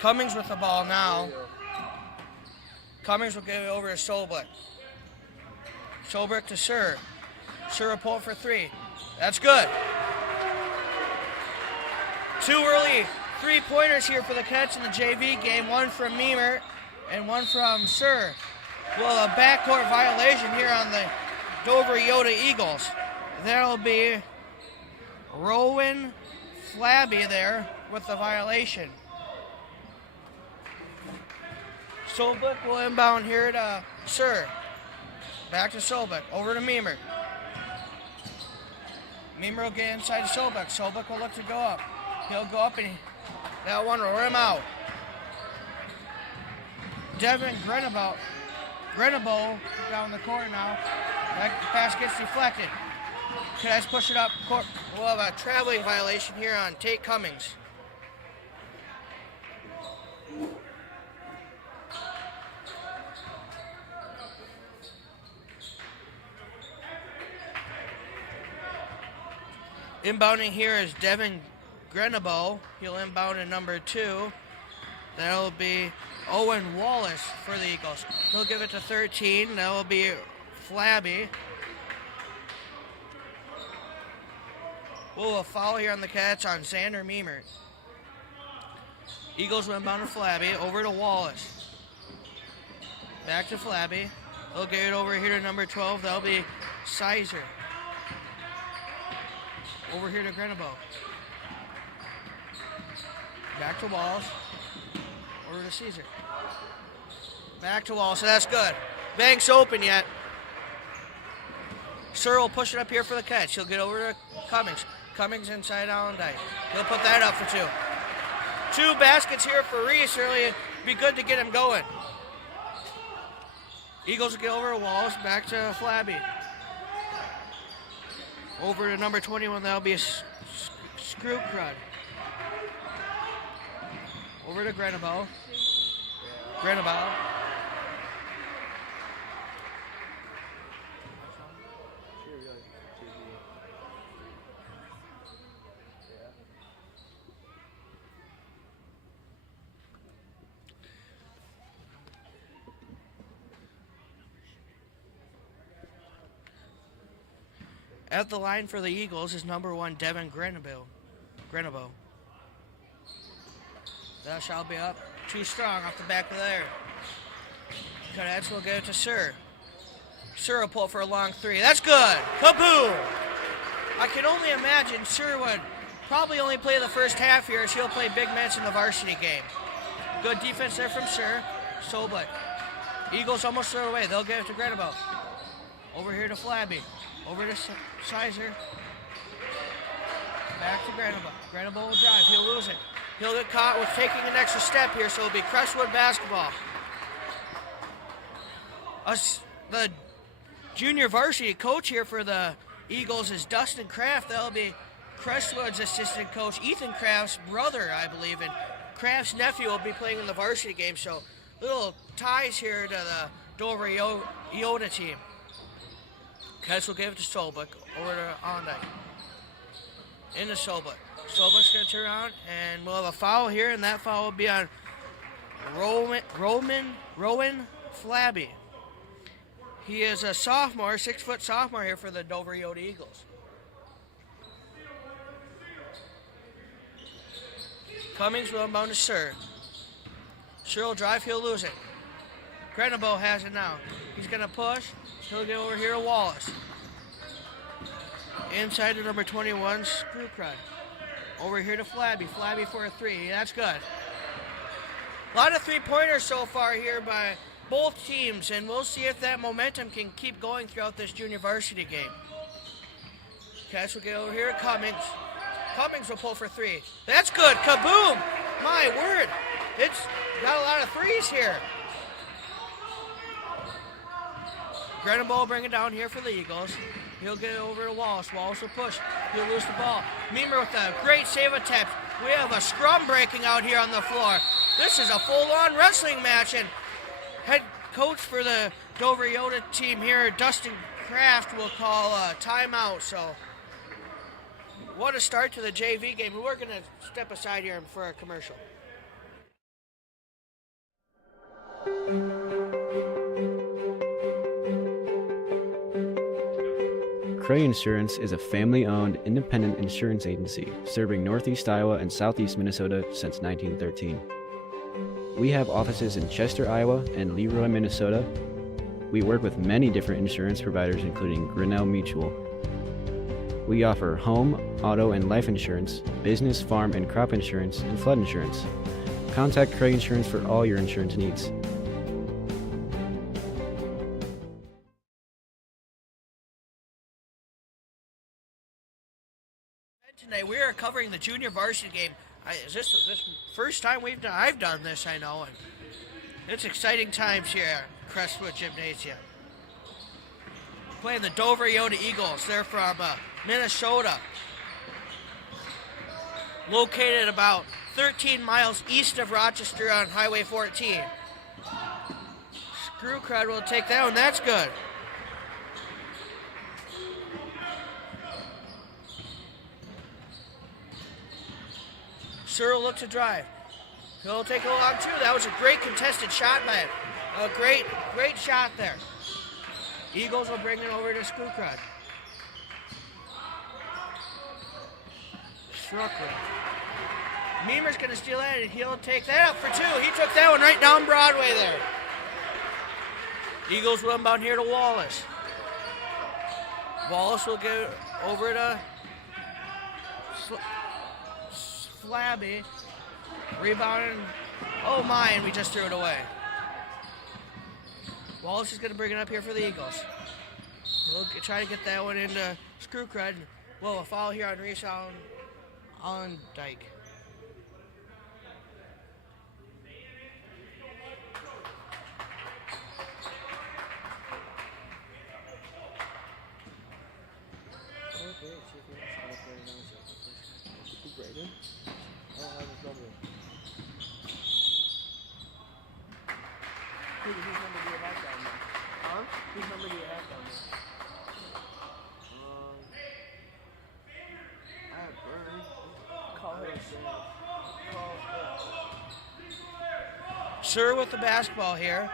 Cummings with the ball now. Cummings will give it over to Solbrick. Solbrick to Sir. Sir will pull for three. That's good. Two early three-pointers here for the Cats in the JV game. One from Meemer and one from Sir. Well, a backcourt violation here on the Dover-Eyota Eagles. That'll be Rowan Flabby there with the violation. Solbrick will inbound here to Sir. Back to Solbrick. Over to Meemer. Meemer will get inside to Solbrick. Solbrick will look to go up. He'll go up and that one will rim out. Devin Grenabo down the court now. That pass gets deflected. Cadets push it up court. We'll have a traveling violation here on Tate Cummings. Inbounding here is Devin Grenabo. He'll inbound in number 2. That'll be Owen Wallace for the Eagles. He'll give it to 13. That'll be Flabby. We'll have a foul here on the Cats on Xander Meemer. Eagles will inbound to Flabby. Over to Wallace. Back to Flabby. He'll get it over here to number 12. That'll be Sizer. Over here to Grenabo. Back to Walls. Over to Caesar. Back to Walls, so that's good. Bank's open yet. Sir will push it up here for the catch. He'll get over to Cummings. Cummings inside Allendike. He'll put that up for 2. 2 baskets here for Reese. Really be good to get him going. Eagles will get over to Walls. Back to Flabby. Over to number 21, that'll be a Screw Crud. Over to Grenabo. At the line for the Eagles is number 1, Devin Grenabo. That shall be up. Too strong off the back of there. Cadets will get it to Sir. Sir will pull for a long 3. That's good. Kaboom! I can only imagine Sir would probably only play the first half here, as he'll play big minutes in the varsity game. Good defense there from Sir. Solbrick. Eagles almost throw it away. They'll get it to Grenabo. Over here to Flabby. Over to Sizer. Back to Grenabo. Grenabo will drive. He'll lose it. He'll get caught with taking an extra step here, so it'll be Crestwood basketball. The junior varsity coach here for the Eagles is Dustin Kraft. That'll be Crestwood's assistant coach, Ethan Kraft's brother, I believe, and Kraft's nephew will be playing in the varsity game. So little ties here to the Dover-Eyota team. Cats will give it to Solbrick. Over to Allendike. Into Solbrick. Solbrick's going to turn around, and we'll have a foul here, and that foul will be on Rowan Flabby. He is a sophomore, 6-foot sophomore here for the Dover-Eyota Eagles. Cummings will inbound to Sir. Sir will drive, he'll lose it. Grenabo has it now. He's going to push. He'll get over here to Wallace. Inside to number 21, Screw Crud. Over here to Flabby. Flabby for a 3. That's good. A lot of three-pointers so far here by both teams, and we'll see if that momentum can keep going throughout this junior varsity game. Cats will get over here to Cummings. Cummings will pull for 3. That's good. Kaboom! My word. It's got a lot of 3s here. Grenabo will bring it down here for the Eagles. He'll get it over to Wallace. Wallace will push. He'll lose the ball. Meemer with a great save attempt. We have a scrum breaking out here on the floor. This is a full-on wrestling match, and head coach for the Dover-Eyota team here, Dustin Kraft, will call a timeout. So what a start to the JV game. We're going to step aside here for a commercial. Cray Insurance is a family-owned, independent insurance agency serving Northeast Iowa and Southeast Minnesota since 1913. We have offices in Chester, Iowa and Leroy, Minnesota. We work with many different insurance providers including Grinnell Mutual. We offer home, auto, and life insurance, business, farm, and crop insurance, and flood insurance. Contact Cray Insurance for all your insurance needs. Tonight we are covering the junior varsity game. This first time I've done this, I know, and it's exciting times here at Crestwood Gymnasium. Playing the Dover-Eyota Eagles. They're from Minnesota, located about 13 miles east of Rochester on Highway 14. Screw Crowd will take that one. That's good. Searle looks to drive. He'll take a long two. That was a great contested shot by him. A great shot there. Eagles will bring it over to Screwcrud. Struckler. Meemer's going to steal that, and he'll take that up for two. He took that one right down Broadway there. Eagles will inbound here to Wallace. Wallace will go over to Flabby. Rebounding. Oh my, and we just threw it away. Wallace is going to bring it up here for the Eagles. We'll try to get that one into Screwcrud. Well, a foul here on Reese on Dyke. Whose number do you have down there? Huh? Whose number do you have down there? I have Bird. Call her. Call her. Sir with the basketball here.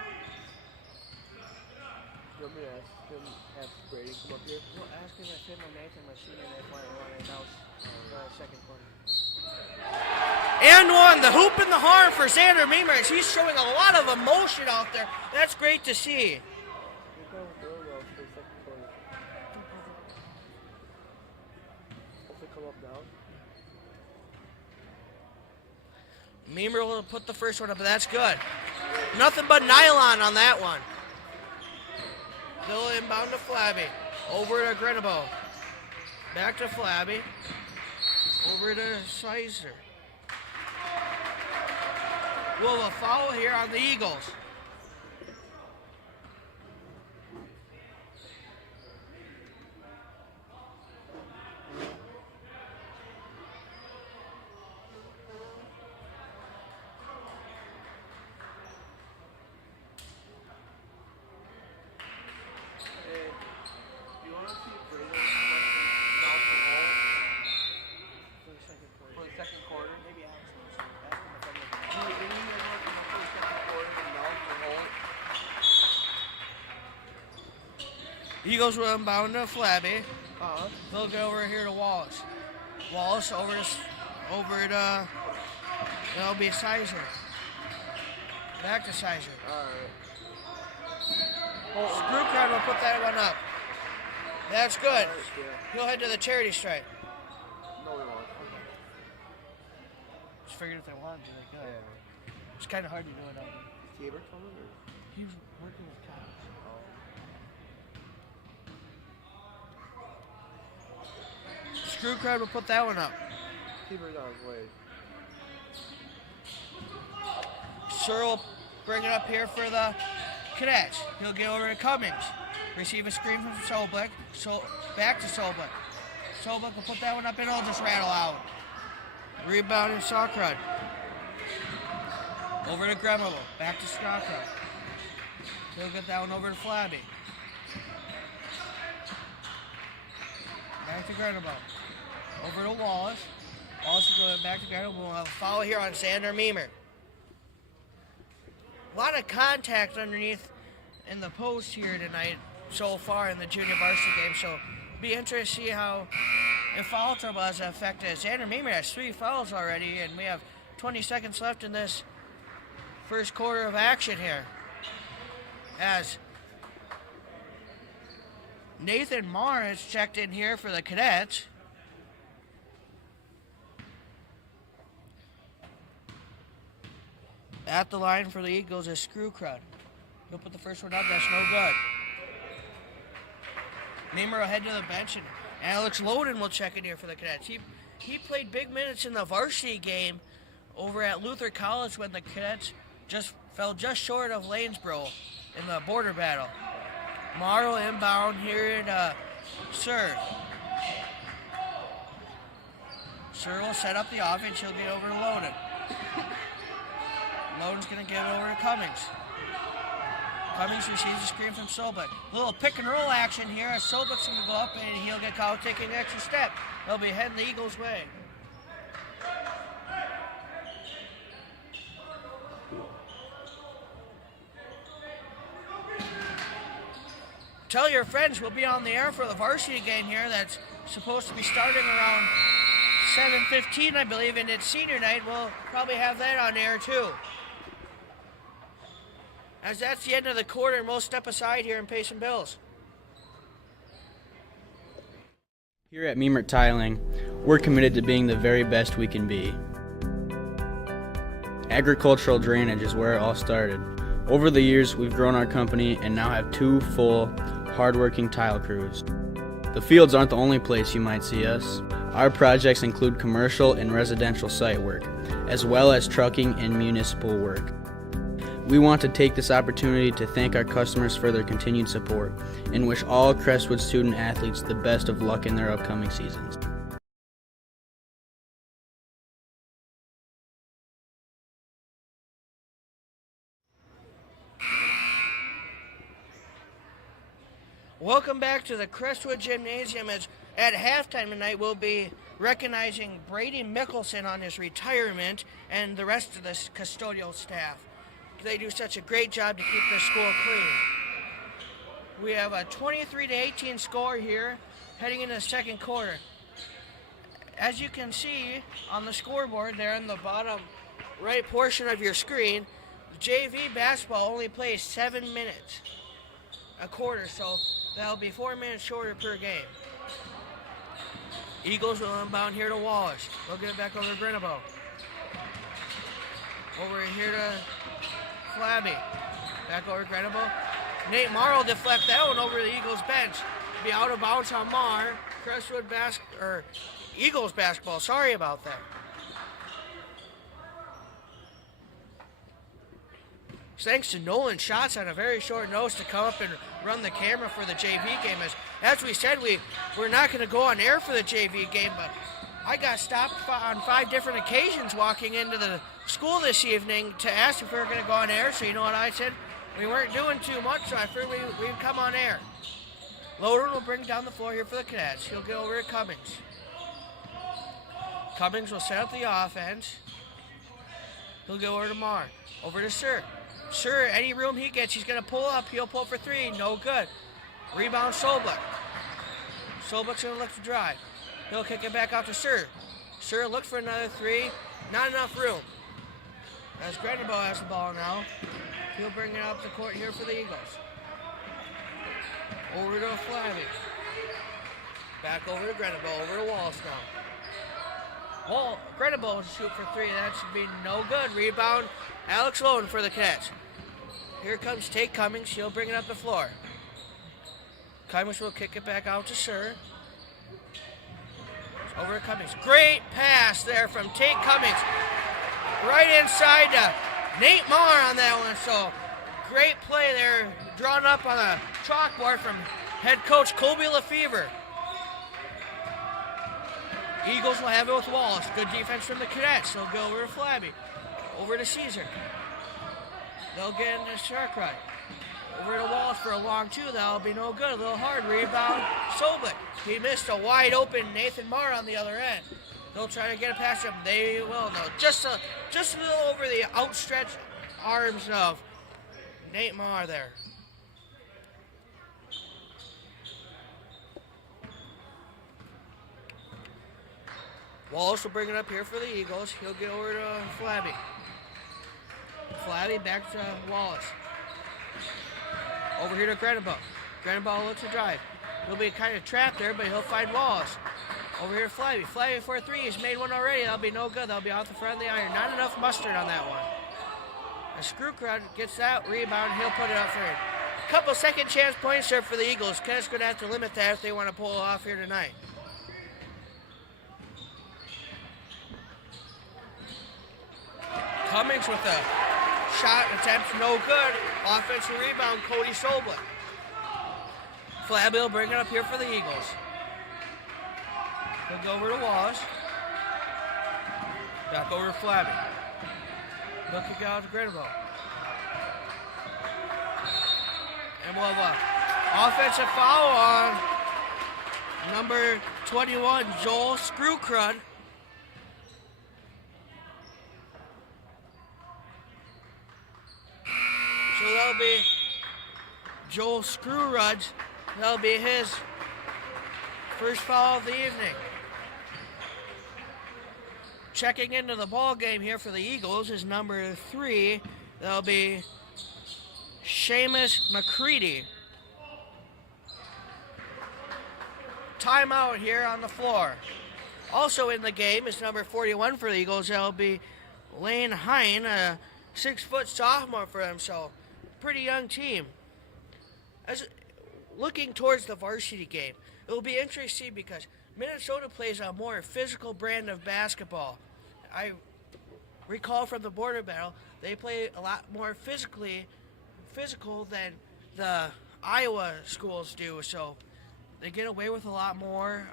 You want me to ask him, have Brady come up here? Well, ask him if him and Nathan are senior and they want to announce second quarter. And one, the hoop in the horn for Xander Meemers. He's showing a lot of emotion out there. That's great to see. Here comes Doorbell for the second quarter. Does it come up now? Meemer will put the first one up, but that's good. Nothing but nylon on that one. Still inbound to Flabby. Over to Grenabo. Back to Flabby. Over to Sizer. We'll have a foul here on the Eagles. Hey, do you want to see if Brady announce the hole? For the second quarter? Maybe ask him if I'm looking. Eagles will inbound to Flabby. They'll go over here to Wallace. Wallace over to that'll be Sizer. Back to Sizer. Alright. Screwcrowd will put that one up. That's good. He'll head to the charity stripe. No, we won't. Just figured if they wanted to, they could. Yeah. It's kind of hard to do it out there. Is Tabor coming or? He was working with cops. Screwcrowd will put that one up. Tabor's on his way. Searle will bring it up here for the Cadets. He'll get over to Cummings. Receive a screen from Sobek. Back to Sobek. Sobek will put that one up and it'll just rattle out. Rebound in Sawcrud. Over to Gremelo. Back to Sawcrud. He'll get that one over to Flabby. Back to Grenabo. Over to Wallace. Also going back to Grenabo. We'll have a foul here on Xander Meemer. A lot of contact underneath in the post here tonight so far in the junior varsity game. So be interested to see how if foul trouble has affected. Xander Meemer has 3 fouls already, and we have 20 seconds left in this first quarter of action here. As Nathan Marr has checked in here for the Cadets. At the line for the Eagles is Screw Crud. He'll put the first one up. That's no good. Meemer will head to the bench, and Alex Loden will check in here for the Cadets. He played big minutes in the varsity game over at Luther College when the Cadets fell just short of Lanesboro in the border battle. Morrow inbound here at Sir. Sir will set up the offense. He'll get over to Loden. Loden's going to give it over to Cummings. Cummings receives a screen from Sobek. A little pick and roll action here as Sobek's going to go up and he'll get caught taking an extra step. They'll be heading the Eagles' way. Tell your friends we'll be on the air for the varsity game here that's supposed to be starting around 7:15, I believe, and it's senior night. We'll probably have that on air too. As that's the end of the quarter, and we'll step aside here and pay some bills. Here at Meemer Tiling, we're committed to being the very best we can be. Agricultural drainage is where it all started. Over the years, we've grown our company and now have 2 full, hard-working tile crews. The fields aren't the only place you might see us. Our projects include commercial and residential site work, as well as trucking and municipal work. We want to take this opportunity to thank our customers for their continued support and wish all Crestwood student athletes the best of luck in their upcoming seasons. Welcome back to the Crestwood Gymnasium. As at halftime tonight, we'll be recognizing Brady Mickelson on his retirement and the rest of the custodial staff. They do such a great job to keep the school clean. We have a 23-18 score here heading into the second quarter. As you can see on the scoreboard there in the bottom right portion of your screen, JV basketball only plays 7 minutes a quarter, so that'll be 4 minutes shorter per game. Eagles will inbound here to Wallace. They'll get it back over to Grenabo. Over here to Flabby. Back over to Grenabo. Nate Marr will deflect that one over the Eagles bench. Be out of bounds on Marr. Crestwood Eagles basketball. Sorry about that. Thanks to Nolan Schatz on a very short notice to come up and run the camera for the JV game. As we said, we're not going to go on air for the JV game, but I got stopped on 5 different occasions walking into the school this evening to ask if we were going to go on air. So you know what I said? We weren't doing too much, so I figured we'd come on air. Loder will bring down the floor here for the Cadets. He'll get over to Cummings. Cummings will set up the offense. He'll go over to Marr. Over to Sir. Sir, any room he gets, he's going to pull up. He'll pull for 3. No good. Rebound, Sobek. Sobek's going to look to drive. He'll kick it back out to Sir. Sir looks for another 3. Not enough room. As Grenabo has the ball now. He'll bring it up the court here for the Eagles. Over to Flabby. Back over to Grenabo. Over to Wallace now. Well, Grenabo will shoot for 3. That should be no good. Rebound, Alex Loden for the Cats. Here comes Tate Cummings. He'll bring it up the floor. Cummings will kick it back out to Sir. Over to Cummings. Great pass there from Tate Cummings. Right inside to Nate Marr on that one. So great play there, drawn up on a chalkboard from head coach Colby Lefevre. Eagles will have it with Wallace. Good defense from the Cadets. They'll go over to Flabby. Over to Caesar. They'll get into Sharkride. Over to Wallace for a long two. That'll be no good. A little hard. Rebound. Sobek. He missed a wide open Nathan Marr on the other end. They'll try to get it past him. They will, though. Just a little over the outstretched arms of Nate Marr there. Wallace will bring it up here for the Eagles. He'll get over to Flabby. Flabby back to Wallace. Over here to Grenenbaugh. Grenenbaugh looks to drive. He'll be kind of trapped there, but he'll find Wallace. Over here to Flabby. Flabby for a three. He's made one already. That'll be no good. That'll be off the front of the iron. Not enough mustard on that one. A Screw Crud gets that rebound. He'll put it up for a couple second chance points there for the Eagles. Kent's going to have to limit that if they want to pull it off here tonight. Cummings with a shot attempt, no good. Offensive rebound, Cody Sobel. Flabby will bring it up here for the Eagles. He'll go over to Wallace. Back over to Flabby. He'll kick out to Grenenbaugh. And we'll have an offensive foul on number 21, Joel Screwcrud. So that'll be Joel Screwrud. That'll be his first foul of the evening. Checking into the ball game here for the Eagles is number 3. That'll be Seamus McCready. Timeout here on the floor. Also in the game is number 41 for the Eagles. That'll be Lane Hine, a 6-foot sophomore for them. So pretty young team. As looking towards the varsity game, it will be interesting because Minnesota plays a more physical brand of basketball. I recall from the border battle, they play a lot more physical than the Iowa schools do. So they get away with a lot more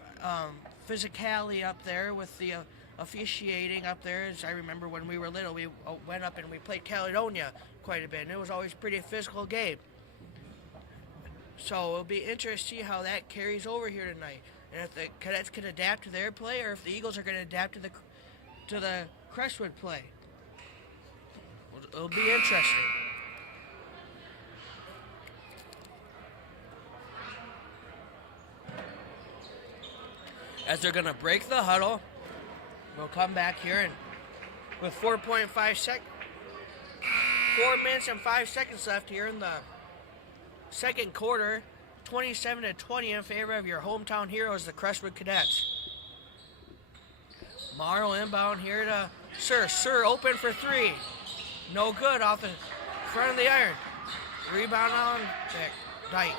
physicality up there with the officiating up there. As I remember when we were little, we went up and we played Caledonia quite a bit, and it was always a pretty physical game. So it'll be interesting to see how that carries over here tonight, and if the Cadets can adapt to their play, or if the Eagles are going to adapt to the Crestwood play. It'll be interesting. As they're going to break the huddle, we'll come back here and with 4 minutes and 5 seconds left here in the second quarter, 27-20 in favor of your hometown heroes, the Crestwood Cadets. Morrow inbound here to Sir. Sir open for 3. No good off the front of the iron. Rebound on Dyke.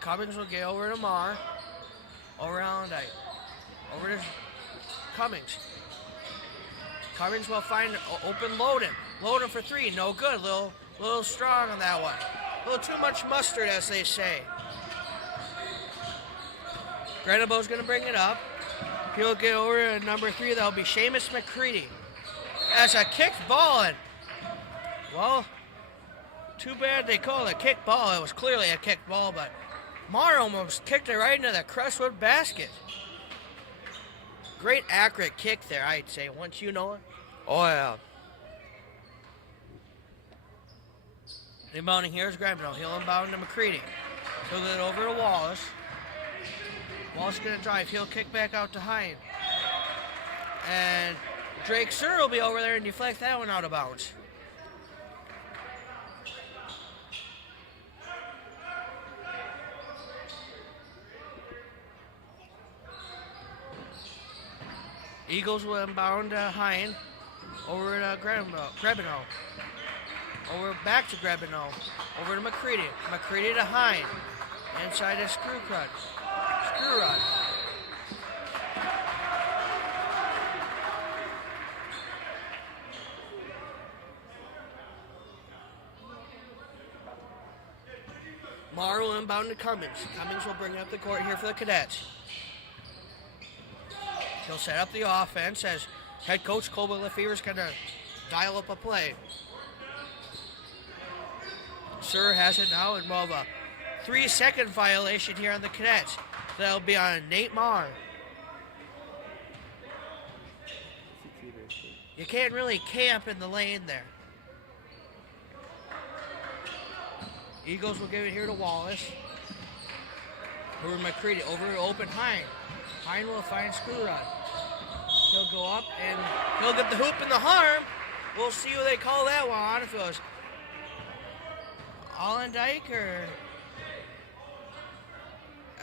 Cummings will get over to Marr. Over on Dyke. Over to Cummings. Cummings will find open Loden. Loden for 3. No good. Little strong on that one. A little too much mustard, as they say. Grenenbaugh's going to bring it up. He'll get over to number 3. That'll be Seamus McCready. As a kicked ball, and well, too bad they called it a kicked ball. It was clearly a kicked ball, but Marr almost kicked it right into the Crestwood basket. Great accurate kick there, I'd say, once you know it. Oh, yeah. Inbounding here is Grenenbaugh. He'll inbound to McCready. He'll get it over to Wallace. Wallace is going to drive. He'll kick back out to Hine. And Drake Sir will be over there and deflect that one out of bounds. Eagles will inbound to Hine. Over to Grebino. Over back to Grebino. Over to McCready. McCready to Hine. Inside to Screwrud. Marr will inbound to Cummings. Cummings will bring up the court here for the Cadets. He'll set up the offense as head coach Colby Lefevre is going to dial up a play. Sir has it now, and we'll have a 3-second violation here on the Cadets. That'll be on Nate Marr. You can't really camp in the lane there. Eagles will give it here to Wallace. Over McCready, over to open Hine. Hine will find Screwrod. He'll go up and he'll get the hoop and the harm. We'll see what they call that one on. If it was Allendike or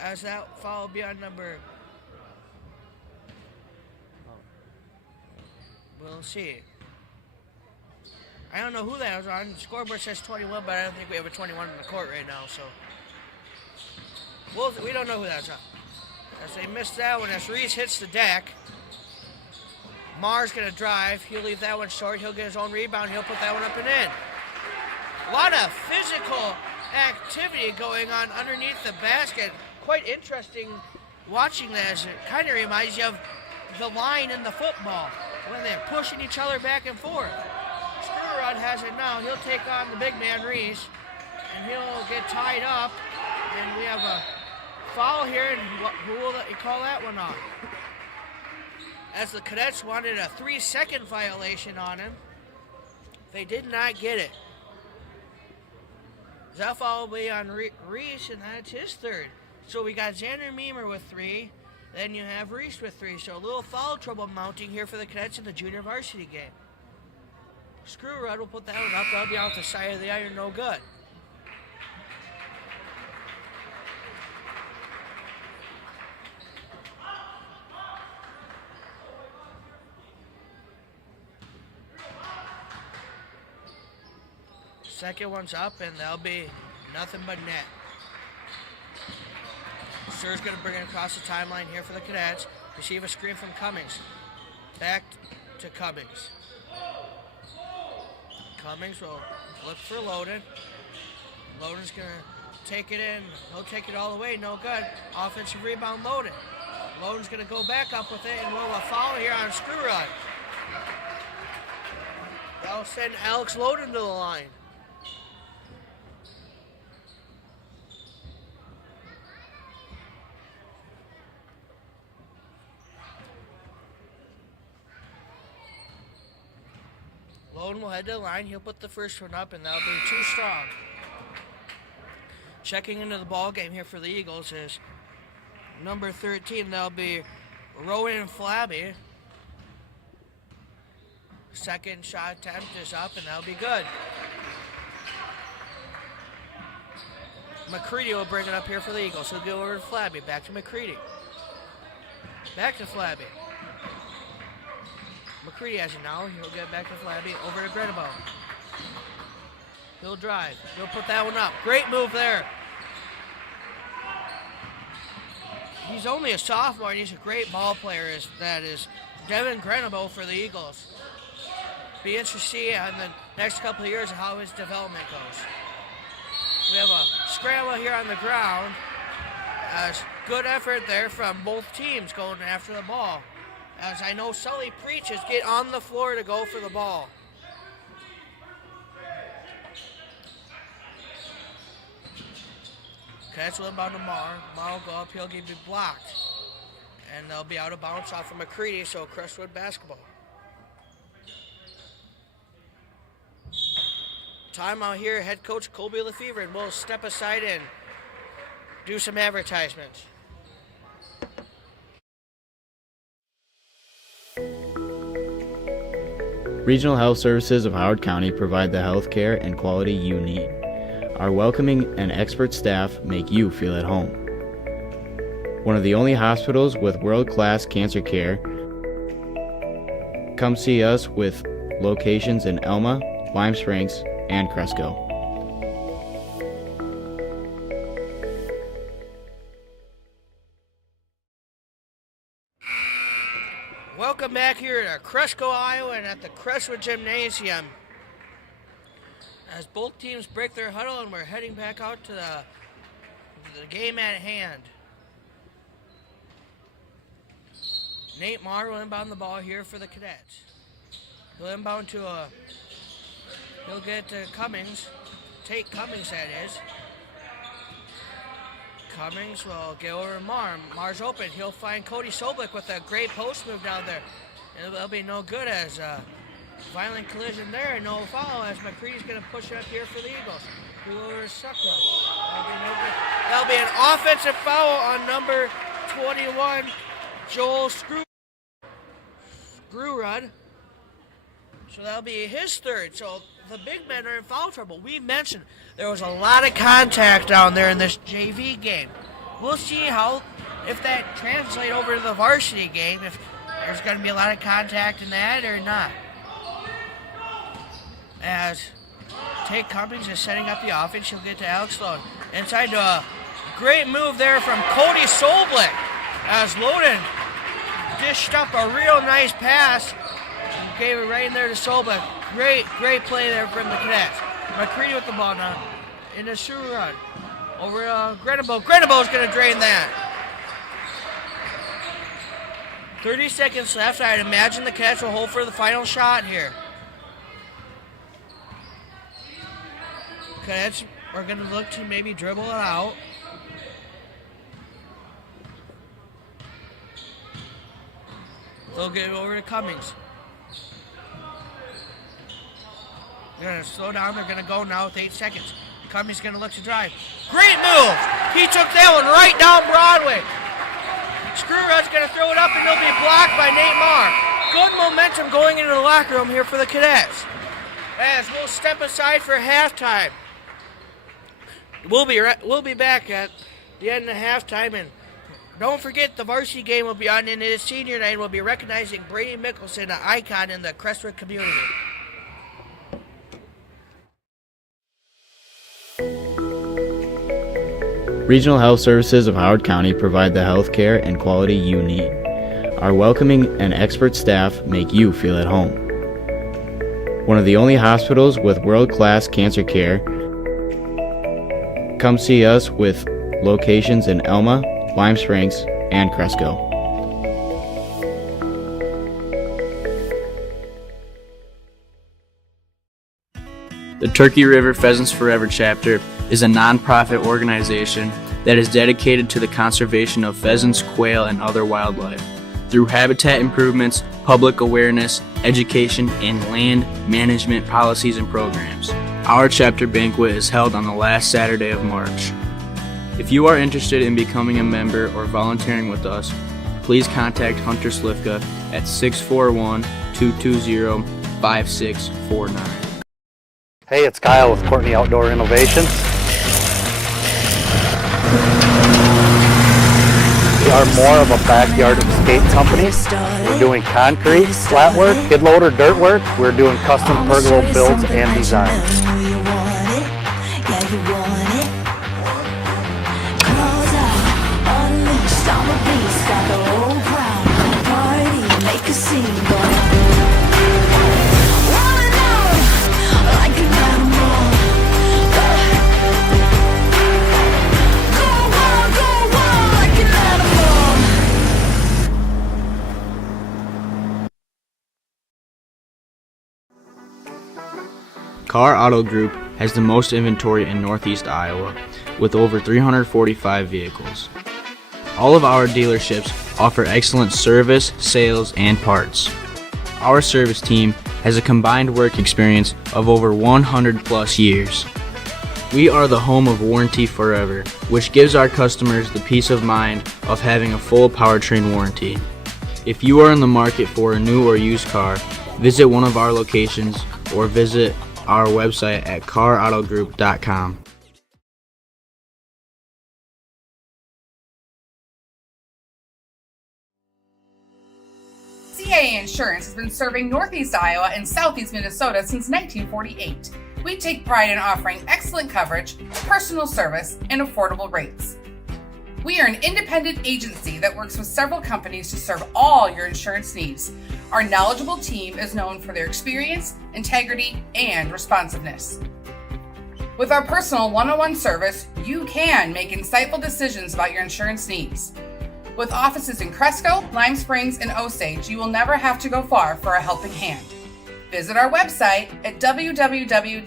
as that foul will be on number. We'll see. I don't know who that was on. The scoreboard says 21, but I don't think we have a 21 in the court right now, so. We don't know who that's on. As they missed that one, as Reese hits the deck. Marr's going to drive. He'll leave that one short. He'll get his own rebound. He'll put that one up and in. A lot of physical activity going on underneath the basket. Quite interesting watching this. It kind of reminds you of the line in the football when they're pushing each other back and forth. Screwrod has it now. He'll take on the big man, Reese, and he'll get tied up. And we have a foul here, and who will you call that one on? As the Cadets wanted a 3-second violation on him, they did not get it. That foul will be on Reese, and that's his third. So we got Xander Meemer with 3, then you have Reese with 3. So a little foul trouble mounting here for the Cadets in the junior varsity game. Screwrod will put that one up. That'll be off the side of the iron, no good. Second one's up, and that'll be nothing but net. Sir's going to bring it across the timeline here for the Cadets. Receive a screen from Cummings. Back to Cummings. Cummings will look for Loden. Loden's going to take it in. He'll take it all the way. No good. Offensive rebound, Loden. Loden's going to go back up with it, and we'll have a foul here on Screwrod. That'll send Alex Loden to the line. Loden will head to the line. He'll put the first one up, and that'll be too strong. Checking into the ball game here for the Eagles is number 13. That'll be Rowan Flabby. Second shot attempt is up, and that'll be good. McCready will bring it up here for the Eagles. He'll go over to Flabby. Back to McCready. Back to Flabby. McCready has it now. He'll get back to Flabby. Over to Grenabo. He'll drive. He'll put that one up. Great move there. He's only a sophomore, and he's a great ball player. That is Devin Grenabo for the Eagles. Be interested to see in the next couple of years how his development goes. We have a scramble here on the ground. Good effort there from both teams going after the ball. As I know Sully preaches, get on the floor to go for the ball. Cadets will inbound to Marr. Marr will go up, he'll be blocked. And they'll be out of bounds off of McCready, so Crestwood basketball. Timeout here, head coach Colby Lefevre, and we'll step aside and do some advertisements. Regional Health Services of Howard County provide the health care and quality you need. Our welcoming and expert staff make you feel at home. One of the only hospitals with world-class cancer care. Come see us with locations in Elma, Lime Springs, and Cresco. Welcome back here at Cresco, Iowa, and at the Crestwood Gymnasium. As both teams break their huddle, and we're heading back out to the game at hand. Nate Marr will inbound the ball here for the Cadets. He'll inbound to he'll get to Cummings. Tate Cummings, that is. Cummings will get over to Marr. Marr's open. He'll find Cody Soblik with a great post move down there. And it'll be no good as violent collision there and no foul as McCready's going to push it up here for the Eagles. Who over to Suckler. That'll be an offensive foul on number 21, Joel Screwrud. So that'll be his third. So the big men are in foul trouble. We mentioned there was a lot of contact down there in this JV game. We'll see if that translates over to the varsity game, if there's going to be a lot of contact in that or not. As Tate Cummings is setting up the offense, he'll get to Alex Sloan. Inside to a great move there from Cody Soblik as Loden dished up a real nice pass. Gave it right in there to Soblik. Great play there from the Cadets. McCready with the ball now. In a shoe run. Over to Grenabo. Grenabo's going to drain that. 30 seconds left. I'd imagine the Cadets will hold for the final shot here. Cadets are going to look to maybe dribble it out. They'll get it over to Cummings. They're going to slow down. They're going to go now with 8 seconds. Cummings going to look to drive. Great move! He took that one right down Broadway. Screwrud's going to throw it up and it'll be blocked by Nate Marr. Good momentum going into the locker room here for the Cadets. As we'll step aside for halftime. We'll be back at the end of halftime, and don't forget the varsity game will be on, and it is senior night. We'll be recognizing Brady Mickelson, an icon in the Crestwood community. Regional Health Services of Howard County provide the health care and quality you need. Our welcoming and expert staff make you feel at home. One of the only hospitals with world-class cancer care. Come see us with locations in Elma, Lime Springs, and Cresco. The Turkey River Pheasants Forever chapter is a nonprofit organization that is dedicated to the conservation of pheasants, quail, and other wildlife through habitat improvements, public awareness, education, and land management policies and programs. Our chapter banquet is held on the last Saturday of March. If you are interested in becoming a member or volunteering with us, please contact Hunter Slifka at 641-220-5649. Hey, it's Kyle with Courtney Outdoor Innovations. We are more of a backyard escape company. We're doing concrete, flat work, skid loader, dirt work. We're doing custom pergola builds and designs. Carr Auto Group has the most inventory in Northeast Iowa, with over 345 vehicles. All of our dealerships offer excellent service, sales, and parts. Our service team has a combined work experience of over 100 plus years. We are the home of Warranty Forever, which gives our customers the peace of mind of having a full powertrain warranty. If you are in the market for a new or used car, visit one of our locations or visit our website at carautogroup.com. CAA Insurance has been serving Northeast Iowa and Southeast Minnesota since 1948. We take pride in offering excellent coverage, personal service, and affordable rates. We are an independent agency that works with several companies to serve all your insurance needs. Our knowledgeable team is known for their experience, integrity, and responsiveness. With our personal one-on-one service, you can make insightful decisions about your insurance needs. With offices in Cresco, Lime Springs, and Osage, you will never have to go far for a helping hand. Visit our website at www.caa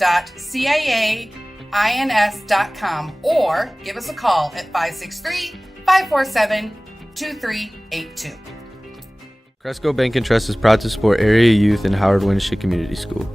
ins.com or give us a call at 563-547-2382. Cresco Bank and Trust is proud to support area youth in Howard Winship Community School.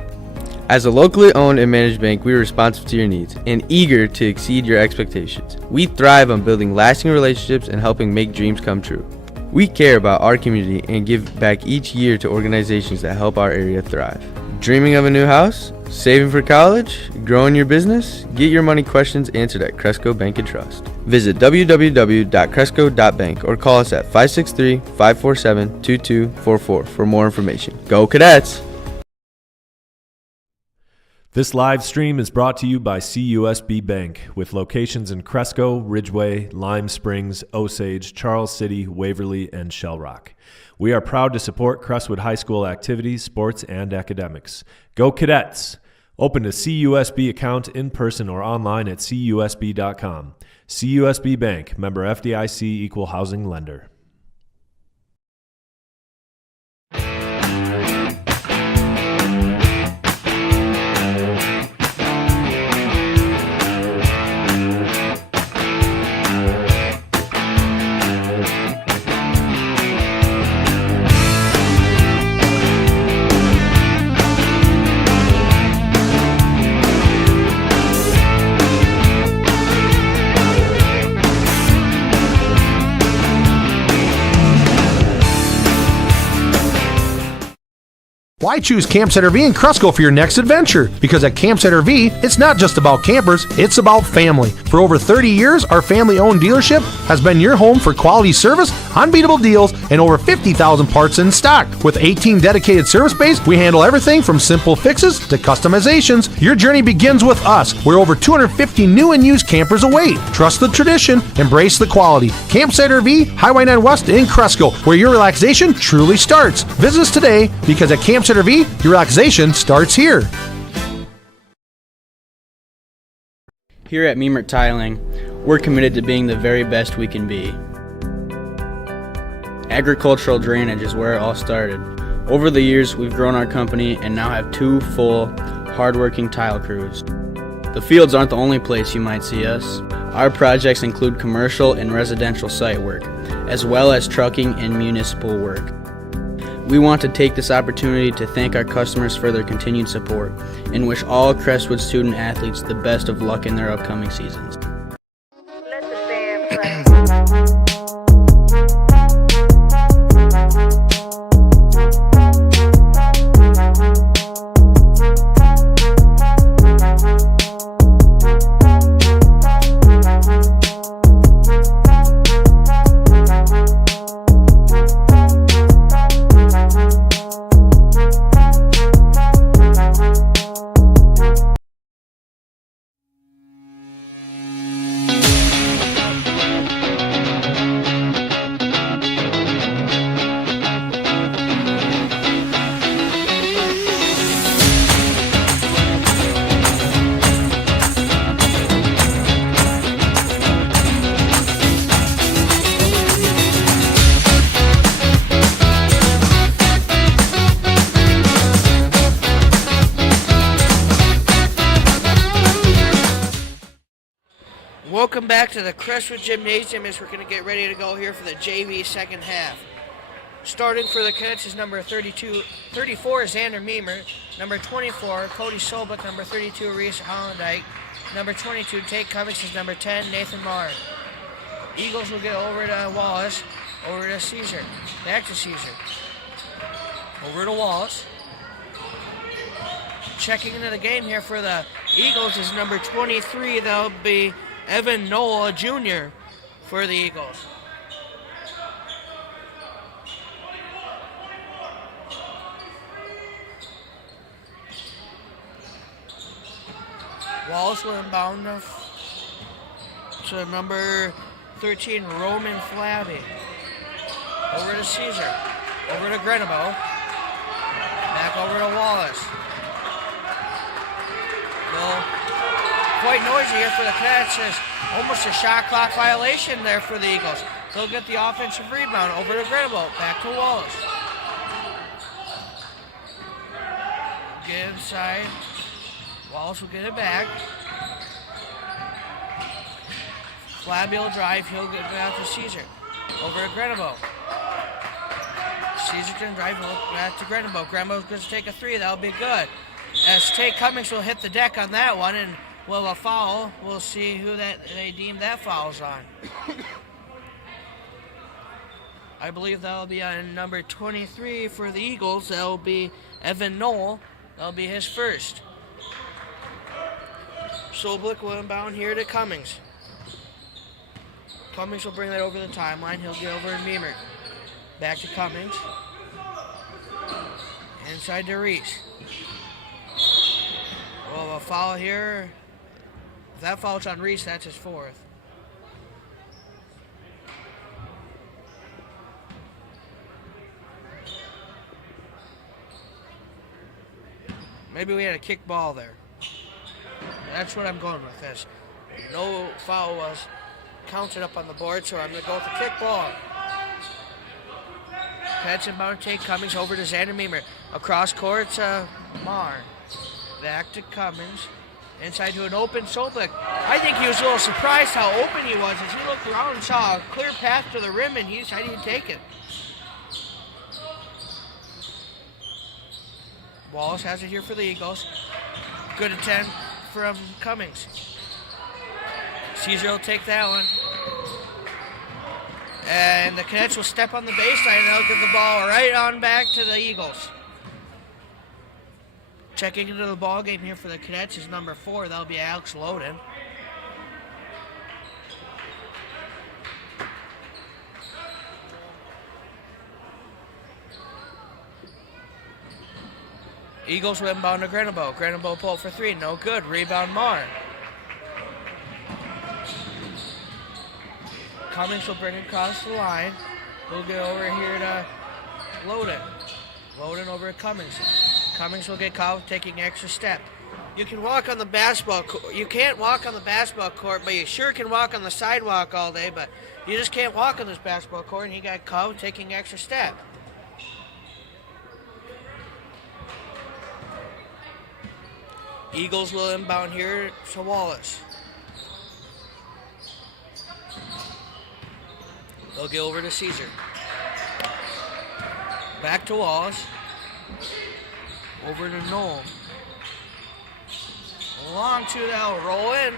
As a locally owned and managed bank, we are responsive to your needs and eager to exceed your expectations. We thrive on building lasting relationships and helping make dreams come true. We care about our community and give back each year to organizations that help our area thrive. Dreaming of a new house? Saving for college? Growing your business? Get your money questions answered at Cresco Bank and Trust. Visit www.cresco.bank or call us at 563-547-2244 for more information. Go Cadets! This live stream is brought to you by CUSB Bank, with locations in Cresco, Ridgeway, Lime Springs, Osage, Charles City, Waverly, and Shell Rock. We are proud to support Crestwood High School activities, sports, and academics. Go Cadets! Open a CUSB account in person or online at cusb.com. CUSB Bank, member FDIC, equal housing lender. Why choose Campsite RV in Cresco for your next adventure? Because at Campsite RV, it's not just about campers, it's about family. For over 30 years, our family-owned dealership has been your home for quality service, unbeatable deals, and over 50,000 parts in stock. With 18 dedicated service bays, we handle everything from simple fixes to customizations. Your journey begins with us, where over 250 new and used campers await. Trust the tradition, embrace the quality. Campsite RV, Highway 9 West in Cresco, where your relaxation truly starts. Visit us today, because at Campsite RV, your relaxation starts here. Here at Memert Tiling, we're committed to being the very best we can be. Agricultural drainage is where it all started. Over the years, we've grown our company and now have 2 full, hard-working tile crews. The fields aren't the only place you might see us. Our projects include commercial and residential site work, as well as trucking and municipal work. We want to take this opportunity to thank our customers for their continued support and wish all Crestwood student athletes the best of luck in their upcoming seasons. Let the band play. Welcome back to the Crestwood Gymnasium as we're going to get ready to go here for the JV second half. Starting for the Cadets is number 34, Xander Meemer. Number 24, Cody Solbeck. Number 32, Reese Hollandike. Number 22, Tate Cummings is number 10, Nathan Marr. Eagles will get over to Wallace, over to Caesar. Back to Caesar. Over to Wallace. Checking into the game here for the Eagles is number 23. That'll be Evan Nola Jr. for the Eagles. Wallace will inbound to number 13, Roman Flabby. Over to Caesar. Over to Grenabo. Back over to Wallace. Quite noisy here for the Cadets. There's almost a shot clock violation there for the Eagles. They'll get the offensive rebound. Over to Grenabo. Back to Wallace. Get inside. Wallace will get it back. Flabby will drive. He'll get back to Caesar. Over to Grenabo. Caesar can drive back to Grenabo. Grenabo's going to take a 3. That'll be good. As Tate Cummings will hit the deck on that one, and will a foul. We'll see who they deem that foul's on. I believe that'll be on number 23 for the Eagles. That'll be Evan Knoll. That'll be his first. Solblick will inbound here to Cummings. Cummings will bring that over the timeline. He'll get over to Meemer. Back to Cummings. Inside to Reese. Well, a foul here. If that foul's on Reese, that's his 4th. Maybe we had a kick ball there. That's what I'm going with this. No foul was counted up on the board, so I'm going to go with the kick ball. Pets inbound, Tate Cummings over to Xander Meemer. Across court to Marr. Back to Cummings. Inside to an open Solblick. I think he was a little surprised how open he was as he looked around and saw a clear path to the rim, and he decided to take it. Wallace has it here for the Eagles. Good attempt from Cummings. Caesar will take that one. And the Cadets will step on the baseline and they'll give the ball right on back to the Eagles. Checking into the ball game here for the Cadets is number 4. That'll be Alex Loden. Eagles will inbound to Grenabo. Grenabo pull for 3. No good. Rebound Marr. Cummings will bring it across the line. We'll get over here to Loden. Loden over to Cummings. Cummings will get caught taking extra step. You can walk on the basketball court. You can't walk on the basketball court, but you sure can walk on the sidewalk all day, but you just can't walk on this basketball court, and he got caught taking extra step. Eagles will inbound here to Wallace. They'll get over to Caesar. Back to Wallace. Over to Knoll. Long 2 now, roll in.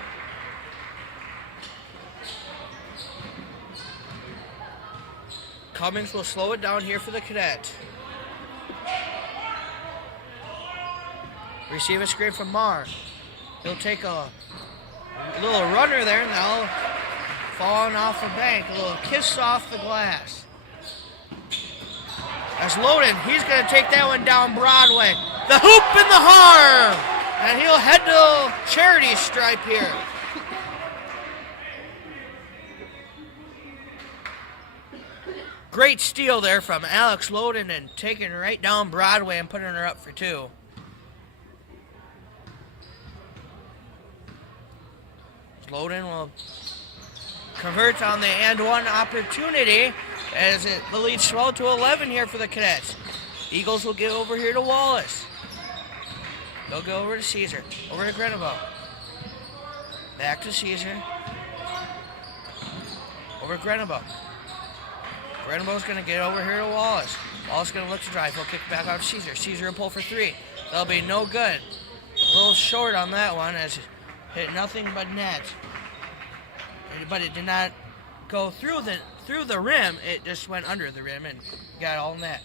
Cummings will slow it down here for the Cadets. Receive a screen from Marr. He'll take a little runner there now. Falling off the bank. A little kiss off the glass. As Loden, he's going to take that one down Broadway. The hoop and the harm. And he'll head to charity stripe here. Great steal there from Alex Loden and taking her right down Broadway and putting her up for 2. Loden will convert on the and one opportunity as the lead swelled to 11 here for the Cadets. Eagles will get over here to Wallace. They'll go over to Caesar. Over to Grenabo. Back to Caesar. Over to Grenabo. Grenabo's going to get over here to Wallace. Wallace going to look to drive. He'll kick back out to Caesar. Caesar will pull for 3. That'll be no good. A little short on that one as it hit nothing but net. But it did not go through the rim. It just went under the rim and got all net.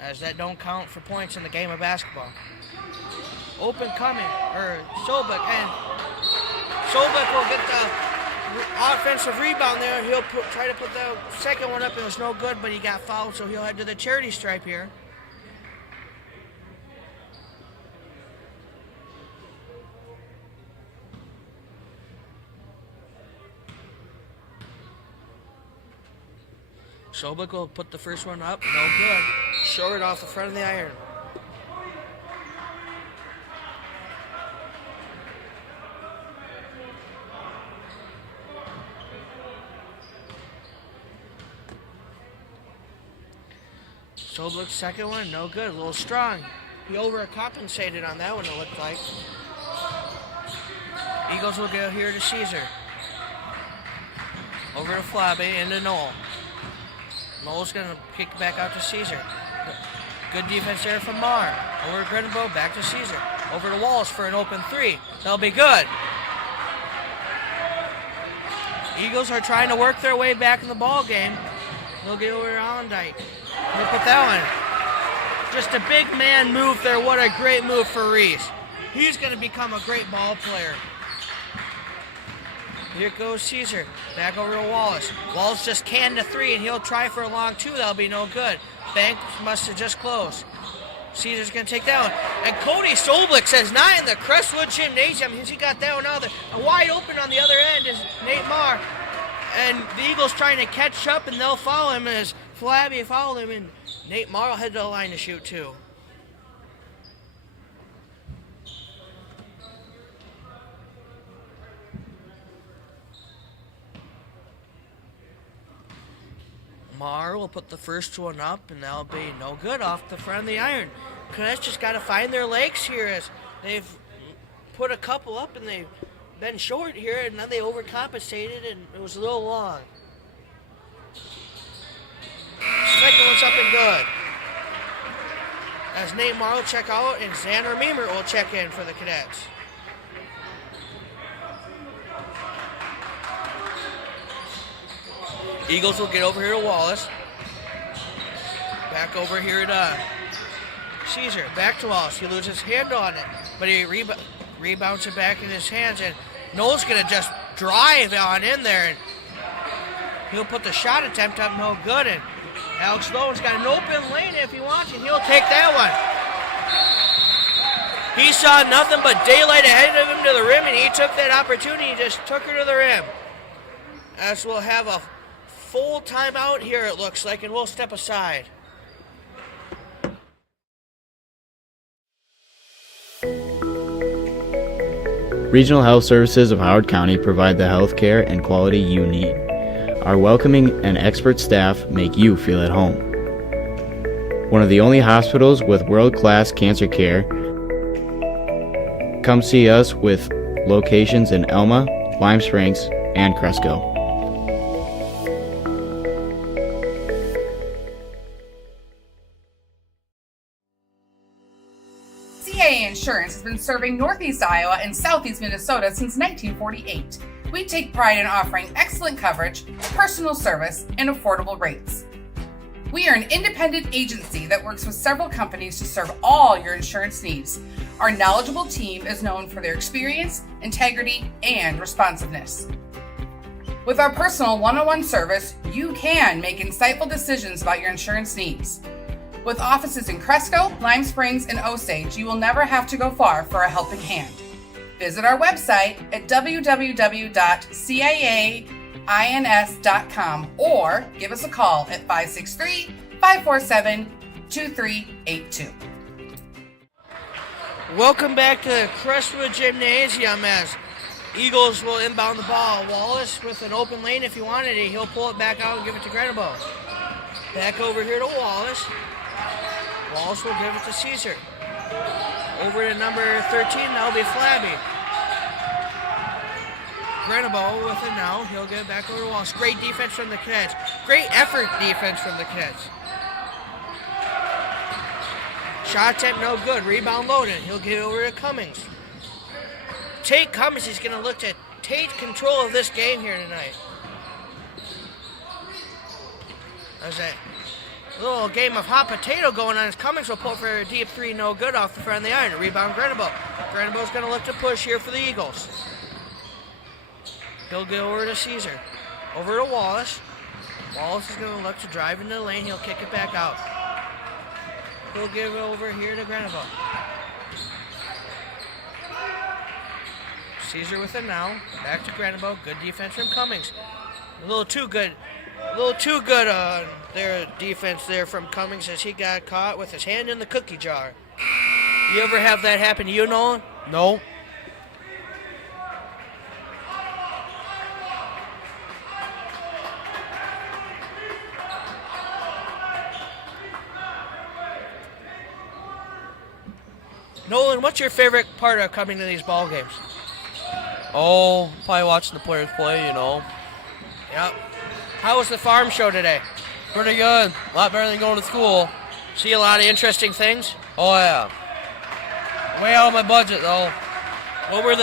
As that don't count for points in the game of basketball. Open coming, or Solblick, and Solblick will get the offensive rebound there. He'll try to put the second one up. It was no good, but he got fouled, so he'll head to the charity stripe here. Solblick will put the first one up. No good. Short off the front of the iron. Solblick's second one, no good. A little strong. He overcompensated on that one, it looked like. Eagles will go here to Caesar. Over to Flabby into Noel. Noel's going to kick it back out to Caesar. Good defense there from Marr. Over to Grenville, back to Caesar. Over to Wallace for an open three. That'll be good. Eagles are trying to work their way back in the ball game. They'll get over to Allendike. Look at that one. Just a big man move there. What a great move for Reese. He's going to become a great ball player. Here goes Caesar. Back over to Wallace. Wallace just canned a three, and he'll try for a long two. That'll be no good. Bank must have just closed. Caesar's going to take that one. And Cody Solblick says, not in the Crestwood Gymnasium. He got that one out there. Wide open on the other end is Nate Marr. And the Eagles trying to catch up, and they'll follow him as Flabby followed him, and Nate Marr will head to the line to shoot too. Marr will put the first one up, and that'll be no good off the front of the iron. Cadets just got to find their legs here as they've put a couple up, and they've been short here, and then they overcompensated, and it was a little long. Second one's up and good. As Nate Marr will check out, and Xander Meemer will check in for the Cadets. Eagles will get over here to Wallace. Back over here to Caesar. Back to Wallace. He loses his hand on it, but he rebounds it back in his hands, and Noel's going to just drive on in there, and he'll put the shot attempt up no good, and Alex Lowen's got an open lane if he wants, and he'll take that one. He saw nothing but daylight ahead of him to the rim, and he took that opportunity. He just took her to the rim. As we'll have a full timeout here, it looks like, and we'll step aside. Regional Health Services of Howard County provide the health care and quality you need. Our welcoming and expert staff make you feel at home. One of the only hospitals with world-class cancer care. Come see us with locations in Elma, Lime Springs, and Cresco. CAA Insurance has been serving Northeast Iowa and Southeast Minnesota since 1948. We take pride in offering excellent coverage, personal service, and affordable rates. We are an independent agency that works with several companies to serve all your insurance needs. Our knowledgeable team is known for their experience, integrity, and responsiveness. With our personal one-on-one service, you can make insightful decisions about your insurance needs. With offices in Cresco, Lime Springs, and Osage, you will never have to go far for a helping hand. Visit our website at www.cains.com or give us a call at 563-547-2382. Welcome back to the Crestwood Gymnasium as Eagles will inbound the ball. Wallace with an open lane if he wanted it. He'll pull it back out and give it to Grenabo. Back over here to Wallace. Wallace will give it to Caesar. Over to number 13, that'll be Flabby. Grenabo with it now. He'll get it back over to Wallace. Great defense from the Cadets. Great effort defense from the Cadets. Shot attempt no good. Rebound loaded. He'll get it over to Cummings. Tate Cummings is going to look to take control of this game here tonight. There's a little game of hot potato going on as Cummings will pull for a deep three, no good off the front of the iron. Rebound Grenabo. Grenabo's going to look to push here for the Eagles. He'll go over to Caesar. Over to Wallace. Wallace is going to look to drive into the lane. He'll kick it back out. He'll give it over here to Grenabo. Caesar with it now. Back to Grenabo. Good defense from Cummings. A little too good on their defense there from Cummings as he got caught with his hand in the cookie jar. You ever have that happen to you, Nolan? No. Nolan, what's your favorite part of coming to these ball games? Oh, probably watching the players play, you know. Yep. How was the farm show today? Pretty good. A lot better than going to school. See a lot of interesting things? Oh, yeah. Way out of my budget, though. What were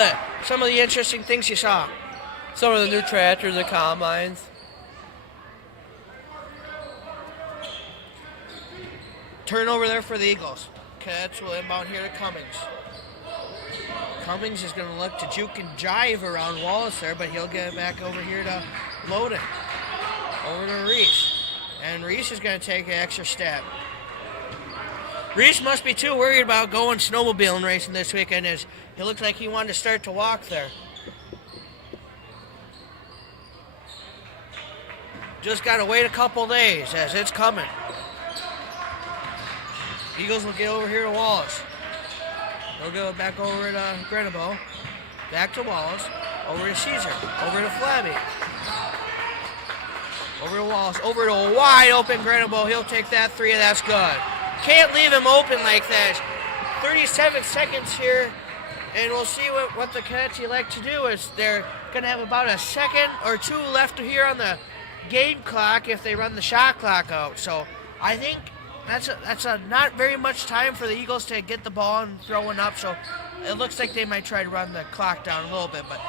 some of the interesting things you saw? Some of the new tractors and combines. Turnover there for the Eagles. Cadets will inbound here to Cummings. Cummings is going to look to juke and jive around Wallace there, but he'll get it back over here to Loden. Over to Reese. And Reese is going to take an extra step. Reese must be too worried about going snowmobiling racing this weekend, as it looks like he wanted to start to walk there. Just got to wait a couple days as it's coming. Eagles will get over here to Wallace. They'll go back over to Grenabo. Back to Wallace. Over to Caesar. Over to Flabby. Over to Wallace. Over to a wide open Grenabo. He'll take that three, and that's good. Can't leave him open like that. 37 seconds here, and we'll see what the Cadets elect to do. Is they're going to have about a second or two left here on the game clock if they run the shot clock out. So I think that's a not very much time for the Eagles to get the ball and throwing up. So it looks like they might try to run the clock down a little bit, but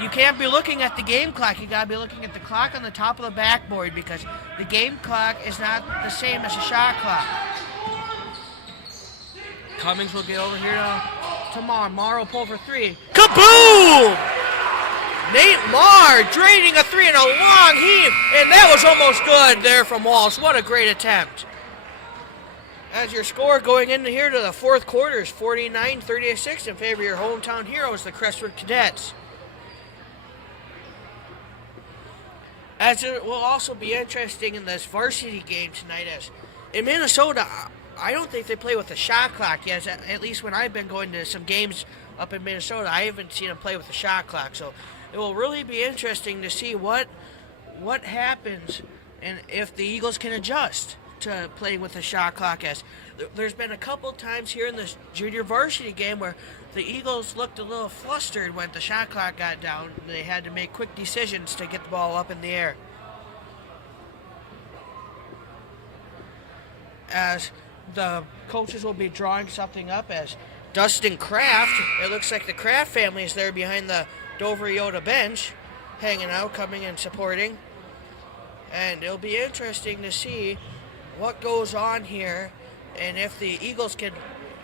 you can't be looking at the game clock. You got to be looking at the clock on the top of the backboard, because the game clock is not the same as a shot clock. Cummings will get over here to Marr. Marr will pull for three. Kaboom! Nate Marr draining a three in a long heave, and that was almost good there from Walsh. What a great attempt. As your score going into here to the fourth quarter is 49-36 in favor of your hometown heroes, the Crestwood Cadets. As it will also be interesting in this varsity game tonight, as in Minnesota, I don't think they play with a shot clock yet. At least when I've been going to some games up in Minnesota, I haven't seen them play with a shot clock. So it will really be interesting to see what happens and if the Eagles can adjust to playing with a shot clock. As there's been a couple times here in this junior varsity game where the Eagles looked a little flustered when the shot clock got down. They had to make quick decisions to get the ball up in the air. As the coaches will be drawing something up, as Dustin Kraft, it looks like the Kraft family is there behind the Dover-Eyota bench, hanging out, coming and supporting. And it'll be interesting to see what goes on here and if the Eagles can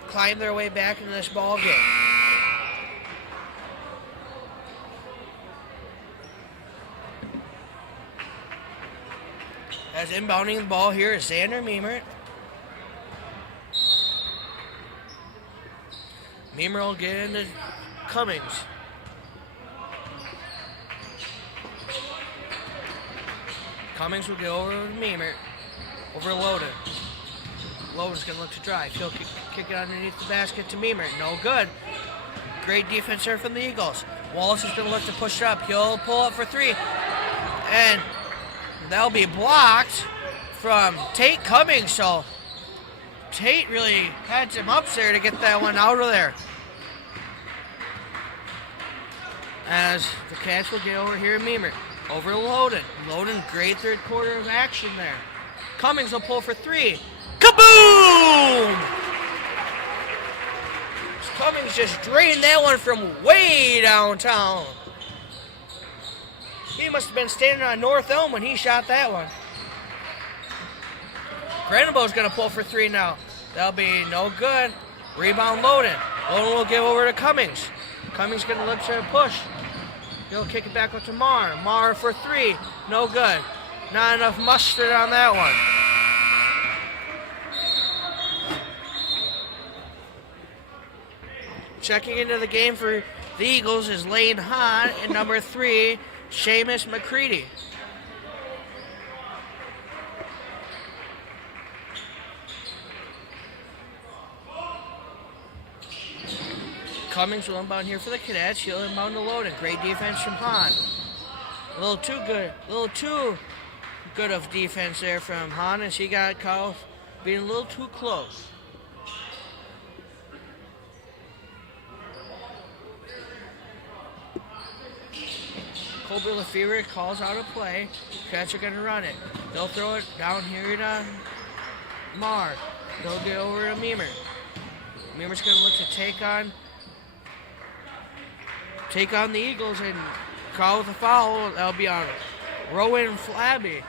climb their way back into this ball game. As inbounding the ball here is Xander Meemert. Meemer will get into Cummings. Cummings will get over to Meemer. Over to Loden. Loden's going to look to drive. He'll kick it underneath the basket to Meemer. No good. Great defense there from the Eagles. Wallace is going to look to push up. He'll pull up for three. And that'll be blocked from Tate Cummings. So Tate really had some ups there to get that one out of there. As the Cats will get over here, Meemer. Over to Loden. Loden, great third quarter of action there. Cummings will pull for three. Kaboom! Cummings just drained that one from way downtown. He must have been standing on North Elm when he shot that one. Grenebo's going to pull for three now. That'll be no good. Rebound Loden. Loden will give over to Cummings. Cummings going to look to push. He'll kick it back up to Marr. Marr for three. No good. Not enough mustard on that one. Checking into the game for the Eagles is Lane Hahn and number 3, Seamus McCready. Cummings will inbound here for the Cadets. He'll inbound to Loden. Great defense from Hahn. A little too good of defense there from Hahn as he got caught being a little too close. Colby Lefevre calls out a play. Cats are going to run it. They'll throw it down here to Marr. They'll get over to Meemer. Meemer's going to look to take on the Eagles and call with a foul. That'll be on Rowan Flabby.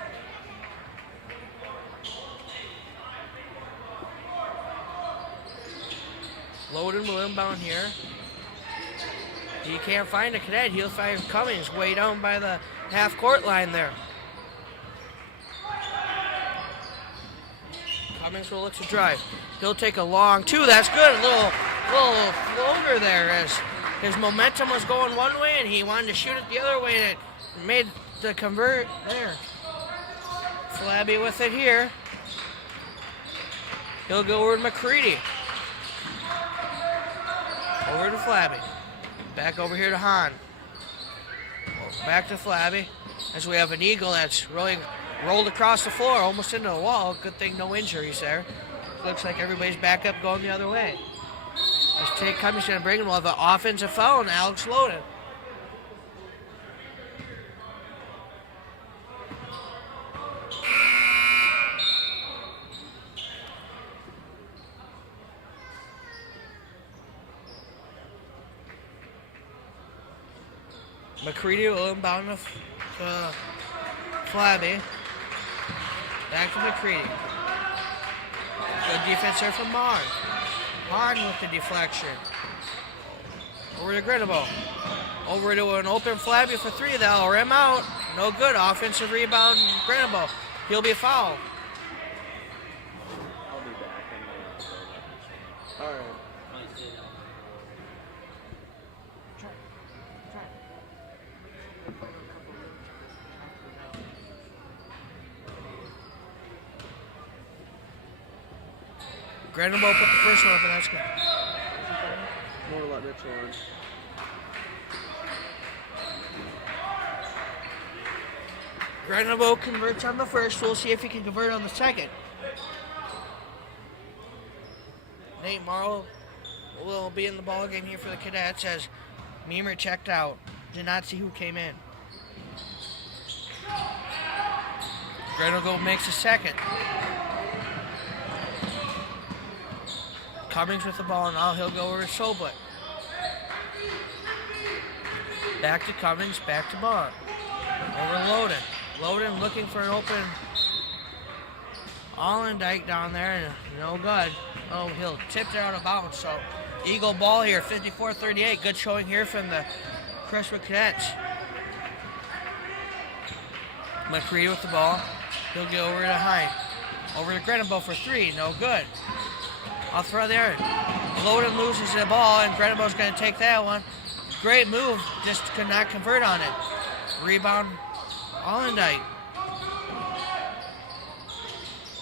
Loden will inbound here. He can't find a cadet. He'll find Cummings way down by the half-court line there. Cummings will look to drive. He'll take a long two. That's good. A little floater there as his momentum was going one way and he wanted to shoot it the other way and it made the convert there. Flabby with it here. He'll go over to McCready. Over to Flabby. Back over here to Hahn. Back to Flabby. As we have an Eagle that's rolled across the floor, almost into the wall. Good thing no injuries there. Looks like everybody's back up going the other way. As Tate Cummings going to bring him, we'll have an offensive foul on Alex Loden. McCready will inbound to Flabby. Back to McCready. Good defense there from Marn. Marn with the deflection. Over to Grinabo. Over to an open Flabby for three. That'll rim out. No good. Offensive rebound, Grinabo. He'll be fouled. I'll be back. All right. Granabo put the first one up, and that's good. More let Mitchell on. Granabo converts on the first. We'll see if he can convert on the second. Nate Morrow will be in the ball game here for the Cadets as Meemer checked out. Did not see who came in. Granabo makes a second. Cummings with the ball, now he'll go over to Soblik. Back to Cummings, back to Bond. Over to Loden. Loden looking for an open Allendike down there, and no good. Oh, he'll tip it out of bounds, so Eagle ball here, 54-38. Good showing here from the Crestwood Cadets. McCready with the ball. He'll get over to Hine. Over to Grenabo for three, no good. I'll throw there. Loden loses the ball, and Grenebo's going to take that one. Great move, just could not convert on it. Rebound, Allendike.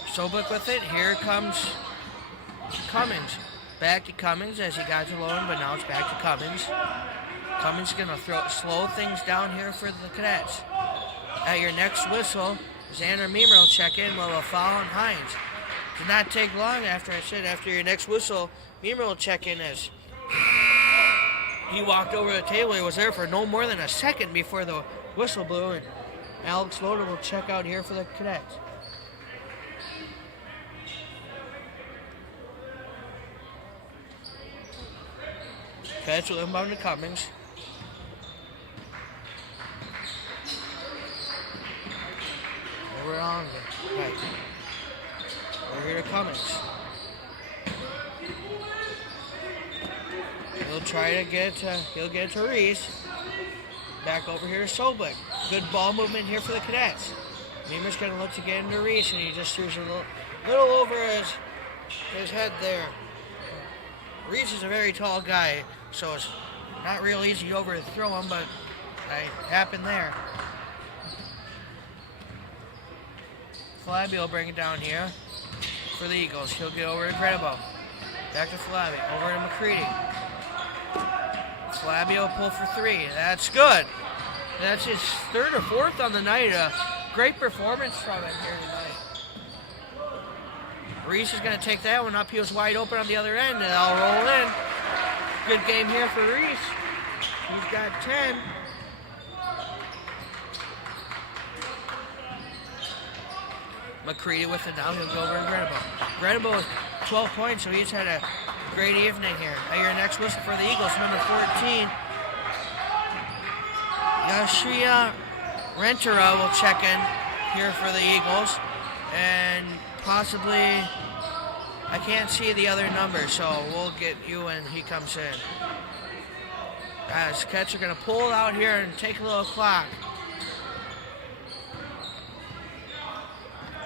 Soblik with it. Here comes Cummings. Back to Cummings as he got to Loden, but now it's back to Cummings. Cummings going to slow things down here for the Cadets. At your next whistle, Xander Meemer will check in with a foul on Hines. Did not take long after your next whistle, Meemer will check in as he walked over the table. He was there for no more than a second before the whistle blew, and Alex Loder will check out here for the Cadets. Cadets will inbound to Cummings. Over on the right. Over here to Cummings. He'll try to he'll get to Reese. Back over here to Soblik. Good ball movement here for the Cadets. Meemer's going to look to get into Reese, and he just throws a little over his head there. Reese is a very tall guy, so it's not real easy to overthrow him, but it happened there. Flabby will bring it down here for the Eagles. He'll get over to Grenabo. Back to Flabby. Over to McCready. Flabby will pull for three. That's good. That's his third or fourth on the night. A great performance from him here tonight. Reese is going to take that one up. He was wide open on the other end, and I'll roll in. Good game here for Reese. He's got 10. McCready with it now. He'll go over to Grenabo. Grenabo with 12 points, so he's had a great evening here. Now your next whistle for the Eagles, number 14. Yashia Rentera will check in here for the Eagles. And possibly, I can't see the other number, so we'll get you when he comes in. Guys, Cats are going to pull it out here and take a little clock.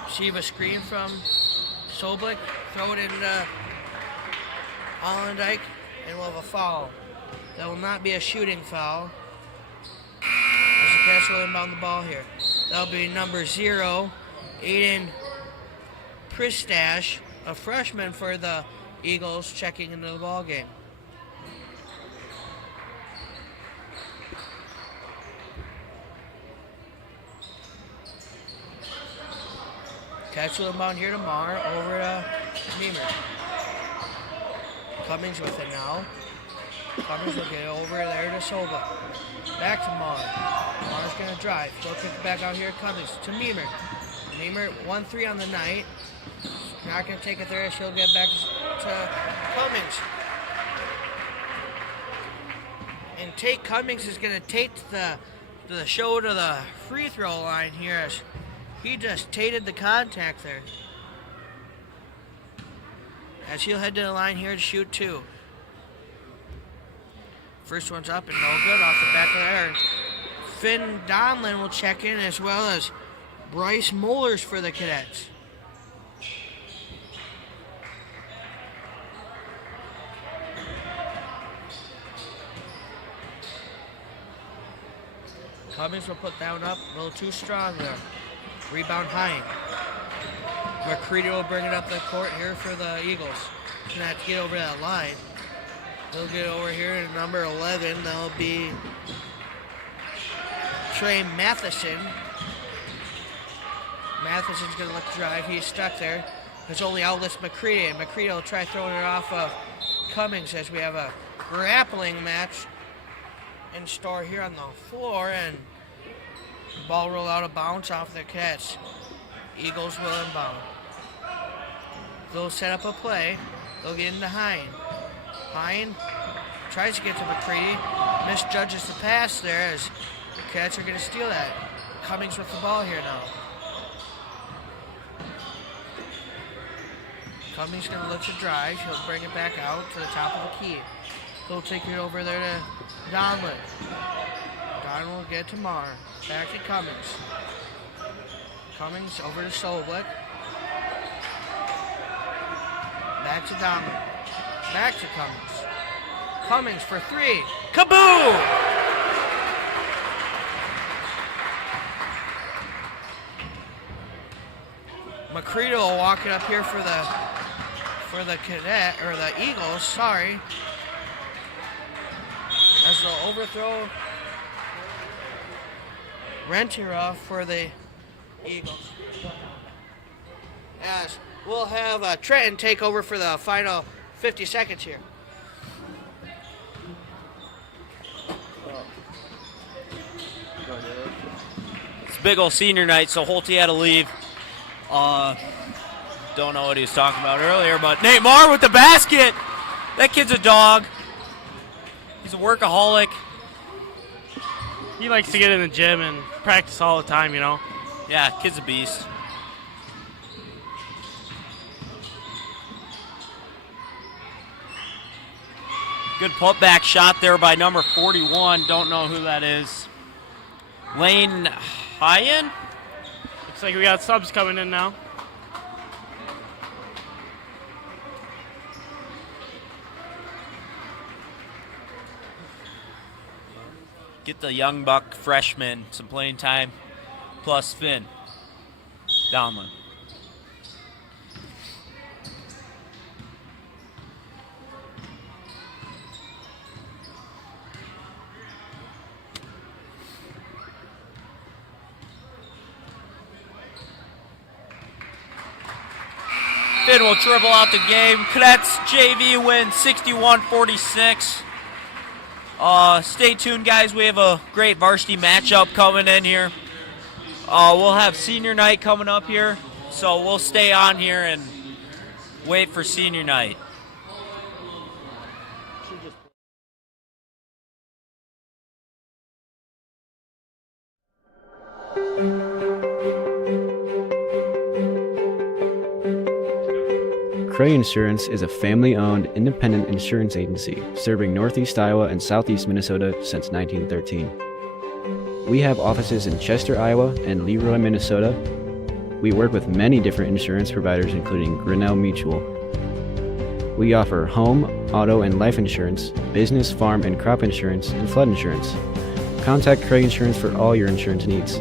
Receive a screen from Soblik, throw it into Allendike, and we'll have a foul. That will not be a shooting foul. As the Cats will inbound the ball here. That'll be number 0, Aiden Pristash, a freshman for the Eagles, checking into the ball game. Catch will inbound here to Marr, over to Niemer. Cummings with it now. Cummings will get over there to Soba. Back to Marr. Marr's going to drive. He'll kick it back out here to Cummings, to Niemer. Niemer, 1-3 on the night. Not going to take it there. She'll get back to Cummings. And Tate Cummings is going to take the show to the free throw line here as he just tated the contact there. As he'll head to the line here to shoot 2. First one's up and no good off the back of there. Finn Donlin will check in, as well as Bryce Mollers for the Cadets. Cummings will put that one up, a little too strong there. Rebound Hine. McCready will bring it up the court here for the Eagles. Gonna have to get over that line. He'll get over here to number 11. That'll be Trey Matheson. Matheson's gonna look to drive. He's stuck there. His only outlet's McCready. And McCready will try throwing it off of Cummings as we have a grappling match in store here on the floor, and the ball roll out of bounds off the Cats. Eagles will inbound. They'll set up a play. They'll get into Hine. Hine tries to get to McCready. Misjudges the pass there as the Cats are going to steal that. Cummings with the ball here now. Cummings going to look to drive. He'll bring it back out to the top of the key. He'll take it over there to Donlin. Donlin will get to Marr. Back to Cummings. Cummings over to Soblik. Back to Donlin. Back to Cummings. Cummings for 3. Kaboom! McCready will walk it up here for the Cadet, or the Eagles, sorry. As they'll overthrow Rentera for the Eagles. As we'll have Trenton take over for the final 50 seconds here. It's a big old senior night, so Holte had to leave. Don't know what he was talking about earlier, but Nate Marr with the basket. That kid's a dog. He's a workaholic. He likes to get in the gym and practice all the time, you know. Yeah, kid's a beast. Good putback shot there by number 41. Don't know who that is. Lane Hyen? Looks like we got subs coming in now. Get the young buck freshman some playing time, plus Finn Donlin. Finn will dribble out the game. Cadets JV win 61-46. Stay tuned, guys. We have a great varsity matchup coming in here. We'll have senior night coming up here. So we'll stay on here and wait for senior night. Cray Insurance is a family-owned, independent insurance agency serving Northeast Iowa and Southeast Minnesota since 1913. We have offices in Chester, Iowa and Leroy, Minnesota. We work with many different insurance providers including Grinnell Mutual. We offer home, auto, and life insurance, business, farm, and crop insurance, and flood insurance. Contact Cray Insurance for all your insurance needs.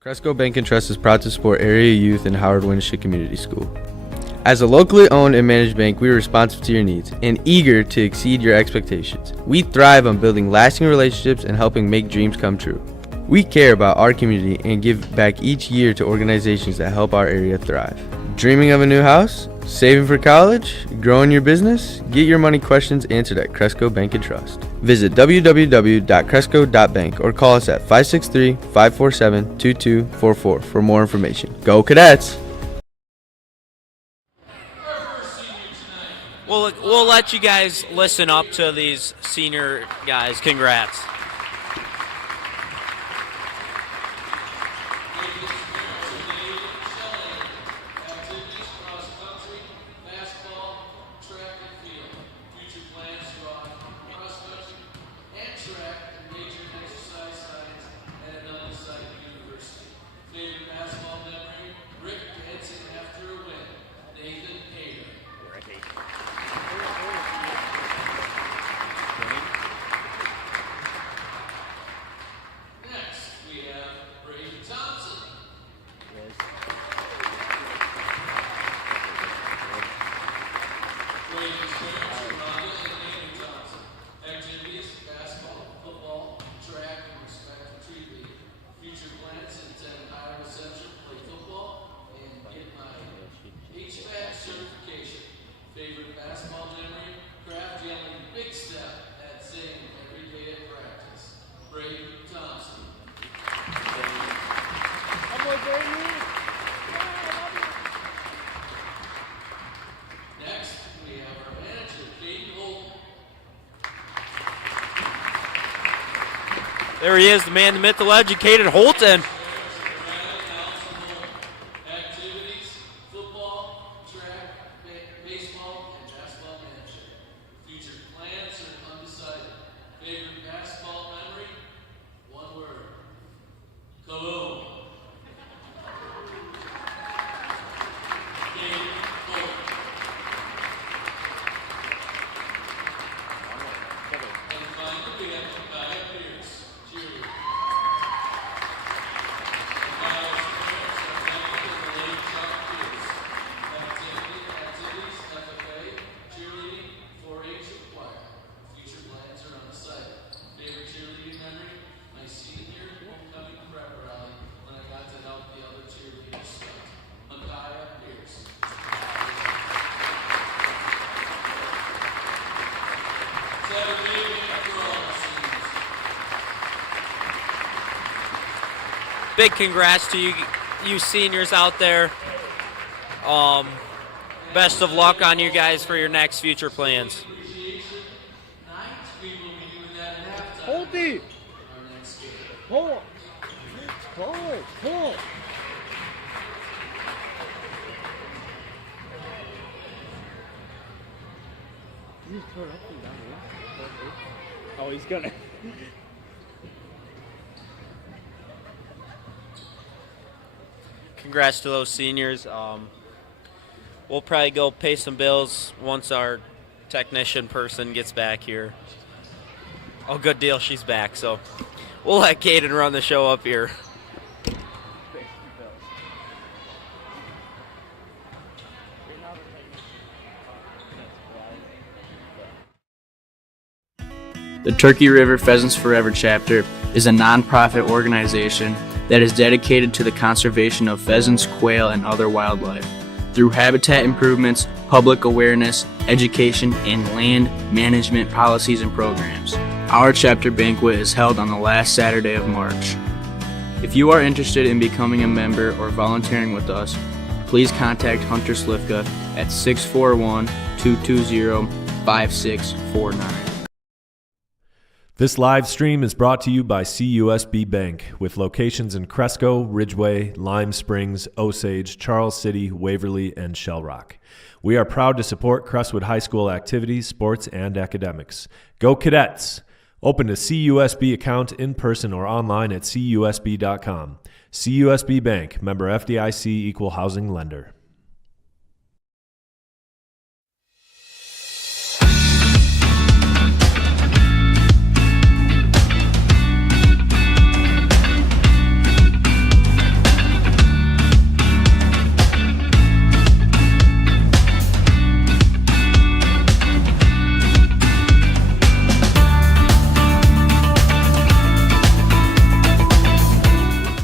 Cresco Bank and Trust is proud to support area youth in Howard Winship Community School. As a locally owned and managed bank, we are responsive to your needs and eager to exceed your expectations. We thrive on building lasting relationships and helping make dreams come true. We care about our community and give back each year to organizations that help our area thrive. Dreaming of a new house? Saving for college? Growing your business? Get your money questions answered at Cresco Bank and Trust. Visit www.cresco.bank or call us at 563-547-2244 for more information. Go Cadets! We'll let you guys listen up to these senior guys. Congrats. There he is, the man, the myth, the legend, Caden Holton. Big congrats to you seniors out there. Best of luck on you guys for your next future plans. Hold it! Hold! Hold! Hold! Oh, he's gonna. Congrats to those seniors. We'll probably go pay some bills once our technician person gets back here. Oh, good deal, she's back. So we'll let Caden run the show up here. The Turkey River Pheasants Forever chapter is a nonprofit organization that is dedicated to the conservation of pheasants, quail, and other wildlife through habitat improvements, public awareness, education, and land management policies and programs. Our chapter banquet is held on the last Saturday of March. If you are interested in becoming a member or volunteering with us, please contact Hunter Slifka at 641-220-5649. This live stream is brought to you by CUSB Bank, with locations in Cresco, Ridgeway, Lime Springs, Osage, Charles City, Waverly, and Shell Rock. We are proud to support Crestwood High School activities, sports, and academics. Go Cadets! Open a CUSB account in person or online at CUSB.com. CUSB Bank, member FDIC, equal housing lender.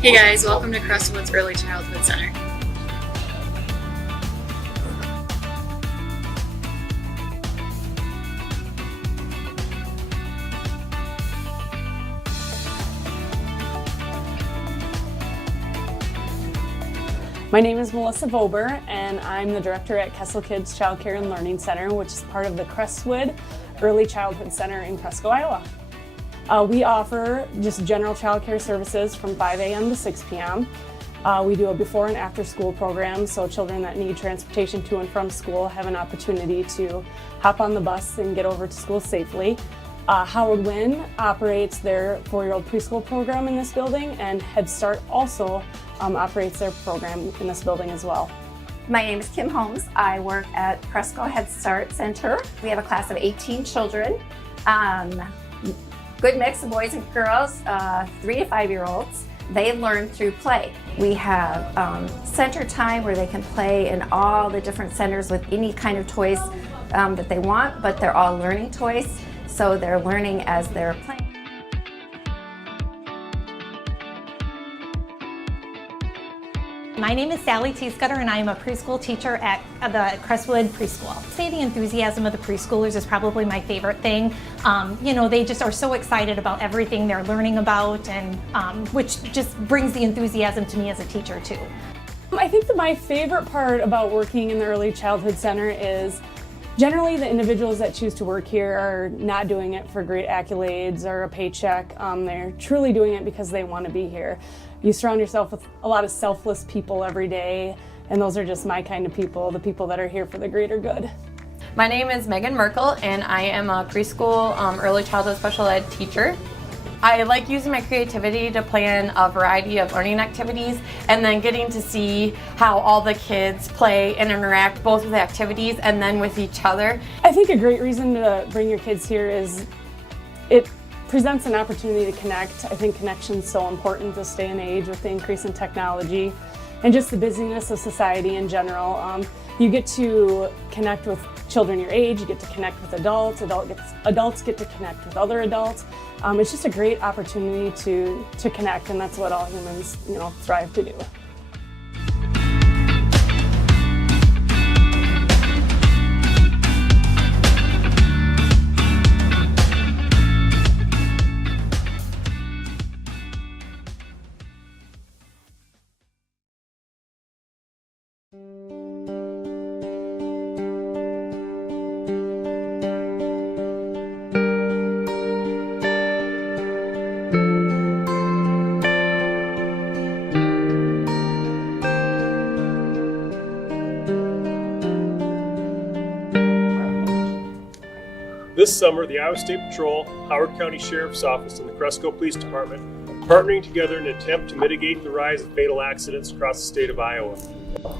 Hey guys, welcome to Crestwood's Early Childhood Center. My name is Melissa Vober, and I'm the director at Kessel Kids Child Care and Learning Center, which is part of the Crestwood Early Childhood Center in Cresco, Iowa. We offer just general child care services from 5 a.m. to 6 p.m. We do a before and after school program, so children that need transportation to and from school have an opportunity to hop on the bus and get over to school safely. Howard Wynn operates their 4-year-old preschool program in this building, and Head Start also operates their program in this building as well. My name is Kim Holmes. I work at Cresco Head Start Center. We have a class of 18 children. Good mix of boys and girls, 3 to 5-year-olds. They learn through play. We have center time where they can play in all the different centers with any kind of toys that they want, but they're all learning toys, so they're learning as they're playing. My name is Sally Teescutter, and I am a preschool teacher at the Crestwood Preschool. I'd say the enthusiasm of the preschoolers is probably my favorite thing. They just are so excited about everything they're learning about, and which just brings the enthusiasm to me as a teacher too. I think that my favorite part about working in the Early Childhood Center is generally the individuals that choose to work here are not doing it for great accolades or a paycheck. They're truly doing it because they want to be here. You surround yourself with a lot of selfless people every day, and those are just my kind of people, the people that are here for the greater good. My name is Megan Merkel, and I am a preschool early childhood special ed teacher. I like using my creativity to plan a variety of learning activities, and then getting to see how all the kids play and interact both with the activities and then with each other. I think a great reason to bring your kids here is it presents an opportunity to connect. I think connection's so important this day and age with the increase in technology and just the busyness of society in general. You get to connect with children your age, you get to connect with adults, adults get to connect with other adults. It's just a great opportunity to connect, and that's what all humans, thrive to do. This summer, the Iowa State Patrol, Howard County Sheriff's Office, and the Cresco Police Department are partnering together in an attempt to mitigate the rise of fatal accidents across the state of Iowa.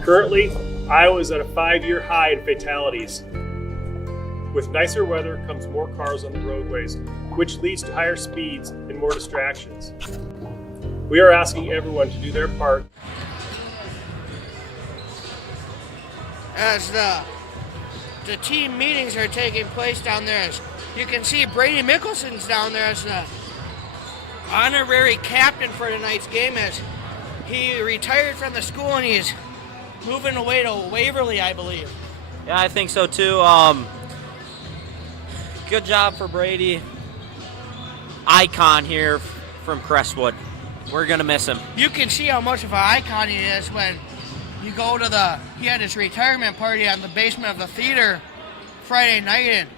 Currently, Iowa is at a 5-year high in fatalities. With nicer weather comes more cars on the roadways, which leads to higher speeds and more distractions. We are asking everyone to do their part. As the team meetings are taking place down there, as you can see, Brady Mickelson's down there as the honorary captain for tonight's game, as he retired from the school and he's moving away to Waverly, I believe. Yeah, I think so too. Good job for Brady. icon here from Crestwood. We're going to miss him. You can see how much of an icon he is when you go to he had his retirement party on the basement of the theater Friday night, and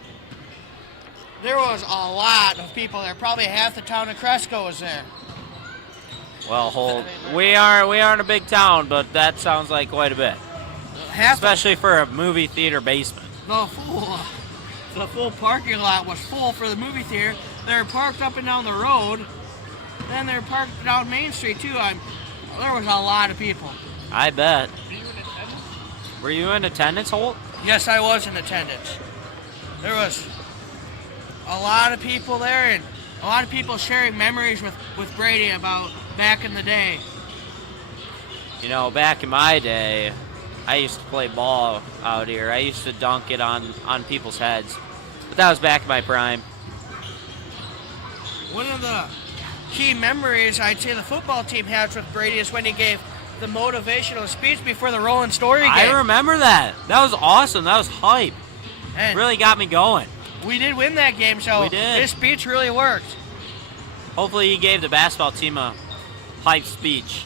there was a lot of people there. Probably half the town of Cresco was there. Well, we aren't a big town, but that sounds like quite a bit. Especially for a movie theater basement. The full parking lot was full for the movie theater. They were parked up and down the road. Then they were parked down Main Street too. There was a lot of people. I bet. Were you in attendance, Holt? Yes, I was in attendance. There was a lot of people there, and a lot of people sharing memories with Brady about back in the day. You know, back in my day, I used to play ball out here. I used to dunk it on people's heads. But that was back in my prime. One of the key memories I'd say the football team has with Brady is when he gave the motivational speech before the Rolling Story game. I remember that. That was awesome. That was hype. And really got me going. We did win that game, so we did. His speech really worked. Hopefully he gave the basketball team a hype speech.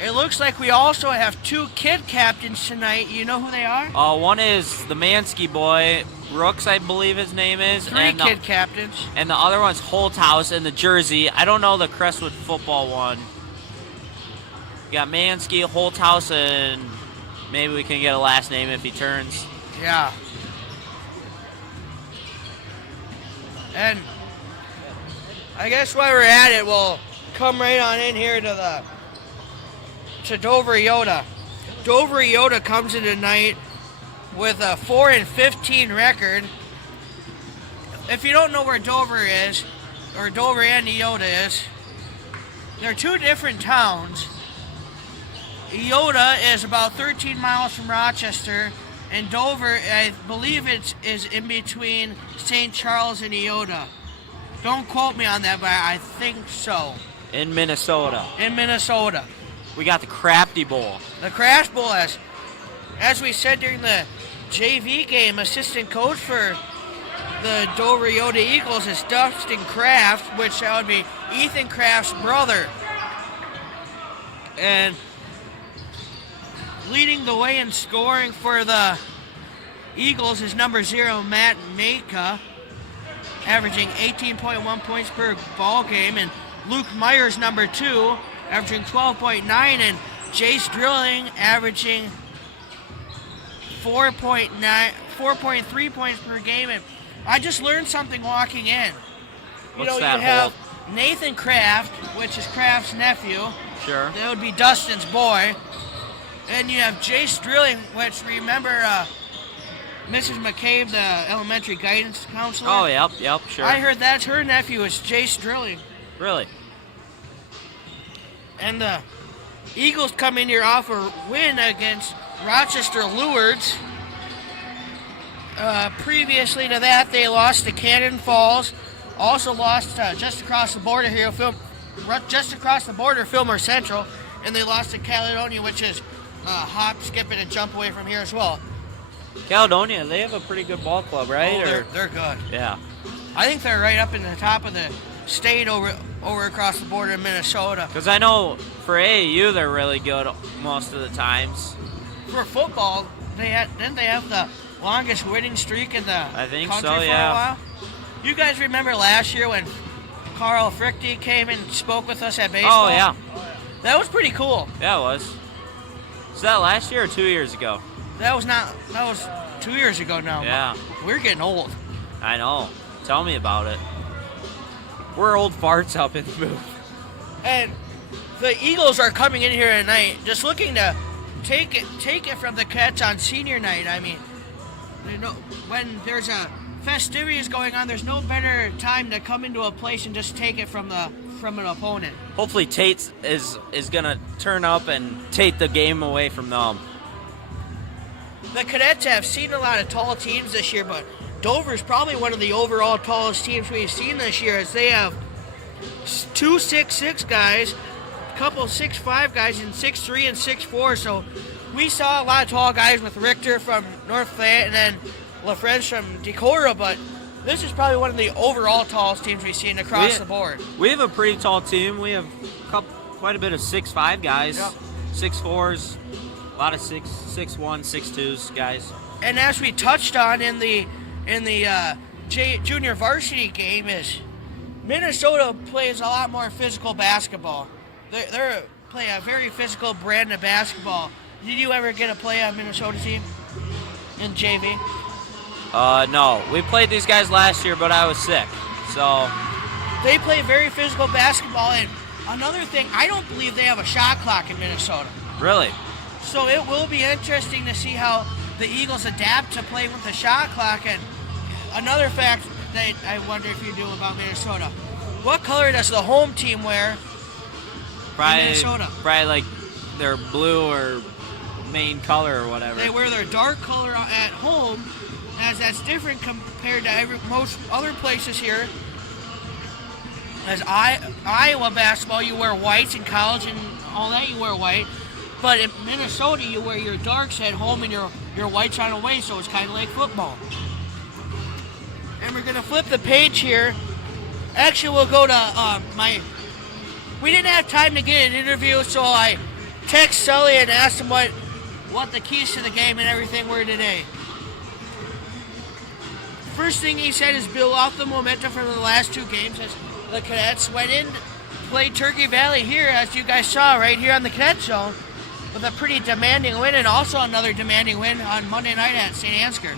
It looks like we also have 2 kid captains tonight. You know who they are? One is the Mansky boy, Brooks, I believe his name is. 3 kid captains. And the other one's Holthouse in the jersey. I don't know the Crestwood football one. We got Mansky, Holthouse, and maybe we can get a last name if he turns. Yeah. And I guess while we're at it, we'll come right on in here to Dover-Eyota. Dover-Eyota comes in tonight with a 4-15 record. If you don't know where Dover is, or Dover and Eyota is, they're 2 different towns. Eyota is about 13 miles from Rochester, and Dover, I believe is in between St. Charles and Eyota. Don't quote me on that, but I think so. In Minnesota. In Minnesota. We got the Crafty Bowl. The Craft Bowl, as we said during the JV game, assistant coach for the Dover-Eyota Eagles is Dustin Kraft, which that would be Ethan Kraft's brother. And leading the way in scoring for the Eagles is number 0, Matt Maka, averaging 18.1 points per ball game, and Luke Myers, number 2, averaging 12.9, and Jace Drilling averaging 4.3 points per game. And I just learned something walking in. You have Nathan Kraft, which is Kraft's nephew. Sure. That would be Dustin's boy. And you have Jace Drilling, which, remember Mrs. McCabe, the elementary guidance counselor? Oh, yep, sure. I heard that's her nephew is Jace Drilling. Really? And the Eagles come in here off a win against Rochester Lourdes. Previously to that, they lost to Cannon Falls. Also lost just across the border here, Fillmore Central. And they lost to Caledonia, which is hop, skip, and jump away from here as well. Caledonia, they have a pretty good ball club, right? Oh, they're good. Yeah. I think they're right up in the top of the state over across the border in Minnesota. Because I know for AAU they're really good most of the times. For football, didn't they have the longest winning streak in the country for a while? You guys remember last year when Carl Frichte came and spoke with us at baseball? Oh, yeah. That was pretty cool. Yeah, it was. Was that last year or 2 years ago? That was 2 years ago now. Yeah. We're getting old. I know. Tell me about it. We're old farts up in the booth. And the Eagles are coming in here tonight just looking to take it from the Cats on senior night. I mean, when there's a festivities going on, there's no better time to come into a place and just take it from an opponent. Hopefully Tate is going to turn up and take the game away from them. The Cadets have seen a lot of tall teams this year, but Dover's probably one of the overall tallest teams we've seen this year, as they have 2 6'6" guys, a couple 6'5" guys, and 6'3" and 6'4". So we saw a lot of tall guys with Richter from North Fayette and then LaFrench from Decorah, but This is probably one of the overall tallest teams we've seen across the board. We have a pretty tall team. We have quite a bit of 6'5" guys, 6'4s, a lot of 6'1", 6'2s guys. And as we touched on in the junior varsity game, is Minnesota plays a lot more physical basketball. They're playing a very physical brand of basketball. Did you ever get to play on Minnesota team in JV? No. We played these guys last year, but I was sick. So they play very physical basketball. And another thing, I don't believe they have a shot clock in Minnesota. Really? So it will be interesting to see how the Eagles adapt to play with the shot clock. And another fact that I wonder if you do about Minnesota, what color does the home team wear in Minnesota? Probably like their blue or main color or whatever. They wear their dark color at home, as that's different compared to most other places here. As Iowa basketball, you wear whites in college and all that, you wear white. But in Minnesota, you wear your darks at home and your whites on away, so it's kind of like football. And we're going to flip the page here. Actually, we'll go to we didn't have time to get an interview, so I text Sully and asked him what the keys to the game and everything were today. First thing he said is build off the momentum from the last two games as the Cadets went in, played Turkey Valley here, as you guys saw right here on the Cadet Zone, with a pretty demanding win, and also another demanding win on Monday night at St. Ansgar.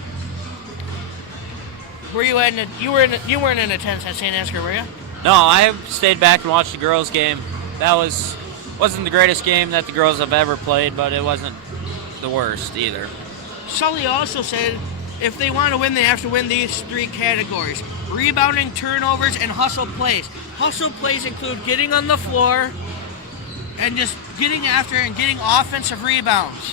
You weren't in attendance at St. Ansgar, were you? No, I stayed back and watched the girls' game. That wasn't the greatest game that the girls have ever played, but it wasn't the worst either. Sully also said if they want to win, they have to win these three categories: rebounding, turnovers, and hustle plays. Hustle plays include getting on the floor and just getting after and getting offensive rebounds.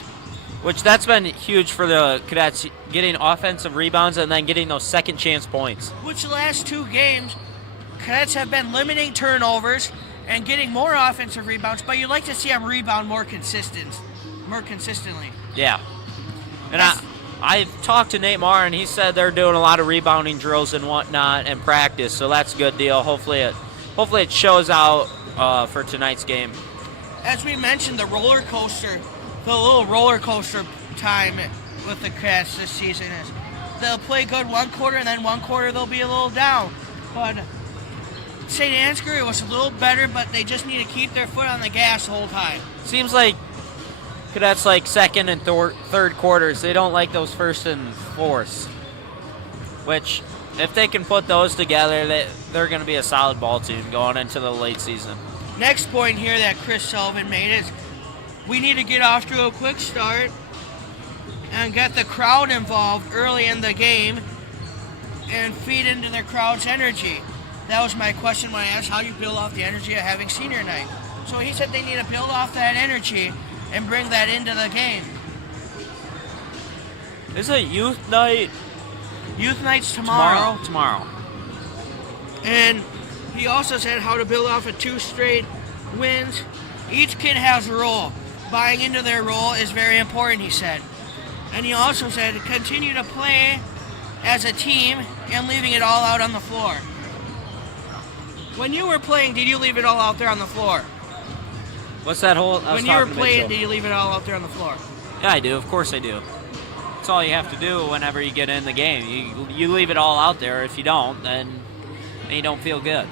Which that's been huge for the Cadets, getting offensive rebounds and then getting those second chance points. Which the last two games, Cadets have been limiting turnovers and getting more offensive rebounds, but you'd like to see them rebound more consistently. Yeah. And I talked to Nate Marr, and he said they're doing a lot of rebounding drills and whatnot in practice, so that's a good deal. Hopefully it shows out for tonight's game. As we mentioned, the little roller coaster time with the Cadets this season is they'll play good one quarter, and then one quarter they'll be a little down. But St. Ansgar, it was a little better, but they just need to keep their foot on the gas the whole time. Seems like Cadets like second and third quarters. They don't like those first and fourths, which if they can put those together, they're going to be a solid ball team going into the late season. Next point here that Chris Sullivan made is we need to get off to a quick start and get the crowd involved early in the game and feed into their crowd's energy. That was my question when I asked how do you build off the energy of having senior night. So he said they need to build off that energy and bring that into the game. Is it youth night? Youth night's tomorrow. Tomorrow. And he also said how to build off of 2 straight wins. Each kid has a role. Buying into their role is very important, he said. And he also said continue to play as a team and leaving it all out on the floor. When you were playing, did you leave it all out there on the floor? What's that whole? When you were playing, did you leave it all out there on the floor? Yeah, I do. Of course I do. That's all you have to do whenever you get in the game. You leave it all out there. If you don't, then you don't feel good.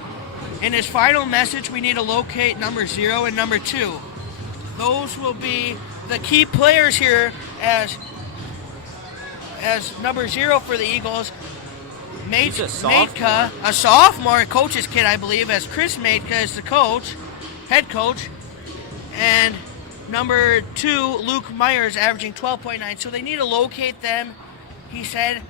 In his final message, we need to locate number 0 and number 2. Those will be the key players here as number 0 for the Eagles. Matka, a sophomore, coach's kid, I believe, as Chris Matka is the head coach. And number 2, Luke Myers, averaging 12.9. So they need to locate them, he said,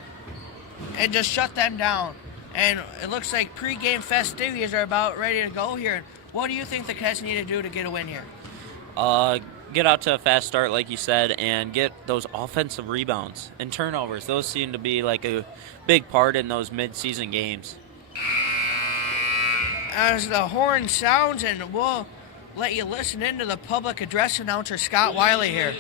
and just shut them down. And it looks like pregame festivities are about ready to go here. What do you think the Cadets need to do to get a win here? Get out to a fast start, like you said, and get those offensive rebounds and turnovers. Those seem to be like a big part in those mid-season games. As the horn sounds, and we'll let you listen into the public address announcer, Scott Wiley here.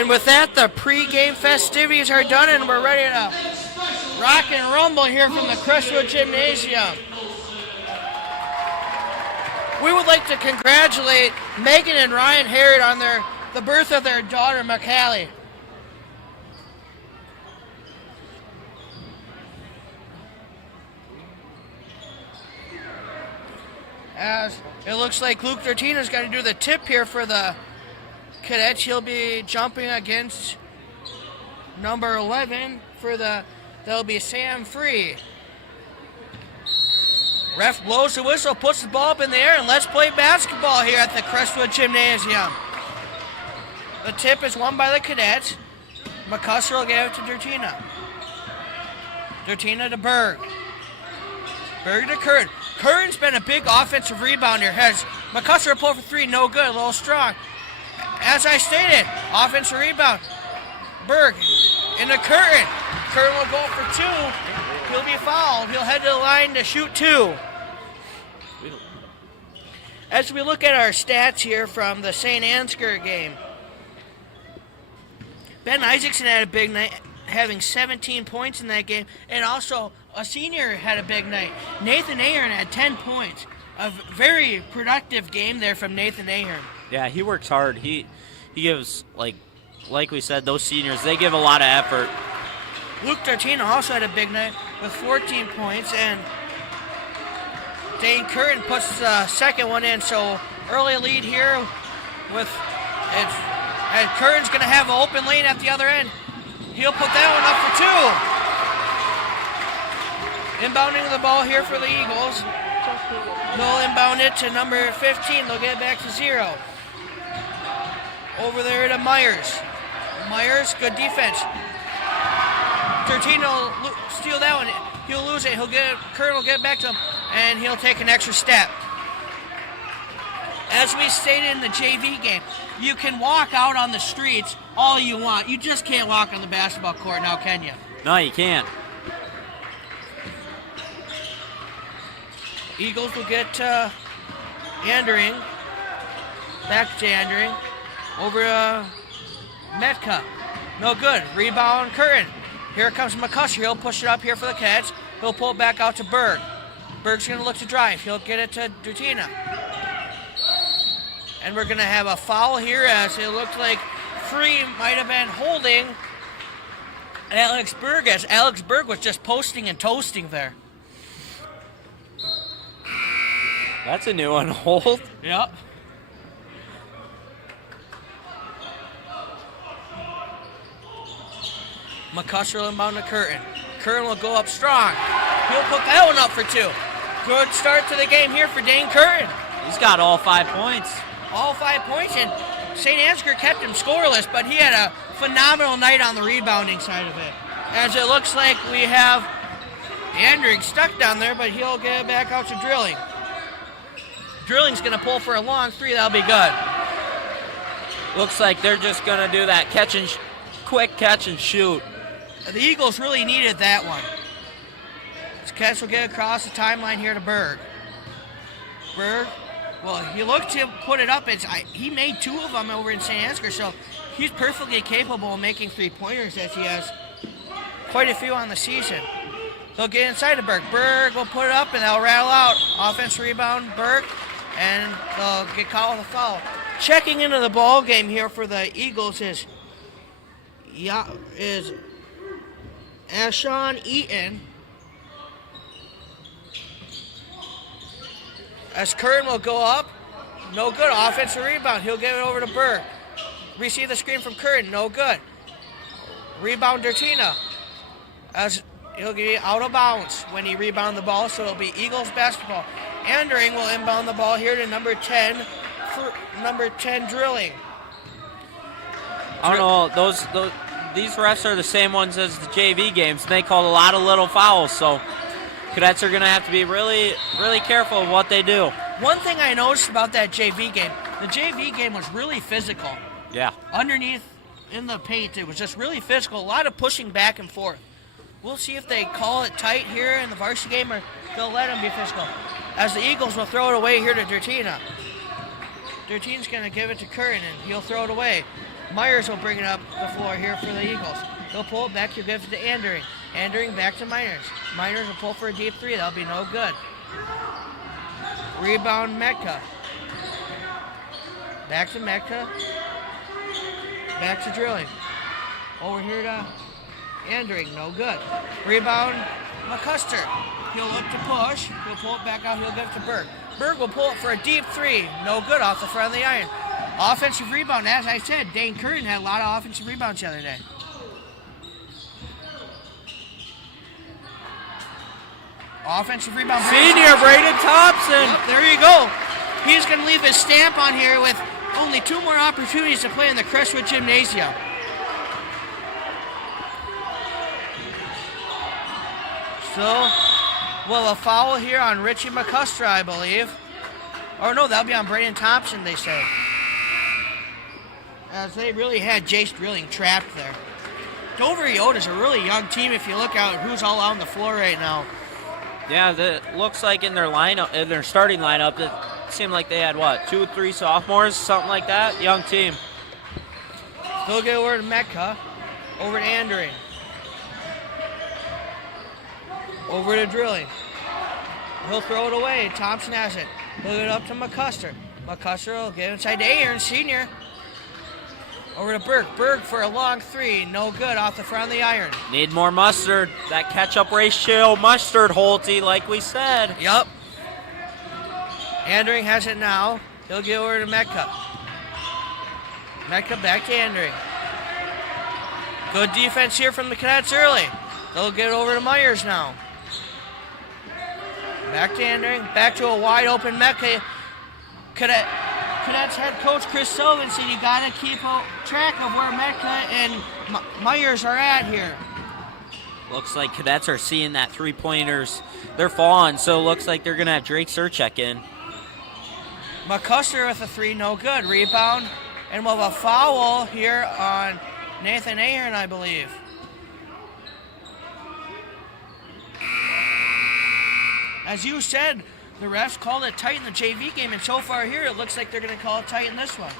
And with that, the pre-game festivities are done, and we're ready to rock and rumble here from the Crestwood Gymnasium. We would like to congratulate Megan and Ryan Harrod on the birth of their daughter, McCallie. As it looks like Luke Dortina's got to do the tip here for the cadets. He'll be jumping against number 11 that'll be Sam Free. Ref blows the whistle, puts the ball up in the air, and let's play basketball here at the Crestwood Gymnasium. The tip is won by the cadets. McCusker will give it to Dortina. Dortina to Berg. Berg to Curran. Curran's been a big offensive rebounder. Has McCusker pull for three, no good, a little strong. As I stated, offensive rebound. Berg into Curran. Curran will go for two. He'll be fouled. He'll head to the line to shoot two. As we look at our stats here from the St. Ansgar game, Ben Isaacson had a big night, having 17 points in that game, and also a senior had a big night. Nathan Ahern had 10 points. A very productive game there from Nathan Ahern. Yeah, he works hard. He gives, like we said, those seniors, they give a lot of effort. Luke Dortina also had a big night with 14 points, and Dane Curran puts the second one in. So early lead here with it. And Curran's going to have an open lane at the other end. He'll put that one up for two. Inbounding the ball here for the Eagles. They'll inbound it to number 15. They'll get it back to 0. Over there to Myers. Myers, good defense. Tertino will steal that one. He'll lose it. Curran will get it back to him, and he'll take an extra step. As we stated in the JV game, you can walk out on the streets all you want. You just can't walk on the basketball court now, can you? No, you can't. Eagles will get Andering. Back to Andering. Over Metka. No good. Rebound, Curran. Here comes McCusker. He'll push it up here for the Cats. He'll pull it back out to Berg. Berg's going to look to drive. He'll get it to Dortina. And we're going to have a foul here, as it looked like Free might have been holding Alex Berg, as Alex Berg was just posting and toasting there. That's a new one. Hold. Yep. McCusker will inbound to Curran. Curran will go up strong. He'll put that one up for two. Good start to the game here for Dane Curran. He's got all 5 points. All 5 points, and St. Ansgar kept him scoreless, but he had a phenomenal night on the rebounding side of it. As it looks like we have Andring stuck down there, but he'll get it back out to Drilling. Drilling's going to pull for a long three. That'll be good. Looks like they're just going to do that quick catch and shoot. The Eagles really needed that one. Kess will get across the timeline here to Berg. Berg, well, he looked to put it up. He made 2 of them over in St. Ansgar, so he's perfectly capable of making 3-pointers, as he has quite a few on the season. They'll get inside of Berg. Berg will put it up, and they'll rattle out. Offense rebound, Berg, and they'll get caught with a foul. Checking into the ball game here for the Eagles is Ashawn Eaton. As Curran will go up, no good. Offensive rebound. He'll give it over to Berg. Receive the screen from Curran, no good. Rebound Dortina. As he'll get out of bounds when he rebound the ball, so it'll be Eagles basketball. Andering will inbound the ball here to number 10 Drilling. I don't know. These refs are the same ones as the JV games. They called a lot of little fouls, so Cadets are going to have to be really, really careful of what they do. One thing I noticed about that JV game, the JV game was really physical. Yeah. Underneath in the paint, it was just really physical. A lot of pushing back and forth. We'll see if they call it tight here in the varsity game or they'll let them be physical. As the Eagles will throw it away here to Dortina. Dortina's going to give it to Curran, and he'll throw it away. Myers will bring it up the floor here for the Eagles. He'll pull it back. He'll give it to Andering. Andering back to Myers. Myers will pull for a deep three. That'll be no good. Rebound Metka. Back to Metka. Back to Drilling. Over here to Andering. No good. Rebound McCuster. He'll look to push. He'll pull it back out. He'll give it to Berg. Berg will pull it for a deep three. No good off the front of the iron. Offensive rebound. As I said, Dane Curtin had a lot of offensive rebounds the other day. Offensive rebound. Senior Braden Thompson. Yep, there you go. He's going to leave his stamp on here with only 2 more opportunities to play in the Crestwood Gymnasium. So, well, a foul here on Richie McCuster, I believe. Or no, that'll be on Braden Thompson, they say. As they really had Jace Drilling trapped there. Dover-Eyota is a really young team if you look out who's all out on the floor right now. Yeah, it looks like in their lineup, in their starting lineup, it seemed like they had, 2 or 3 sophomores, something like that. Young team. They'll get over to Metka. Over to Andering. Over to Drilling. He'll throw it away. Thompson has it. He'll get it up to McCuster. McCuster will get inside to Aaron, senior. Over to Berg. Berg for a long three. No good off the front of the iron. Need more mustard. That catch-up ratio mustard, Holty, like we said. Yup. Andering has it now. He'll get over to Metka. Metka back to Andering. Good defense here from the Cadets early. They'll get over to Myers now. Back to Andering. Back to a wide open Metka. Cadets head coach Chris Sullivan said you got to keep track of where Metka and Myers are at here. Looks like Cadets are seeing that three-pointers. They're falling, so it looks like they're going to have Drake Surchek in. McCuster with a three, no good. Rebound, and we'll have a foul here on Nathan Ahern, I believe. As you said, the refs called it tight in the JV game, and so far here, it looks like they're going to call it tight in this one.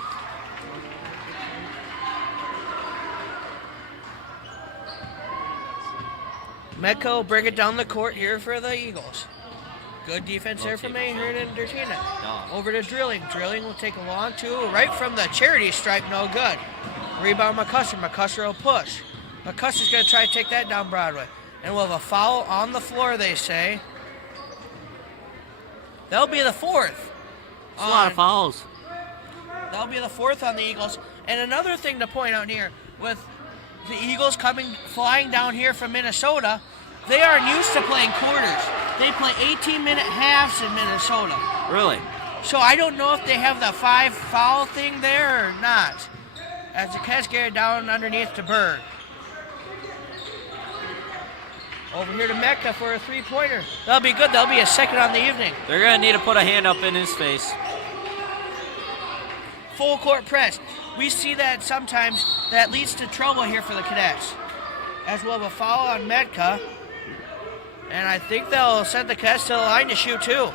Metka will bring it down the court here for the Eagles. Good defense there from Ahern and Dertina. Over to Drilling. Drilling will take a long two right from the charity stripe, no good. Rebound McCuster. McCuster will push. McCuster's going to try to take that down Broadway. And we'll have a foul on the floor, they say. That'll be the fourth. That's a lot of fouls. That'll be the fourth on the Eagles. And another thing to point out here, with the Eagles flying down here from Minnesota, they aren't used to playing quarters. They play 18-minute halves in Minnesota. Really? So I don't know if they have the 5 foul thing there or not. As the Cats get it down underneath to Berg. Over here to Metka for a three-pointer. That'll be good. That'll be a second on the evening. They're going to need to put a hand up in his face. Full court press. We see that sometimes. That leads to trouble here for the Cadets. As well, a foul on Metka. And I think they'll send the Cadets to the line to shoot too.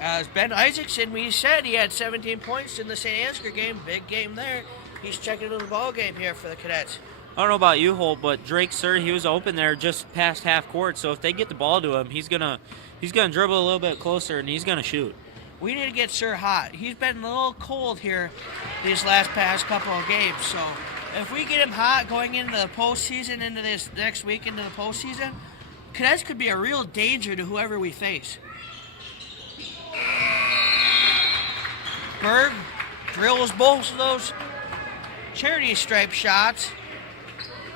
As Ben Isaacson, we said he had 17 points in the St. Ansgar game. Big game there. He's checking into the ball game here for the Cadets. I don't know about you, Holt, but Drake Sir, he was open there just past half court. So if they get the ball to him, he's gonna dribble a little bit closer and he's gonna shoot. We need to get Sir hot. He's been a little cold here these past couple of games. So if we get him hot going into the postseason, into this next week into the postseason, Cadets could be a real danger to whoever we face. Berg drills both of those charity stripe shots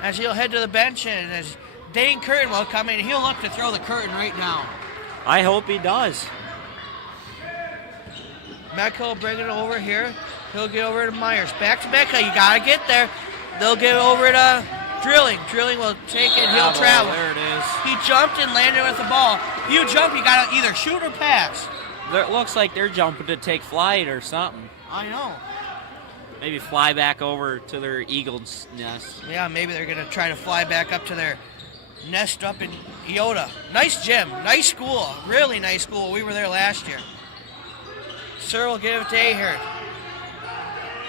as he'll head to the bench, and as Dane Curtin will come in, he'll look to throw the curtain right down. I hope he does. Metka will bring it over here. He'll get over to Myers. Back to Metka. You got to get there. They'll get over to Drilling. Drilling will take it. He'll travel. There it is. He jumped and landed with the ball. If you jump, you got to either shoot or pass. It looks like they're jumping to take flight or something. I know. Maybe fly back over to their eagle's nest. Yeah, maybe they're going to try to fly back up to their nest up in Eyota. Nice gym. Nice school. Really nice school. We were there last year. Sir will give it to Ahern.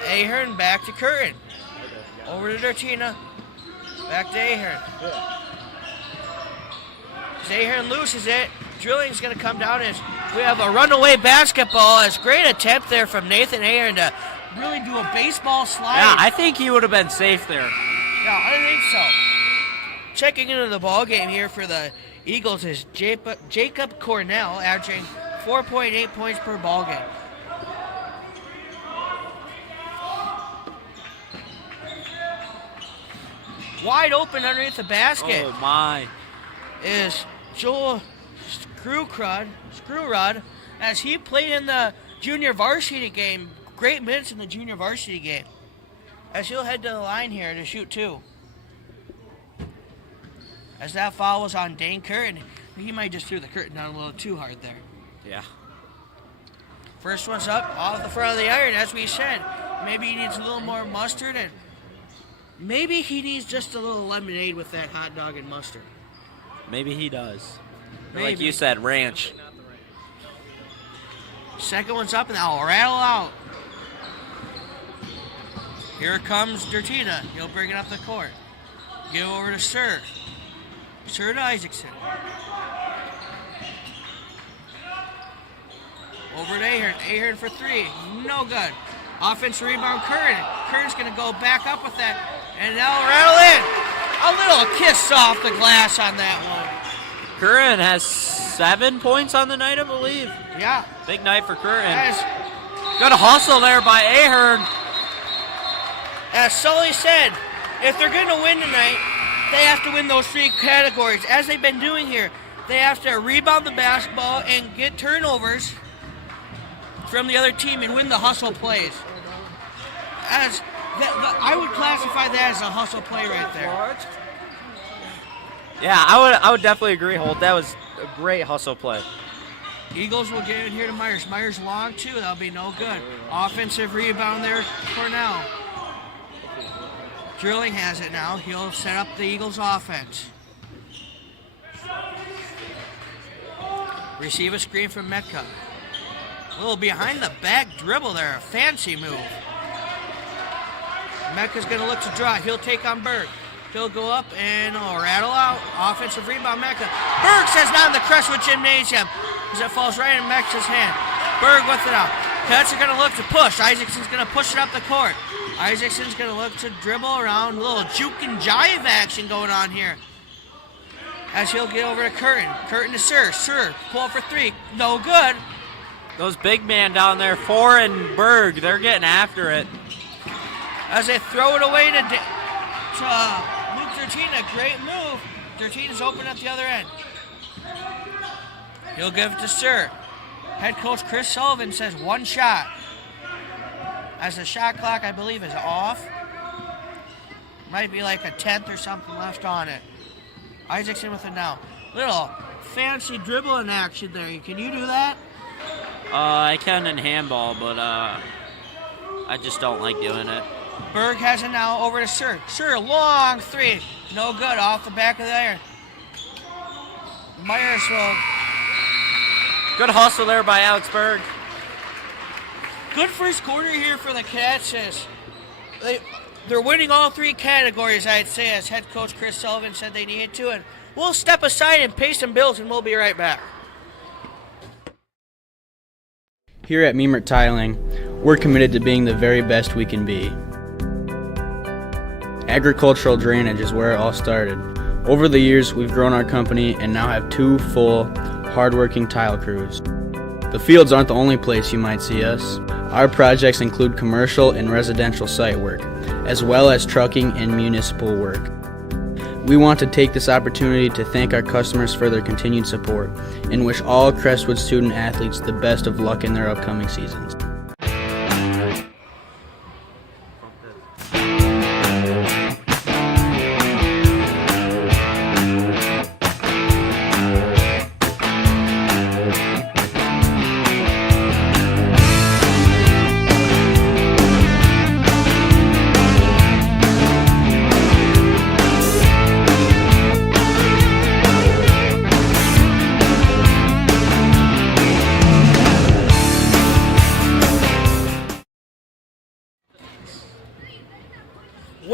Ahern back to Curtin. Over to Dertina. Back to Ahern. As Ahern loses it, Drilling's going to come down as we have a runaway basketball. It's a great attempt there from Nathan Ahern to really do a baseball slide. Yeah, I think he would have been safe there. Yeah, I think so. Checking into the ball game here for the Eagles is Jacob Cornell, averaging 4.8 points per ball game. Wide open underneath the basket. Oh my! Is Joel Screwrod, as he played in the junior varsity game. Great minutes in the junior varsity game. As he'll head to the line here to shoot two. As that foul was on Dane Curtin, he might just threw the curtain down a little too hard there. Yeah. First one's up off the front of the iron, as we said. Maybe he needs a little more mustard, and maybe he needs just a little lemonade with that hot dog and mustard. Maybe he does. Maybe. Like you said, ranch. Second one's up, and I'll rattle out. Here comes Dertina. He'll bring it up the court. Give over to Sir. Sir to Isaacson. Over to Ahern. Ahern for three. No good. Offensive rebound, Curtin. Curtin's going to go back up with that. And now rattle in. A little kiss off the glass on that one. Curtin has 7 points on the night, I believe. Yeah. Big night for Curtin. Good hustle there by Ahern. As Sully said, if they're going to win tonight, they have to win those three categories. As they've been doing here, they have to rebound the basketball and get turnovers from the other team and win the hustle plays. I would classify that as a hustle play right there. Yeah, I would definitely agree, Holt. That was a great hustle play. Eagles will get it here to Myers. Myers long too. That'll be no good. Offensive rebound there, Cornell. Drilling has it now. He'll set up the Eagles offense. Receive a screen from Metka. A little behind the back dribble there. A fancy move. Mecca's going to look to draw. He'll take on Berg. He'll go up and rattle out. Offensive rebound, Mecca. Berg says not in the Crestwood Gymnasium as it falls right in Mecca's hand. Berg with it out. Cats are going to look to push. Isaacson's going to push it up the court. Isaacson's going to look to dribble around. A little juke and jive action going on here. As he'll get over to Curtin. Curtin to Sir. Sir, pull for three. No good. Those big man down there, Four and Berg, they're getting after it. As they throw it away to Luke Dertina. Great move. Dertina's open at the other end. He'll give it to Sir. Head coach Chris Sullivan says one shot. As the shot clock, I believe, is off. Might be like a 10th or something left on it. Isaacson with it now. Little fancy dribbling action there. Can you do that? I can in handball, but I just don't like doing it. Berg has it now over to Sir. Sir, long three. No good. Off the back of the iron. Myers will. Good hustle there by Alex Berg. Good first quarter here for the Cats. They're winning all three categories, I'd say, as head coach Chris Sullivan said they needed to. And we'll step aside and pay some bills, and we'll be right back. Here at Memert Tiling, we're committed to being the very best we can be. Agricultural drainage is where it all started. Over the years, we've grown our company and now have 2 full, hardworking tile crews. The fields aren't the only place you might see us. Our projects include commercial and residential site work, as well as trucking and municipal work. We want to take this opportunity to thank our customers for their continued support and wish all Crestwood student athletes the best of luck in their upcoming seasons.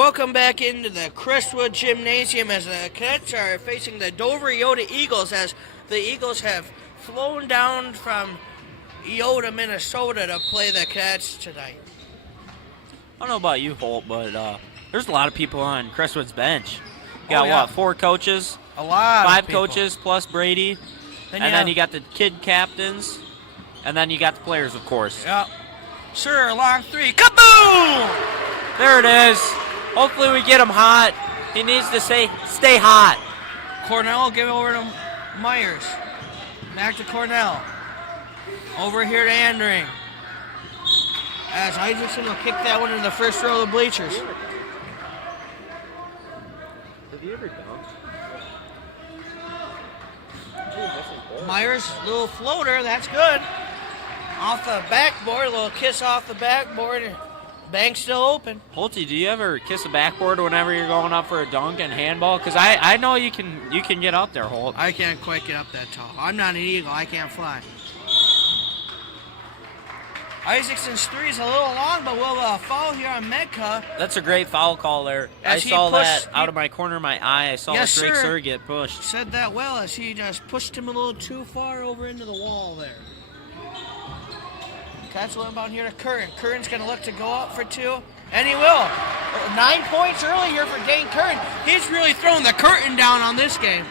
Welcome back into the Crestwood Gymnasium as the Cadets are facing the Dover-Eyota Eagles, as the Eagles have flown down from Eyota, Minnesota to play the Cadets tonight. I don't know about you, Holt, but there's a lot of people on Crestwood's bench. You got, 4 coaches? A lot. 5 of people. coaches plus Brady. Then you got the kid captains. And then you got the players, of course. Yep. Sir, long 3. Kaboom! There it is. Hopefully we get him hot. He needs to stay hot. Cornell, give it over to Myers. Back to Cornell. Over here to Andring. As Isaacson will kick that one into the first row of the bleachers. Have you ever done? Myers, little floater, that's good. Off the backboard, a little kiss off the backboard. Bank's still open. Holty, do you ever kiss a backboard whenever you're going up for a dunk in handball? Because I know you can get up there, Holt. I can't quite get up that tall. I'm not an eagle. I can't fly. Isaacson's 3 is a little long, but we'll foul here on Medka. That's a great foul call there. I saw that out of my corner of my eye. I saw Drake Sir get pushed. Said that well, as he just pushed him a little too far over into the wall there. That's a little about here to Curran. Curran's going to look to go up for 2, and he will. 9 points early here for Dane Curran. He's really thrown the curtain down on this game.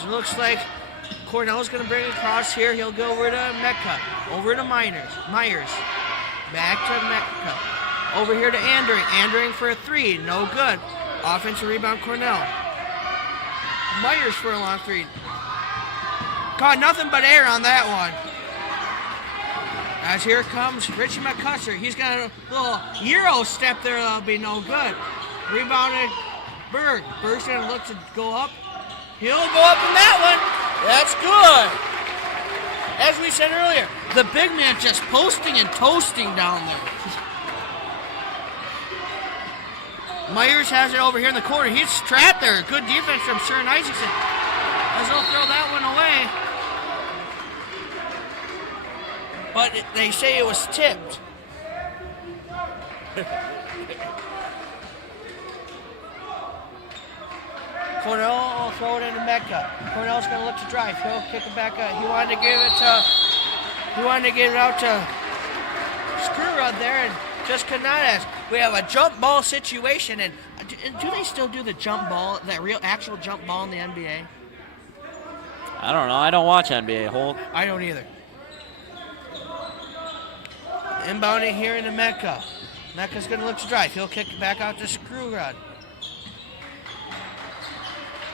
It looks like Cornell's going to bring it across here. He'll go over to Mecca. Over to Myers. Back to Mecca. Over here to Andring. Andring for a 3. No good. Offensive rebound, Cornell. Myers for a long 3. Caught nothing but air on that one. As here comes Richie McCusser. He's got a little Euro step there that'll be no good. Rebounded Berg. Berg's going to look to go up. He'll go up in that one. That's good. As we said earlier, the big man just posting and toasting down there. Myers has it over here in the corner. He's trapped there. Good defense from Sharon Isaacson. As he'll throw that one away. But they say it was tipped. Cornell will throw it into Mecca. Cornell's going to look to drive. He'll kick it back out. He wanted to give it out to Screwrud there, and just could not. As we have a jump ball situation, and do they still do the jump ball, that real actual jump ball in the NBA? I don't know. I don't watch NBA, Holt. I don't either. Inbounding here into Mecca. Mecca's going to look to drive. He'll kick it back out to Screwrud.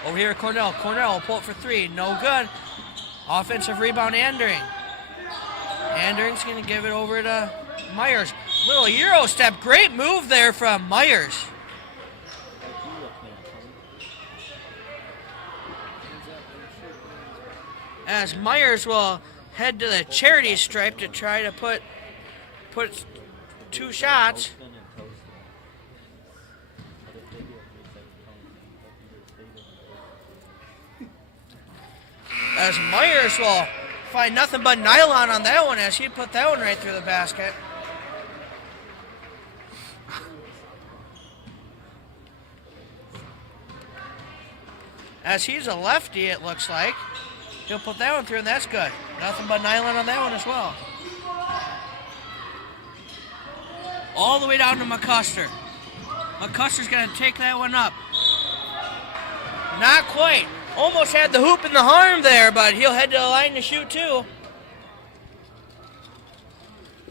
Over here, Cornell. Cornell will pull it for 3. No good. Offensive rebound, Andring. Andring's going to give it over to Myers. Little Euro step. Great move there from Myers. As Myers will head to the charity stripe to try to put 2 shots. As Myers will find nothing but nylon on that one, as he put that one right through the basket. As he's a lefty, it looks like. He'll put that one through, and that's good. Nothing but nylon on that one as well. All the way down to McCuster. McCuster's going to take that one up. Not quite. Almost had the hoop in the arm there, but he'll head to the line to shoot too.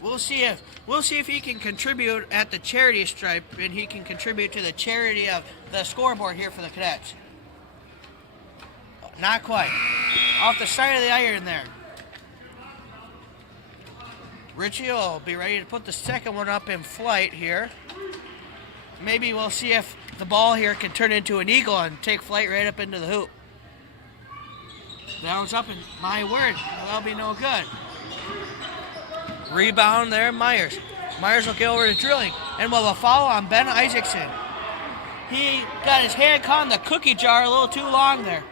We'll see if he can contribute at the charity stripe, and he can contribute to the charity of the scoreboard here for the Cadets. Not quite. Off the side of the iron there. Richie will be ready to put the second one up in flight here. Maybe we'll see if the ball here can turn into an eagle and take flight right up into the hoop. That one's up, and my word, that'll be no good. Rebound there, Myers. Myers will get over to drilling, and we'll have a foul on Ben Isaacson. He got his hand caught in the cookie jar a little too long there.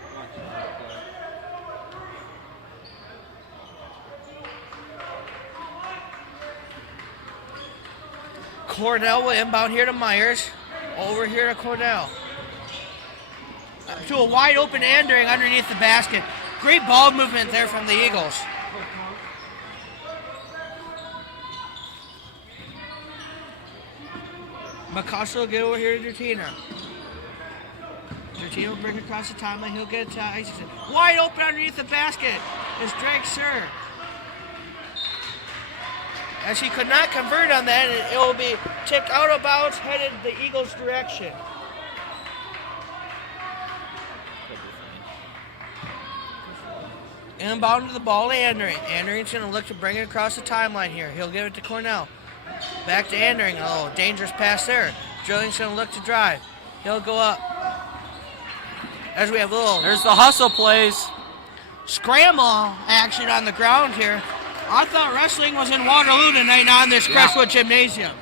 Cornell will inbound here to Myers. Over here to Cornell. To a wide open Andering underneath the basket. Great ball movement there from the Eagles. McCusker will get over here to Dertina. Dertina will bring it across the timeline. He'll get it to Isaacson. Wide open underneath the basket is Drake Sir. As he could not convert on that, it will be tipped out of bounds, headed the Eagles' direction. Inbound to the ball to Andering. Andering's going to look to bring it across the timeline here. He'll give it to Cornell. Back to Andering. Oh, dangerous pass there. Drilling's going to look to drive. He'll go up. As we have There's the hustle plays. Scramble action on the ground here. I thought wrestling was in Waterloo tonight on this Crestwood Gymnasium.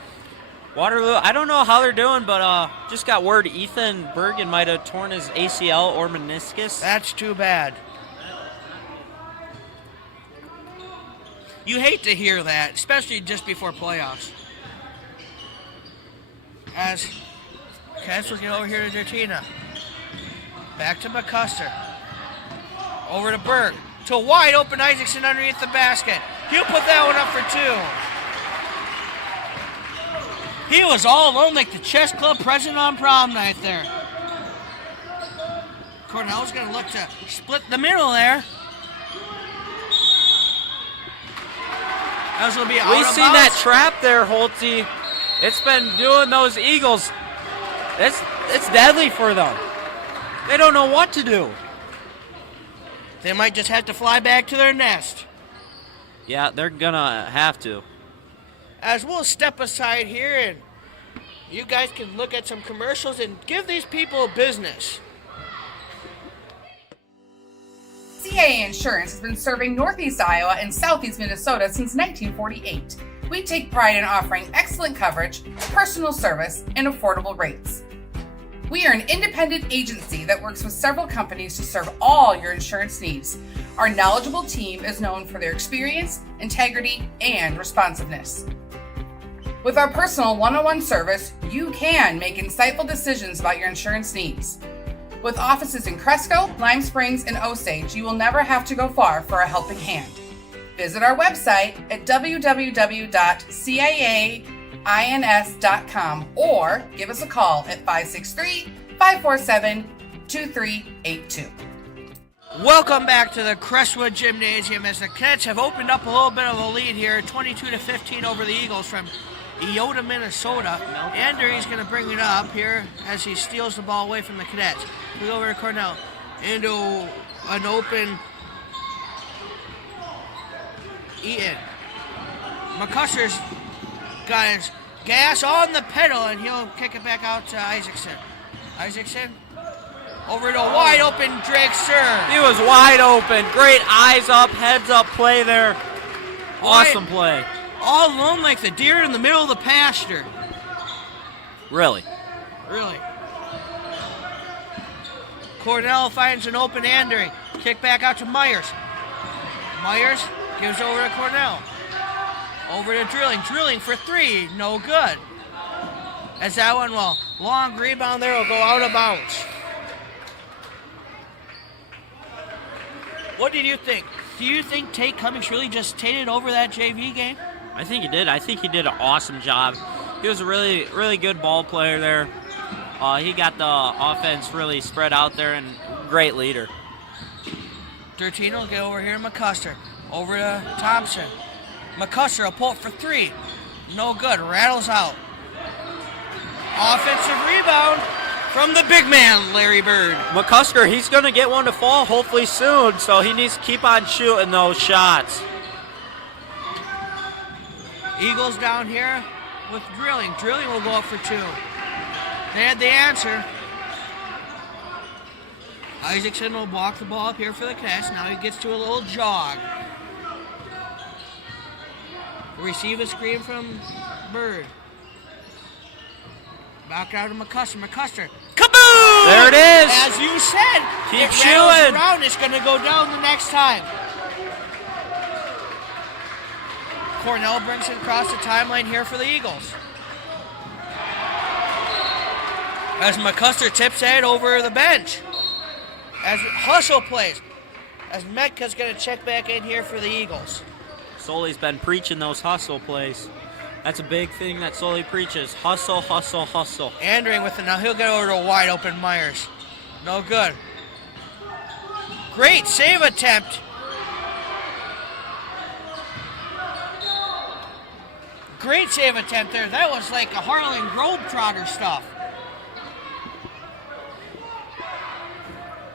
Waterloo, I don't know how they're doing, but just got word Ethan Bergen might have torn his ACL or meniscus. That's too bad. You hate to hear that, especially just before playoffs. As Cats will get over here to Dertina. Back to McCusker. Over to Berg. To a wide open Isaacson underneath the basket. He'll put that one up for two. He was all alone like the chess club president on prom night there. Cornell's going to look to split the middle there. We've seen that trap there, Holtzy. It's been doing those Eagles. It's deadly for them. They don't know what to do. They might just have to fly back to their nest. Yeah, they're gonna have to. As we'll step aside here and you guys can look at some commercials and give these people business. CAA Insurance has been serving Northeast Iowa and Southeast Minnesota since 1948. We take pride in offering excellent coverage, personal service, and affordable rates. We are an independent agency that works with several companies to serve all your insurance needs. Our knowledgeable team is known for their experience, integrity, and responsiveness. With our personal one-on-one service, you can make insightful decisions about your insurance needs. With offices in Cresco, Lime Springs, and Osage, you will never have to go far for a helping hand. Visit our website at www.cains.com or give us a call at 563-547-2382. Welcome back to the Crestwood Gymnasium as the Cats have opened up a little bit of a lead here, 22-15 over the Eagles from Eyota, Minnesota. Andery's going to bring it up here as he steals the ball away from the Cadets. We go over to Cornell into an open Eaton. McCusker's got his gas on the pedal and he'll kick it back out to Isaacson. Isaacson over to a wide open Drake Sir. He was wide open. Great eyes up, heads up play there. Awesome play. All alone like the deer in the middle of the pasture. Really? Really. Cornell finds an open Andering. Kick back out to Myers. Myers gives over to Cornell. Over to Drilling. Drilling for three. No good. As that one will. Long rebound there will go out of bounds. What did you think? Do you think Tate Cummings really just tated over that JV game? I think he did. I think he did an awesome job. He was a really, really good ball player there. He got the offense really spread out there and great leader. Dertina will get over here to McCusker. Over to Thompson. McCusker will pull it for three. No good. Rattles out. Offensive rebound from the big man, Larry Bird. McCusker, he's going to get one to fall hopefully soon, so he needs to keep on shooting those shots. Eagles down here with Drilling. Drilling will go up for two. They had the answer. Isaacson will walk the ball up here for the Cats. Now he gets to a little jog. Receive a screen from Bird. Back out to McCusker. McCusker. Kaboom! There it is. As you said, keep it rattles chewing. Around. It's going to go down the next time. Cornell brings it across the timeline here for the Eagles. As McCuster tips that over the bench. As hustle plays. As Metka's going to check back in here for the Eagles. Sully's been preaching those hustle plays. That's a big thing that Sully preaches. Hustle, hustle, hustle. Andering with it now. He'll get over to a wide open Myers. No good. Great save attempt. Great save attempt there. That was like a Harlan Globetrotter stuff.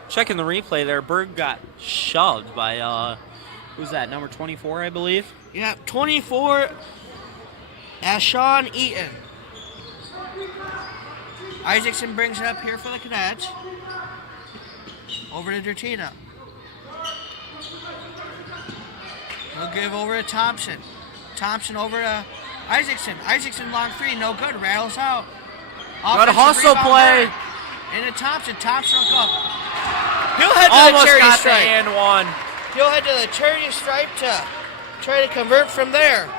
Checking the replay there, Berg got shoved by, who's that, number 24, I believe? Yeah, 24, Sean Eaton. Isaacson brings it up here for the Cadets. Over to Dertina. He'll give over to Thompson. Thompson over to Isaacson. Isaacson long three, no good, rattles out. Got a hustle play. Into Thompson. Thompson will go. He'll head to Almost the charity got stripe. the and one. He'll head to the charity stripe to try to convert from there.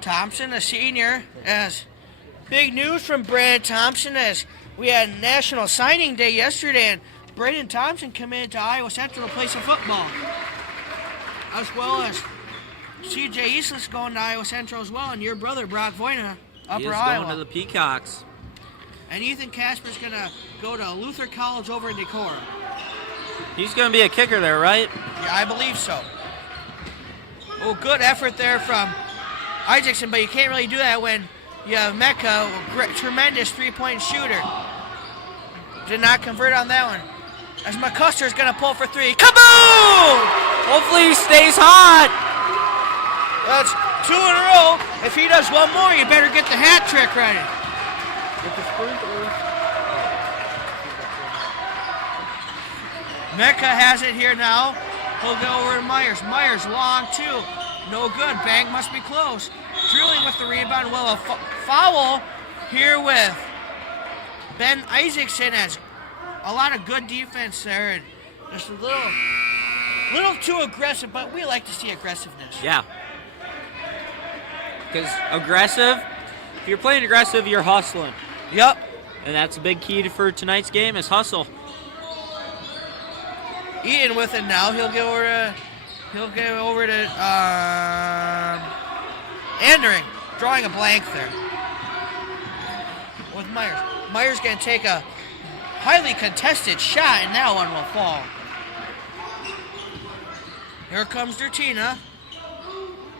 Thompson, a senior, as big news from Brandon Thompson as we had National Signing Day yesterday, and Brandon Thompson committed to Iowa Central to play some football, as well as C.J. Eastlis going to Iowa Central as well, and your brother Brock Voyna, Upper He is Iowa. going to the Peacocks. And Ethan Casper's going to go to Luther College over in Decorah. He's going to be a kicker there, right? Yeah, I believe so. Oh, good effort there from Isaacson, but you can't really do that when you have Mecca, a tremendous three-point shooter. Did not convert on that one. As McCuster's going to pull for three. Kaboom! Hopefully he stays hot. That's two in a row. If he does one more, you better get the hat trick ready. Mecca has it here now. He'll go over to Myers. Myers long two. No good. Bank must be close. Drilling with the rebound. Well, a foul here with Ben Isaacson has a lot of good defense there. And just a little too aggressive, but we like to see aggressiveness. Yeah. Because aggressive, if you're playing aggressive, you're hustling. Yep. And that's a big key for tonight's game is hustle. Ian with it now. He'll get over to Andering, drawing a blank there with Myers. Myers going to take a highly contested shot, and that one will fall. Here comes Dertina.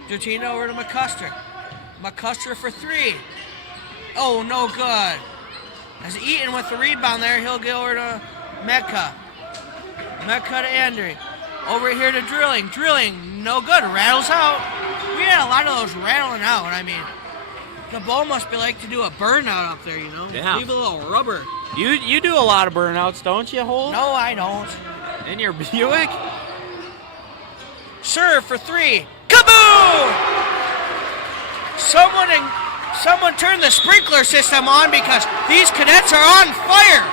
Dertina over to McCuster. McCuster for three. Oh, no good. As Eaton with the rebound there, he'll get over to Mecca. Mecca to Andrew. Over here to Drilling. Drilling, no good. Rattles out. We had a lot of those rattling out. I mean, the ball must be like to do a burnout up there, you know? Yeah. Leave a little rubber. You do a lot of burnouts, don't you, Holt? No, I don't. In your Buick? Serve for three. Kaboom! Someone turn the sprinkler system on because these cadets are on fire.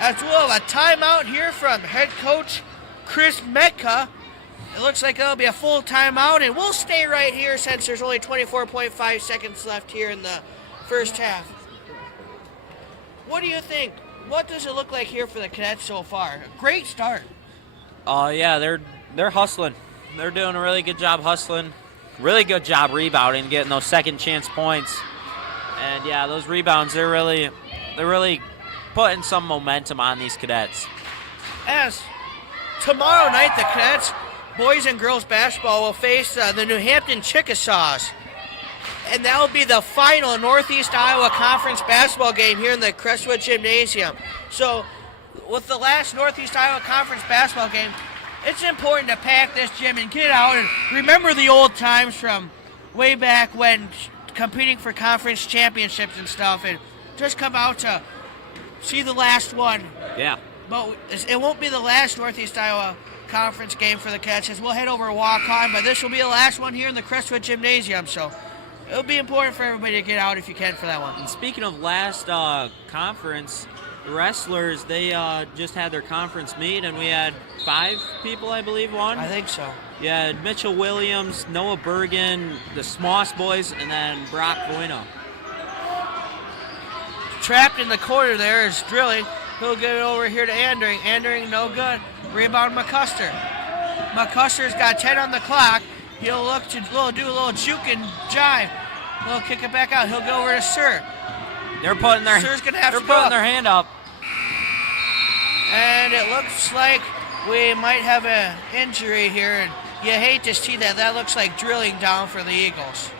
As well, a timeout here from head coach Chris Metka. It looks like it'll be a full timeout, and we'll stay right here since there's only 24.5 seconds left here in the first half. What do you think? What does it look like here for the Cadets so far? A great start. Yeah, they're hustling. They're doing a really good job hustling. Really good job rebounding, getting those second chance points. And yeah, those rebounds, they're really putting some momentum on these Cadets. As tomorrow night, the Cadets, boys and girls basketball, will face the New Hampton Chickasaws. And that will be the final Northeast Iowa Conference basketball game here in the Crestwood Gymnasium. So with the last Northeast Iowa Conference basketball game, it's important to pack this gym and get out and remember the old times from way back when competing for conference championships and stuff, and just come out to see the last one. Yeah. But it won't be the last Northeast Iowa Conference game for the Cats, as we'll head over to walk-on, but this will be the last one here in the Crestwood Gymnasium, so it'll be important for everybody to get out if you can for that one. And speaking of last conference, the wrestlers, they just had their conference meet, and we had 5 people, I believe, won. I think so. You had Mitchell Williams, Noah Bergen, the Smoss boys, and then Brock Bueno. Trapped in the corner there is Drilling. He'll get it over here to Andering. Andering, no good. Rebound McCuster. McCuster's got 10 on the clock. He'll look to do a little juke and jive. He'll kick it back out. He'll go over to Sir. They're putting their hand up. And it looks like we might have an injury here. And you hate to see that. That looks like Drilling down for the Eagles.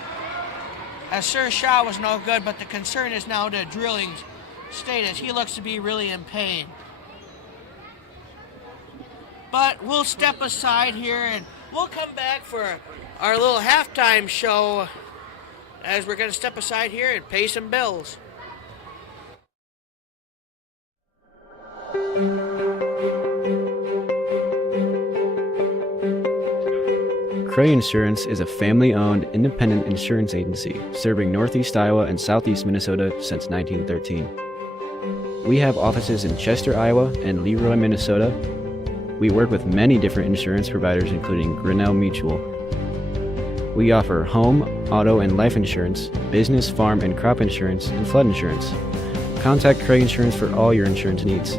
As Sir's shot was no good, but the concern is now to Drilling's status. He looks to be really in pain. But we'll step aside here and we'll come back for our little halftime show as we're going to step aside here and pay some bills. Cray Insurance is a family-owned independent insurance agency serving Northeast Iowa and Southeast Minnesota since 1913. We have offices in Chester, Iowa and Leroy, Minnesota. We work with many different insurance providers including Grinnell Mutual. We offer home, auto, and life insurance, business, farm, and crop insurance, and flood insurance. Contact Cray Insurance for all your insurance needs.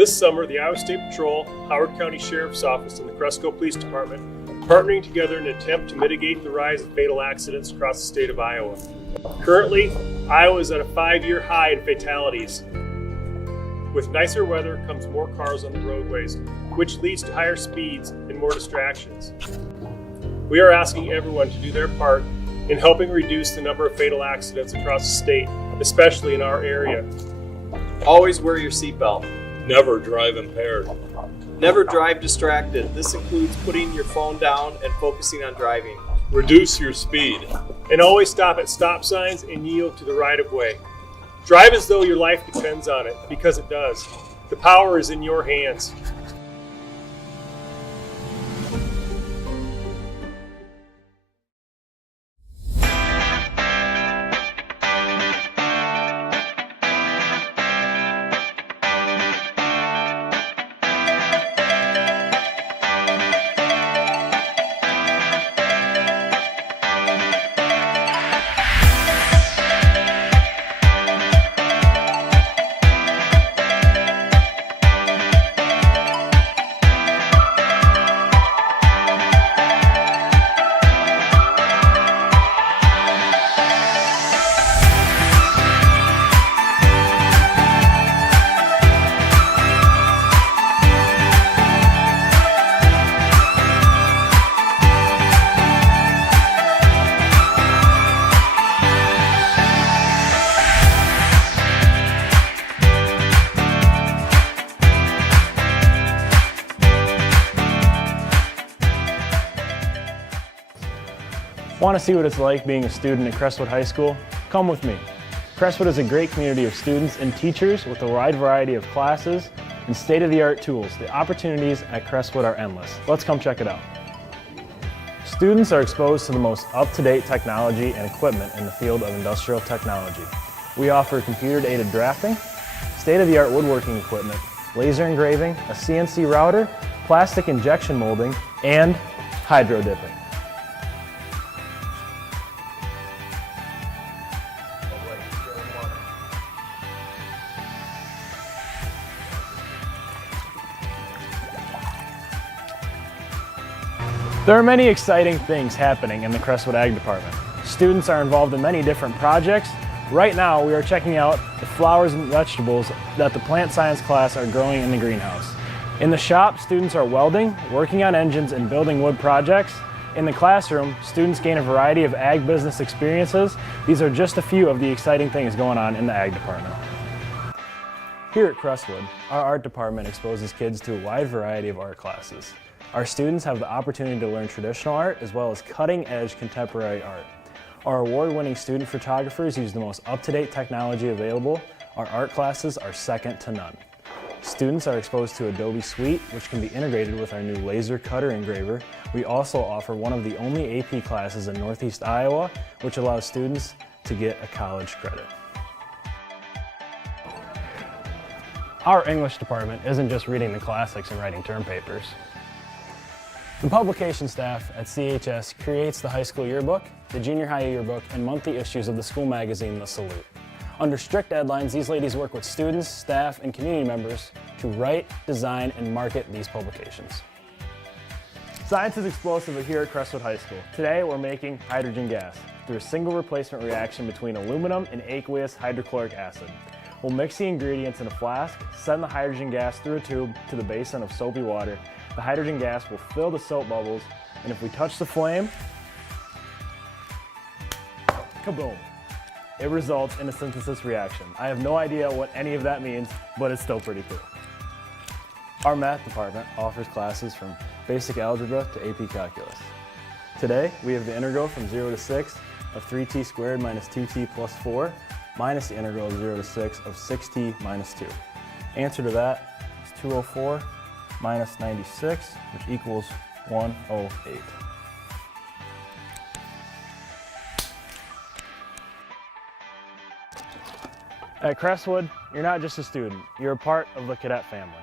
This summer, the Iowa State Patrol, Howard County Sheriff's Office, and the Cresco Police Department are partnering together in an attempt to mitigate the rise of fatal accidents across the state of Iowa. Currently, Iowa is at a 5-year high in fatalities. With nicer weather comes more cars on the roadways, which leads to higher speeds and more distractions. We are asking everyone to do their part in helping reduce the number of fatal accidents across the state especially in our area. Always wear your seatbelt. Never drive impaired. Never drive distracted. This includes putting your phone down and focusing on driving. Reduce your speed. And always stop at stop signs and yield to the right-of-way. Drive as though your life depends on it, because it does. The power is in your hands. Want to see what it's like being a student at Crestwood High School? Come with me. Crestwood is a great community of students and teachers with a wide variety of classes and state-of-the-art tools. The opportunities at Crestwood are endless. Let's come check it out. Students are exposed to the most up-to-date technology and equipment in the field of industrial technology. We offer computer-aided drafting, state-of-the-art woodworking equipment, laser engraving, a CNC router, plastic injection molding, and hydro dipping. There are many exciting things happening in the Crestwood Ag Department. Students are involved in many different projects. Right now, we are checking out the flowers and vegetables that the plant science class are growing in the greenhouse. In the shop, students are welding, working on engines, and building wood projects. In the classroom, students gain a variety of ag business experiences. These are just a few of the exciting things going on in the Ag Department. Here at Crestwood, our art department exposes kids to a wide variety of art classes. Our students have the opportunity to learn traditional art as well as cutting-edge contemporary art. Our award-winning student photographers use the most up-to-date technology available. Our art classes are second to none. Students are exposed to Adobe Suite, which can be integrated with our new laser cutter engraver. We also offer one of the only AP classes in Northeast Iowa, which allows students to get a college credit. Our English department isn't just reading the classics and writing term papers. The publication staff at CHS creates the high school yearbook, the junior high yearbook, and monthly issues of the school magazine, The Salute. Under strict deadlines, these ladies work with students, staff, and community members to write, design, and market these publications. Science is explosive here at Crestwood High School. Today, we're making hydrogen gas through a single replacement reaction between aluminum and aqueous hydrochloric acid. We'll mix the ingredients in a flask, send the hydrogen gas through a tube to the basin of soapy water. The hydrogen gas will fill the soap bubbles, and if we touch the flame, kaboom! It results in a synthesis reaction. I have no idea what any of that means, but it's still pretty cool. Our math department offers classes from basic algebra to AP calculus. Today, we have the integral from 0 to 6 of 3t squared minus 2t plus 4 minus the integral of 0 to 6 of 6t minus 2. Answer to that is 204 minus 96, which equals 108. At Crestwood, you're not just a student, you're a part of the cadet family.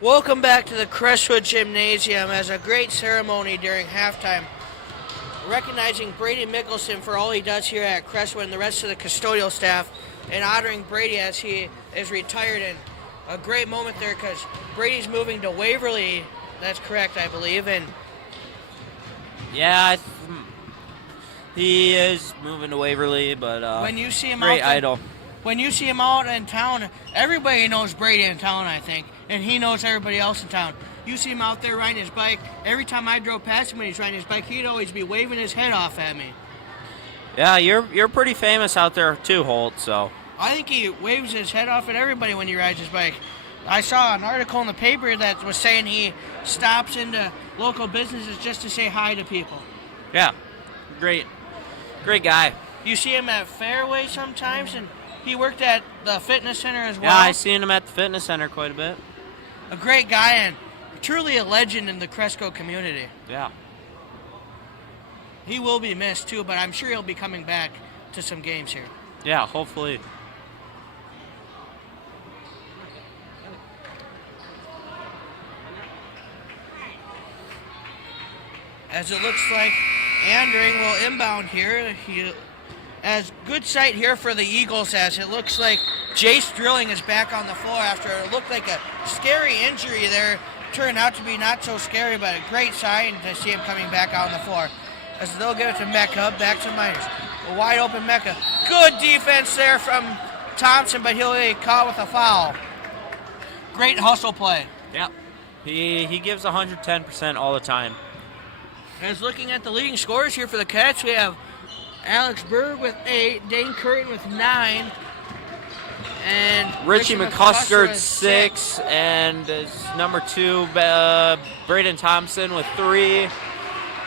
Welcome back to the Crestwood Gymnasium as a great ceremony during halftime, recognizing Brady Mickelson for all he does here at Crestwood and the rest of the custodial staff, and honoring Brady as he is retired. And a great moment there because Brady's moving to Waverly. That's correct, I believe. And yeah, He is moving to Waverly, but when you see him great out there, idol. When you see him out in town, everybody knows Brady in town, I think, and he knows everybody else in town. You see him out there riding his bike. Every time I drove past him when he's riding his bike, he'd always be waving his head off at me. Yeah, you're pretty famous out there too, Holt. So I think he waves his head off at everybody when he rides his bike. I saw an article in the paper that was saying he stops into local businesses just to say hi to people. yeah, great guy. You see him at Fairway sometimes, and he worked at the fitness center as well. Yeah, I seen him at the fitness center quite a bit. A great guy and truly a legend in the Cresco community. Yeah. He will be missed too, but I'm sure he'll be coming back to some games here. Yeah, hopefully. As it looks like Andring will inbound here. As good sight here for the Eagles, as it looks like Jace Drilling is back on the floor after it looked like a scary injury there. Turned out to be not so scary, but a great sign to see him coming back out on the floor. As they'll give it to Mecca, back to Myers. A wide open Mecca. Good defense there from Thompson, but he'll be caught with a foul. Great hustle play. Yeah. He gives 110% all the time. As looking at the leading scorers here for the Cats, we have Alex Berg with 8, Dane Curtin with 9, and Richie McCusker at 6, and number 2, Braden Thompson with 3,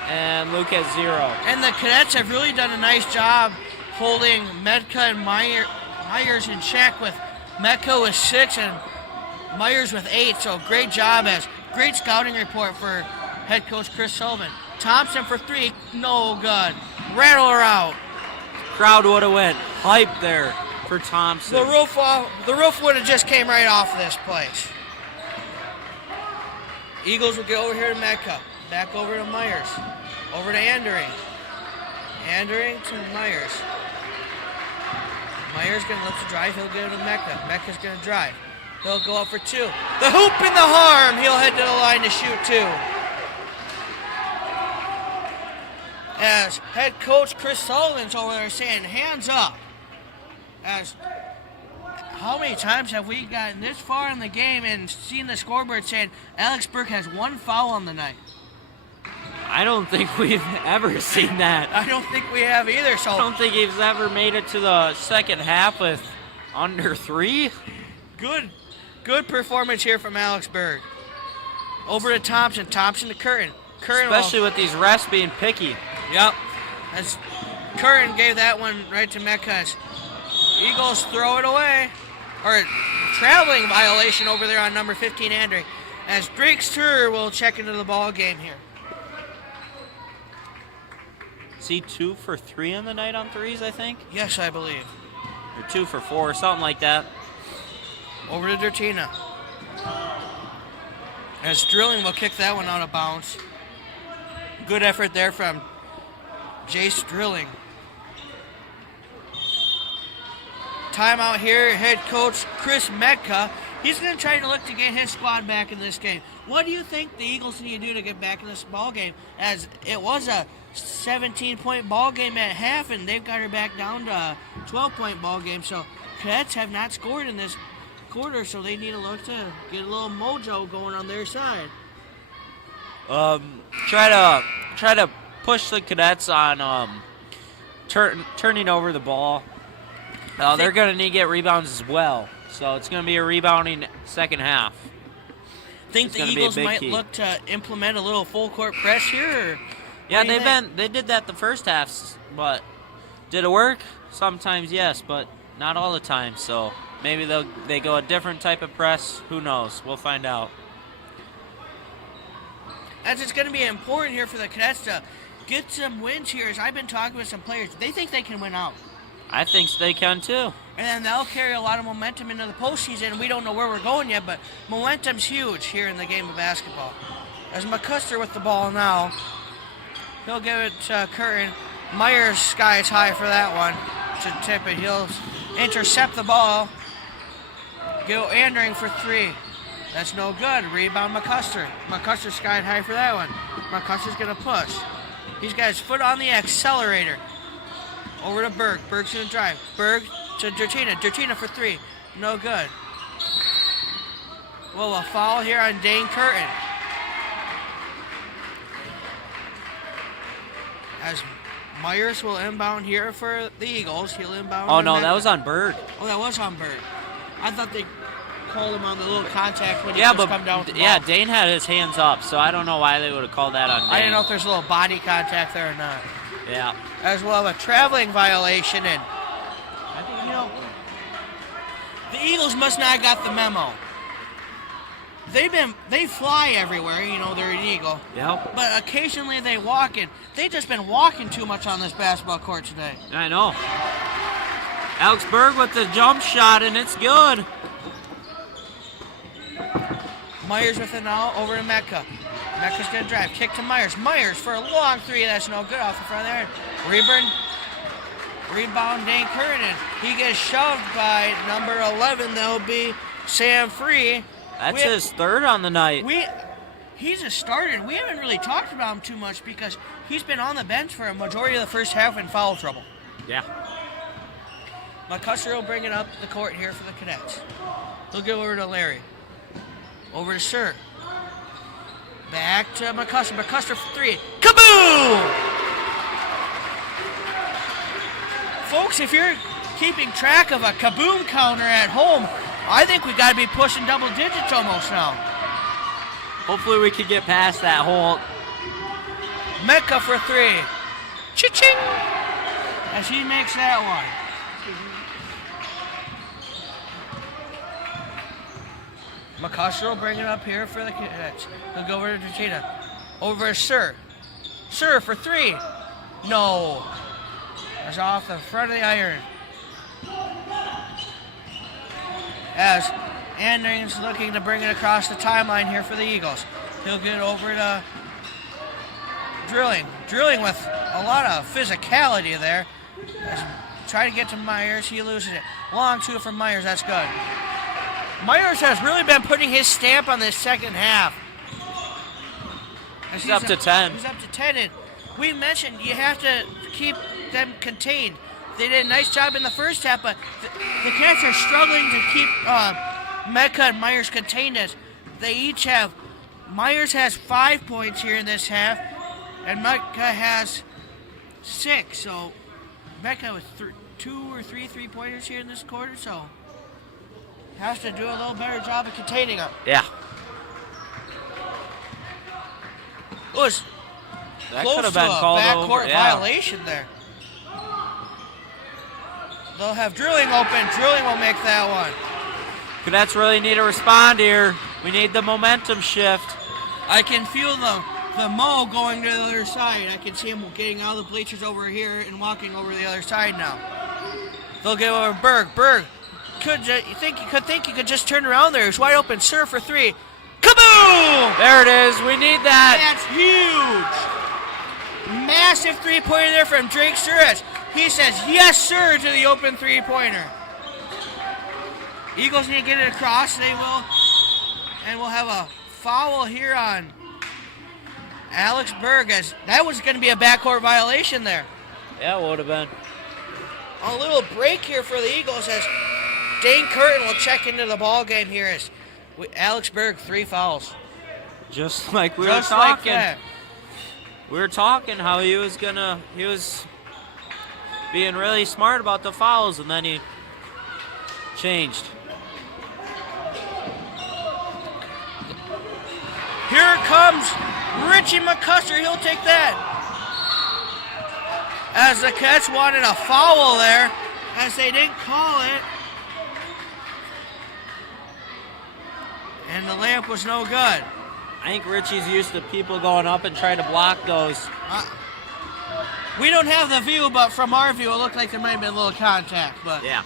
and Luke has 0. And the Cadets have really done a nice job holding Metka and Myers in check, with Metka with 6 and Myers with 8. So great job, as great scouting report for head coach Chris Sullivan. Thompson for 3, no good. Rattle her out. Crowd would have went hype there for Thompson. The roof would have just came right off this place. Eagles will get over here to Metka. Back over to Myers. Over to Andering. Andering to Myers. Myers going to look to drive. He'll get it to Mecca. Mecca's going to drive. He'll go up for 2. The hoop in the arm. He'll head to the line to shoot 2. As head coach Chris Sullivan's over there saying, hands up. As how many times have we gotten this far in the game and seen the scoreboard saying Alex Burke has 1 foul on the night? I don't think we've ever seen that. I don't think we have either. So I don't think he's ever made it to the second half with under 3. Good performance here from Alex Berg. Over to Thompson. Thompson to Curtin. Especially with these refs being picky. Yep. As Curtin gave that one right to Mecca. Eagles throw it away. Or traveling violation over there on number 15, Andre. As Drake Sturr will check into the ball game here. Is he 2 for 3 on the night on threes, I think? Yes, I believe. Or 2 for 4, something like that. Over to Dertina. As Drilling will kick that one out of bounds. Good effort there from Jace Drilling. Timeout here, head coach Chris Metka. He's going to try to look to get his squad back in this game. What do you think the Eagles need to do to get back in this ball game? As it was a 17-point ball game at half, and they've got her back down to a 12-point ball game. So Cadets have not scored in this quarter, so they need to look to get a little mojo going on their side. Try to push the Cadets on turning over the ball. They're going to need to get rebounds as well, so it's going to be a rebounding second half. Think the Eagles might look to implement a little full court press here? Or yeah, they did that the first half, but did it work? Sometimes yes, but not all the time. So maybe they go a different type of press. Who knows? We'll find out. As it's going to be important here for the Cadets to get some wins here. As I've been talking with some players, they think they can win out. I think they can too. And then they'll carry a lot of momentum into the postseason. We don't know where we're going yet, but momentum's huge here in the game of basketball. As McCusker with the ball now. He'll give it to Curtin. Myers skies high for that one. To tip it, he'll intercept the ball. Go Andering for 3. That's no good. Rebound McCusker. McCusker skied high for that one. McCuster's going to push. He's got his foot on the accelerator. Over to Berg. Berg's going to drive. Berg to Dertina. Dertina for 3. No good. Well, a foul here on Dane Curtin. As Myers will inbound here for the Eagles. He'll inbound. Oh, no, that was on Berg. Oh, that was on Berg. I thought they called him on the little contact when he just come down with the ball. Yeah, Dane had his hands up, so I don't know why they would have called that on Dane. I didn't know if there's a little body contact there or not. Yeah. As well as a traveling violation, and the Eagles must not have got the memo. They fly everywhere, they're an Eagle. Yep. But occasionally they walk in. They've just been walking too much on this basketball court today. I know. Alex Berg with the jump shot, and it's good. Myers with it now, over to Mecca. Mecca's going to drive. Kick to Myers. Myers for a long 3. That's no good off the front there. Rebound, Dane Curtin. He gets shoved by number 11. That'll be Sam Free. That's his 3rd on the night. He's a starter. We haven't really talked about him too much because he's been on the bench for a majority of the first half in foul trouble. Yeah. McCusker will bring it up the court here for the Cadets. He'll go over to Larry. Over to Sir. Back to McCusker. McCusker for 3. Kaboom! Folks, if you're keeping track of a kaboom counter at home, I think we got to be pushing double digits almost now. Hopefully we can get past that hole. Mecca for 3. Cha-ching! As he makes that one. McCusker will bring it up here for the Cadets. He'll go over to Dertina. Over to Sir. Sir for 3. No. It's off the front of the iron. As Andering's looking to bring it across the timeline here for the Eagles. He'll get over to Drilling. Drilling with a lot of physicality there. Try to get to Myers. He loses it. Long 2 from Myers. That's good. Myers has really been putting his stamp on this second half. He's up to 10. He's up to 10. And we mentioned you have to keep them contained. They did a nice job in the first half, but the Cats are struggling to keep Mecca and Myers contained. As they each have, Myers has 5 points here in this half, and Mecca has 6. So Mecca with 2 or 3 3-pointers here in this quarter, so has to do a little better job of containing them. Yeah. Was that close could have to been a called backcourt over. Yeah. violation there. They'll have Drilling open. Drilling will make that one. Cadets really need to respond here. We need the momentum shift. I can feel the Mo going to the other side. I can see him getting out of the bleachers over here and walking over to the other side now. They'll get over Berg. Berg you think he could just turn around there. He's wide open. Sir for 3. Kaboom! There it is. We need that. That's huge. Massive 3-pointer there from Drake Suarez. He says yes, sir, to the open 3-pointer. Eagles need to get it across. They will. And we'll have a foul here on Alex Berg, as that was going to be a backcourt violation there. Yeah, it would have been. A little break here for the Eagles as Dane Curtin will check into the ball game here as Alex Berg 3 fouls. Just like we were Just talking. like that. We were talking how he was being really smart about the fouls, and then he changed. Here comes Richie McCusker. He'll take that. As the Cats wanted a foul there, as they didn't call it. And the layup was no good. I think Richie's used to people going up and trying to block those. We don't have the view, but from our view, it looked like there might have been a little contact. But yeah,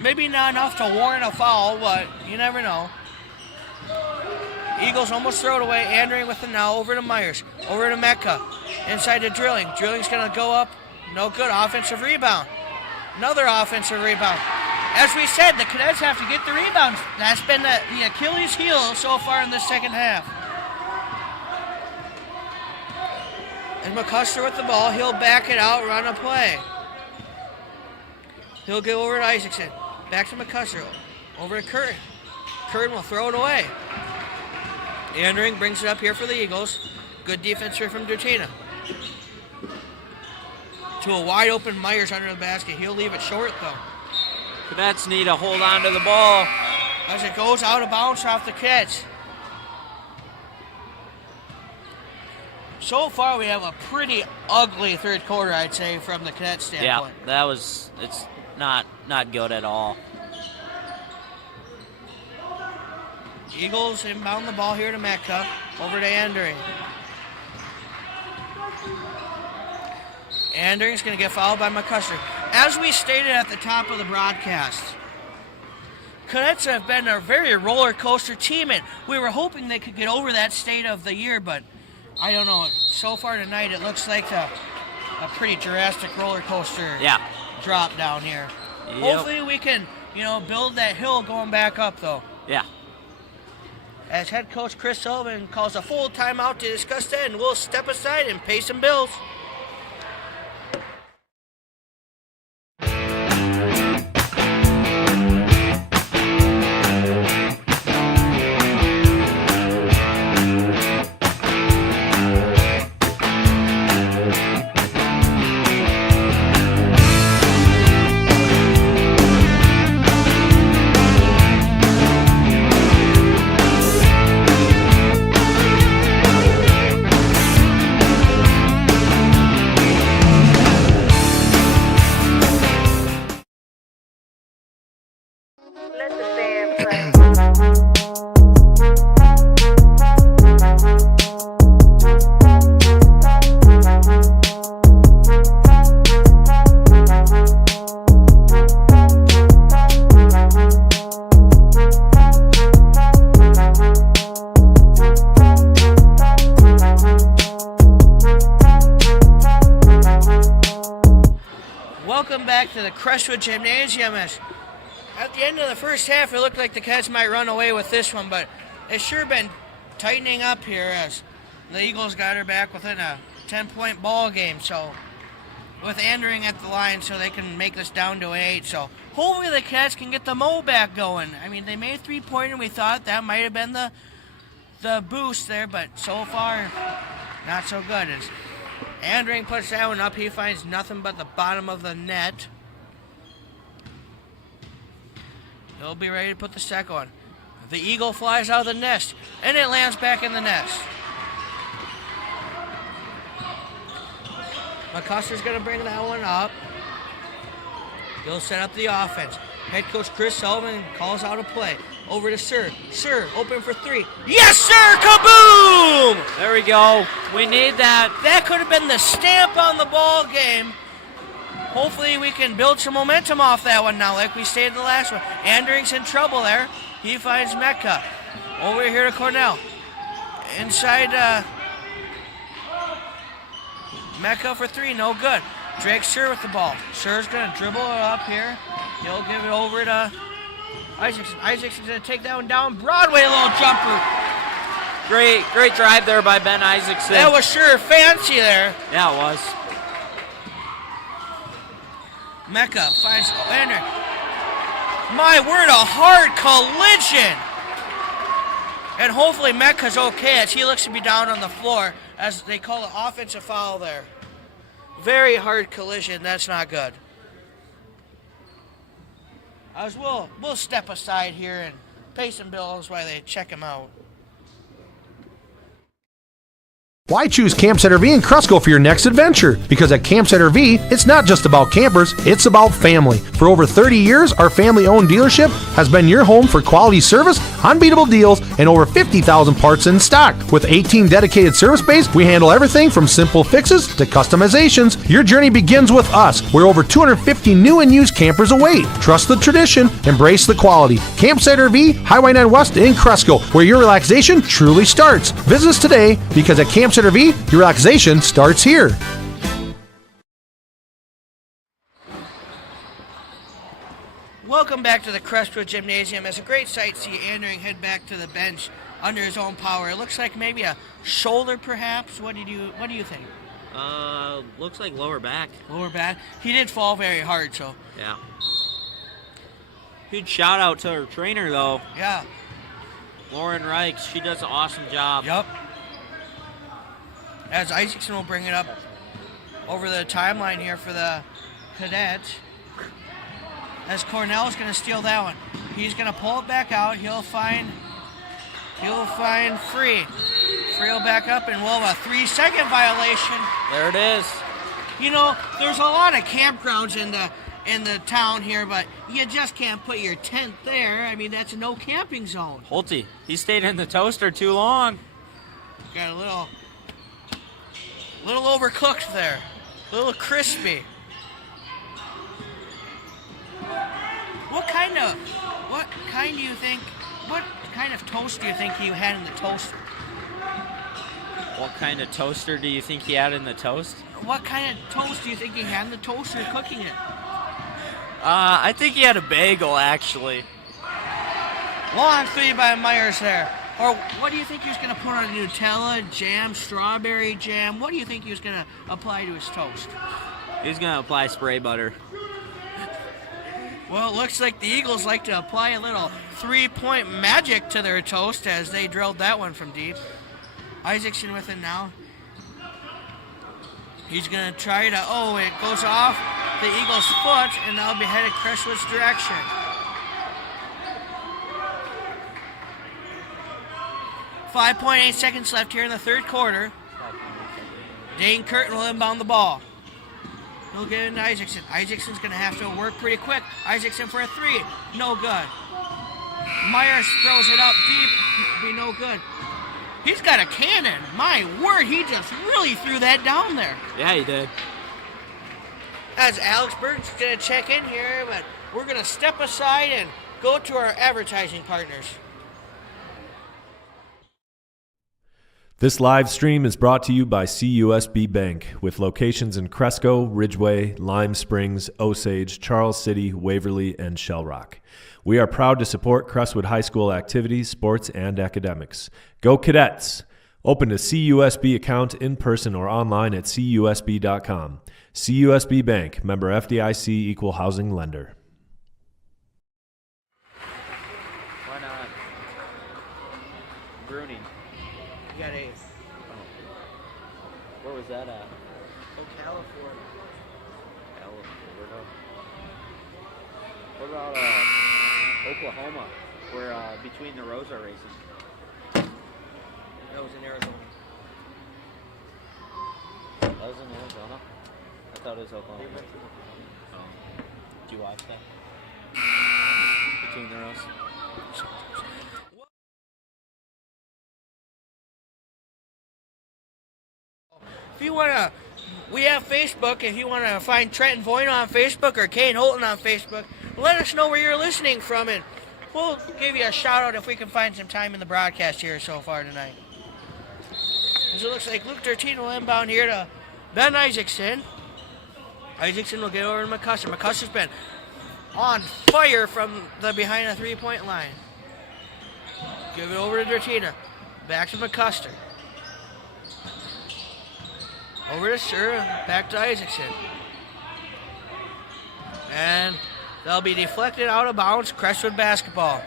maybe not enough to warrant a foul, but you never know. Eagles almost throw it away. Andring with it now. Over to Myers. Over to Mecca. Inside to Drilling. Drilling's going to go up. No good. Offensive rebound. Another offensive rebound. As we said, the Cadets have to get the rebounds. That's been the Achilles heel so far in the second half. And McCusker with the ball. He'll back it out, run a play. He'll go over to Isaacson. Back to McCusker. Over to Curtin. Curtin will throw it away. Andring brings it up here for the Eagles. Good defense here from Dutina. To a wide open Myers under the basket. He'll leave it short though. Cadets need to hold on to the ball. As it goes out of bounds off the Cadets. So far we have a pretty ugly third quarter, I'd say, from the Cadets standpoint. Yeah, it's not good at all. Eagles inbound the ball here to Metcalf. Over to Andring. Andring's going to get fouled by McCusker. As we stated at the top of the broadcast, Cadets have been a very roller coaster team, and we were hoping they could get over that state of the year, but I don't know. So far tonight, it looks like a pretty drastic roller coaster drop down here. Yep. Hopefully we can, build that hill going back up, though. Yeah. As head coach Chris Sullivan calls a full timeout to discuss that, and we'll step aside and pay some bills. Let the band play. Welcome back to the Crestwood Gymnasium. At the end of the first half, it looked like the Cats might run away with this one, but it's sure been tightening up here as the Eagles got her back within a 10-point ball game. So with Andring at the line, so they can make this down to an 8. So hopefully the Cats can get the Mo back going. I mean, they made a 3-pointer, and we thought that might have been the boost there, but so far, not so good. As Andring puts that one up, he finds nothing but the bottom of the net. He'll be ready to put the second one. The Eagle flies out of the nest, and it lands back in the nest. McCuster's going to bring that one up. He'll set up the offense. Head coach Chris Sullivan calls out a play. Over to Sir. Sir, open for 3. Yes, sir! Kaboom! There we go. We need that. That could have been the stamp on the ball game. Hopefully we can build some momentum off that one now, like we stated the last one. Andring's in trouble there. He finds Mecca. Over here to Cornell. Inside Mecca for 3, no good. Drake Sir with the ball. Sir's going to dribble it up here. He'll give it over to Isaacson. Isaacson's going to take that one down. Broadway, a little jumper. Great drive there by Ben Isaacson. That was sure fancy there. Yeah, it was. Mecca finds Andring. My word, a hard collision. And hopefully Mecca's okay as he looks to be down on the floor as they call an offensive foul there. Very hard collision. That's not good. As we'll step aside here and pay some bills while they check him out. Why choose Campsite RV in Cresco for your next adventure? Because at Campsite RV, it's not just about campers, it's about family. For over 30 years, our family-owned dealership has been your home for quality service, unbeatable deals, and over 50,000 parts in stock. With 18 dedicated service bays, we handle everything from simple fixes to customizations. Your journey begins with us, where over 250 new and used campers await. Trust the tradition, embrace the quality. Campsite RV, Highway 9 West in Cresco, where your relaxation truly starts. Visit us today because at Campsite RV, your relaxation starts here. Welcome back to the Crestwood Gymnasium. It's a great sight to see Andring head back to the bench under his own power. It looks like maybe a shoulder, perhaps. What do you think? Looks like lower back. Lower back. He did fall very hard, so. Yeah. Huge shout out to her trainer, though. Yeah. Lauren Reichs. She does an awesome job. Yep. As Isaacson will bring it up over the timeline here for the cadets. As Cornell's going to steal that one. He's going to pull it back out. He'll find Free. Free will back up, and we'll have a 3-second violation. There it is. You know, there's a lot of campgrounds in the town here, but you just can't put your tent there. I mean, that's a no camping zone. Holte, he stayed in the toaster too long. Got a little overcooked there. A little crispy. What kind of toast do you think you had in the toaster? What kind of toaster do you think he had in the toast? What kind of toast do you think he had in the toaster cooking it? I think he had a bagel, actually. Long 3 by Myers there. Or what do you think he was going to put on Nutella, jam, strawberry jam? What do you think he was going to apply to his toast? He's going to apply spray butter. Well, it looks like the Eagles like to apply a little 3-point magic to their toast as they drilled that one from deep. Isaacson with it now. He's going to try to, it goes off the Eagles' foot, and they'll be headed Crestwood's direction. .8 seconds left here in the third quarter. Dane Curtin will inbound the ball. He'll get it into Isaacson. Isaacson's going to have to work pretty quick. Isaacson for a 3. No good. Myers throws it up deep. Be no good. He's got a cannon. My word, he just really threw that down there. Yeah, he did. As Alex Burton's going to check in here, but we're going to step aside and go to our advertising partners. This live stream is brought to you by CUSB Bank, with locations in Cresco, Ridgeway, Lime Springs, Osage, Charles City, Waverly, and Shell Rock. We are proud to support Crestwood High School activities, sports, and academics. Go Cadets! Open a CUSB account in person or online at CUSB.com. CUSB Bank, member FDIC, equal housing lender. Why not? Bruning. You got A's. Where was that at? Ocala, Florida. What about Oklahoma, where Between the Rows are racing? That was in Arizona. That was in Arizona? I thought it was Oklahoma. Did you watch that? Between the Rows? If you want to, we have Facebook. If you want to find Trenton Voyno on Facebook or Kane Holton on Facebook, let us know where you're listening from, and we'll give you a shout out if we can find some time in the broadcast here so far tonight. As it looks like Luke Dertine will inbound here to Ben Isaacson. Isaacson will get over to McCusker. McCuster's been on fire from the behind the 3-point line. Give it over to Dertina. Back to McCuster. Over to Sir, back to Isaacson. And they'll be deflected out of bounds. Crestwood basketball.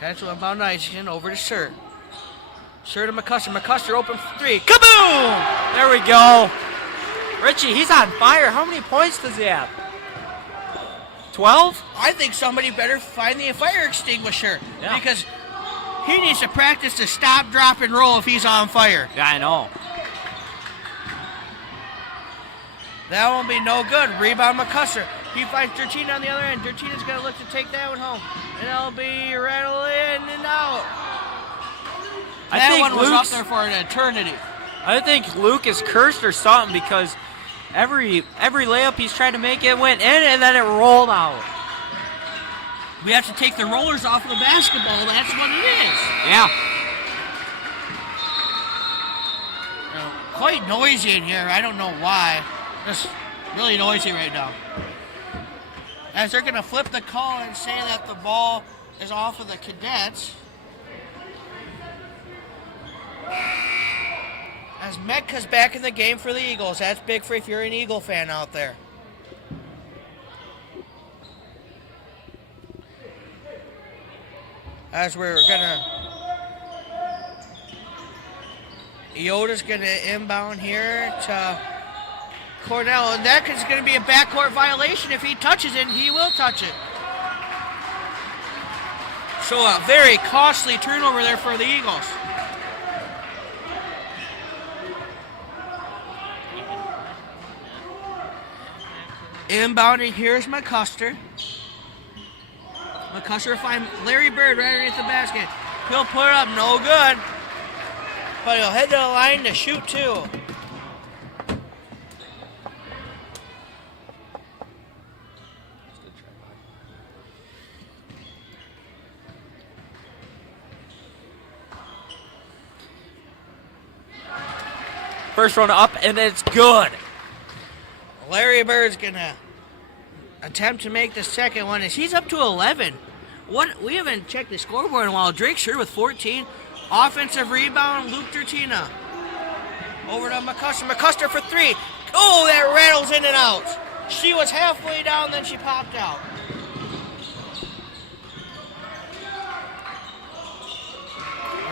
Catch will inbound to Isaacson. Over to Sir. Sir to McCusker. McCuster open for 3. Kaboom! There we go. Richie, he's on fire. How many points does he have? 12? I think somebody better find the fire extinguisher. Yeah. Because he needs to practice to stop, drop, and roll if he's on fire. Yeah, I know. That won't be no good. Rebound McCusker. He finds Dertina on the other end. Dertina's going to look to take that one home. And it'll be rattled in and out. That one was up there for an eternity. I think Luke is cursed or something because every layup he's trying to make, it went in and then it rolled out. We have to take the rollers off of the basketball. That's what it is. Yeah. Quite noisy in here. I don't know why. Just really noisy right now. As they're going to flip the call and say that the ball is off of the Cadets. As Metka's back in the game for the Eagles. That's big for if you're an Eagle fan out there. As we're gonna, Eyota's gonna inbound here to Cornell, and that is gonna be a backcourt violation. If he touches it, he will touch it. So a very costly turnover there for the Eagles. Inbounding, here's McCuster. McCuster will find Larry Bird right underneath the basket. He'll put it up, no good. But he'll head to the line to shoot two. First one up, and it's good. Larry Bird's gonna attempt to make the second one as he's up to 11. We haven't checked the scoreboard in a while. Drake Sure with 14. Offensive rebound, Luke Dertina. Over to McCuster. McCuster for three. Oh, that rattles in and out. She was halfway down, then she popped out.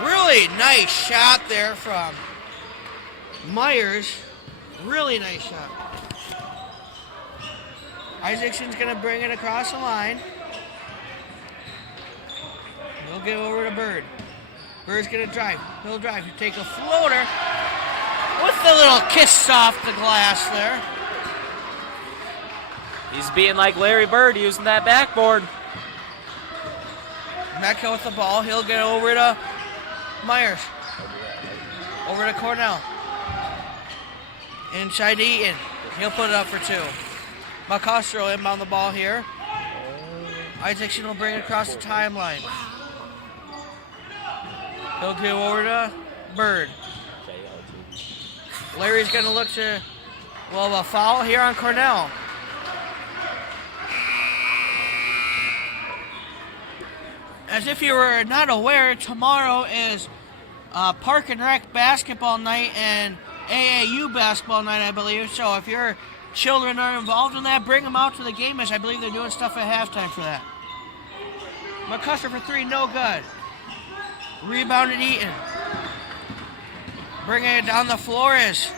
Really nice shot there from Myers. Really nice shot. Isaacson's going to bring it across the line. He'll give over to Bird. Bird's going to drive. He'll drive. He'll take a floater with the little kiss off the glass there. He's being like Larry Bird using that backboard. Mecca with the ball. He'll get over to Myers. Over to Cornell. Inside to Eaton. He'll put it up for two. McCuster will inbound the ball here. Isaacson will bring it across the timeline. He'll give over to Bird. Larry's going to look to, well, a foul here on Cornell. As if you were not aware, tomorrow is Park and Rec basketball night and AAU basketball night, I believe. So if your children are involved in that, bring them out to the game, as I believe they're doing stuff at halftime for that. McCuster for three, no good. Rebounded Eaton. Bringing it down the floor is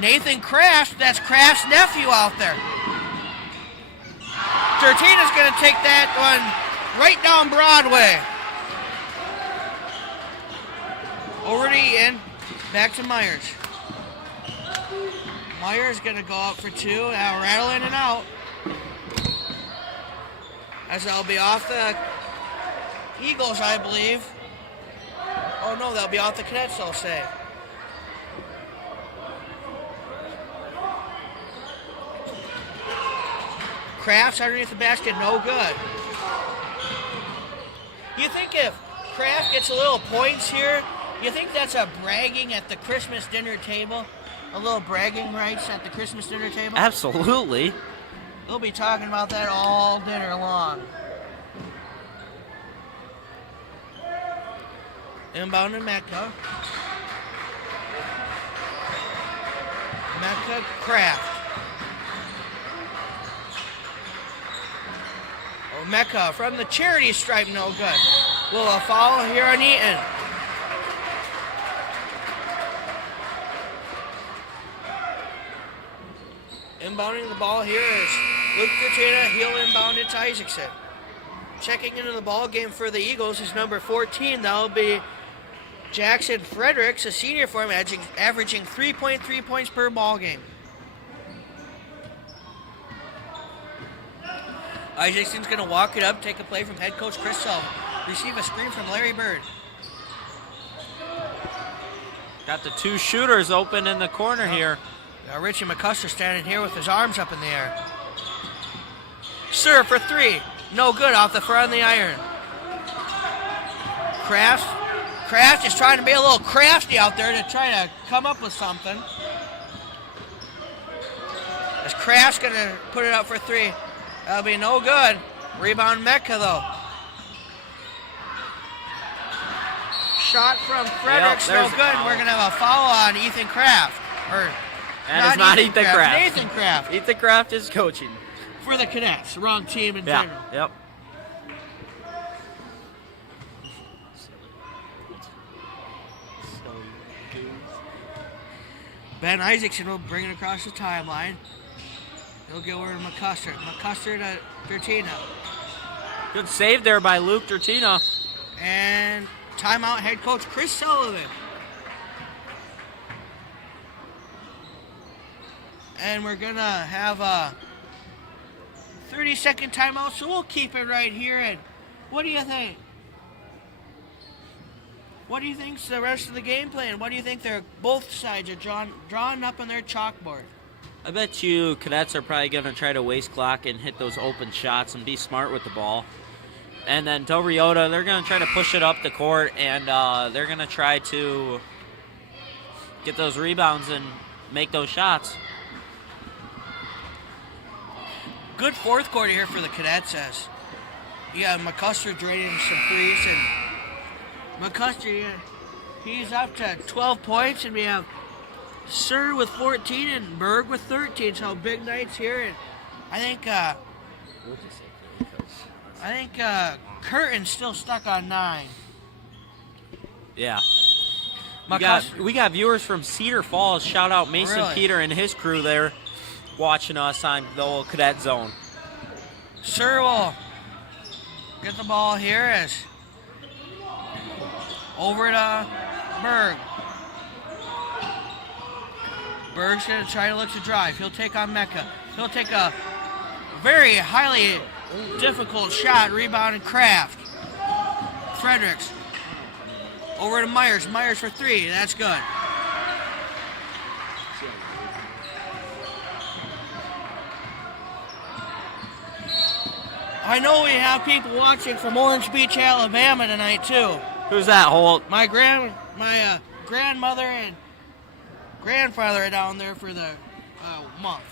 Nathan Kraft. That's Kraft's nephew out there. Tertina's going to take that one right down Broadway. Over to Eaton. Back to Myers. Myers going to go up for two. Now rattle in and out. As that'll be off the Eagles, I believe. Oh no, that'll be off the Cadets, they'll say. Kraft's underneath the basket, no good. You think if Kraft gets a little points here, you think that's a bragging at the Christmas dinner table? A little bragging rights at the Christmas dinner table? Absolutely. They'll be talking about that all dinner long. Inbound to Mecca. Mecca, Kraft. Oh, Mecca from the charity stripe, no good. Will a foul here on Eaton. Inbounding the ball here is Luke Dertina. He'll inbound it to Isaacson. Checking into the ball game for the Eagles is number 14. That'll be Jackson Fredericks, a senior for him, averaging 3.3 points per ball game. Isaacson's going to walk it up, take a play from head coach Chris Sullivan. Receive a screen from Larry Bird. Got the two shooters open in the corner here. Richie McCuster standing here with his arms up in the air. Serve for three. No good, off the front of the iron. Kraft is trying to be a little crafty out there to try to come up with something. As Kraft's going to put it up for three. That'll be no good. Rebound Mecca, though. Shot from Fredericks, no good. We're going to have a foul on Ethan Kraft. That is not Ethan Kraft. Nathan Kraft. Ethan Kraft is coaching. For the Cadets, wrong team in general. Yep. Ben Isaacson will bring it across the timeline. He'll get over to McCuster. McCuster to Dertina. Good save there by Luke Dertina. And timeout head coach Chris Sullivan. And we're going to have a 30-second timeout, so we'll keep it right here. And what do you think? What do you think's the rest of the game plan? What do you think both sides are drawn up on their chalkboard? I bet you Cadets are probably going to try to waste clock and hit those open shots and be smart with the ball. And then Dover-Eyota, they're going to try to push it up the court, and they're going to try to get those rebounds and make those shots. Good fourth quarter here for the Cadets as you got McCuster draining some threes, and McCuster, he's up to 12 points, and we have Sir with 14 and Berg with 13. So big nights here, and I think Curtin's still stuck on 9. Yeah. We got viewers from Cedar Falls. Shout out Mason Peter and his crew there watching us on the old Cadet Zone. Sir will get the ball here as over to Berg. Berg's going to try to look to drive. He'll take on Mecca. He'll take a very highly difficult shot, rebounded Kraft. Fredericks. Over to Myers. Myers for 3. That's good. I know we have people watching from Orange Beach, Alabama tonight too. Who's that, Holt? My grandmother and grandfather are down there for the month.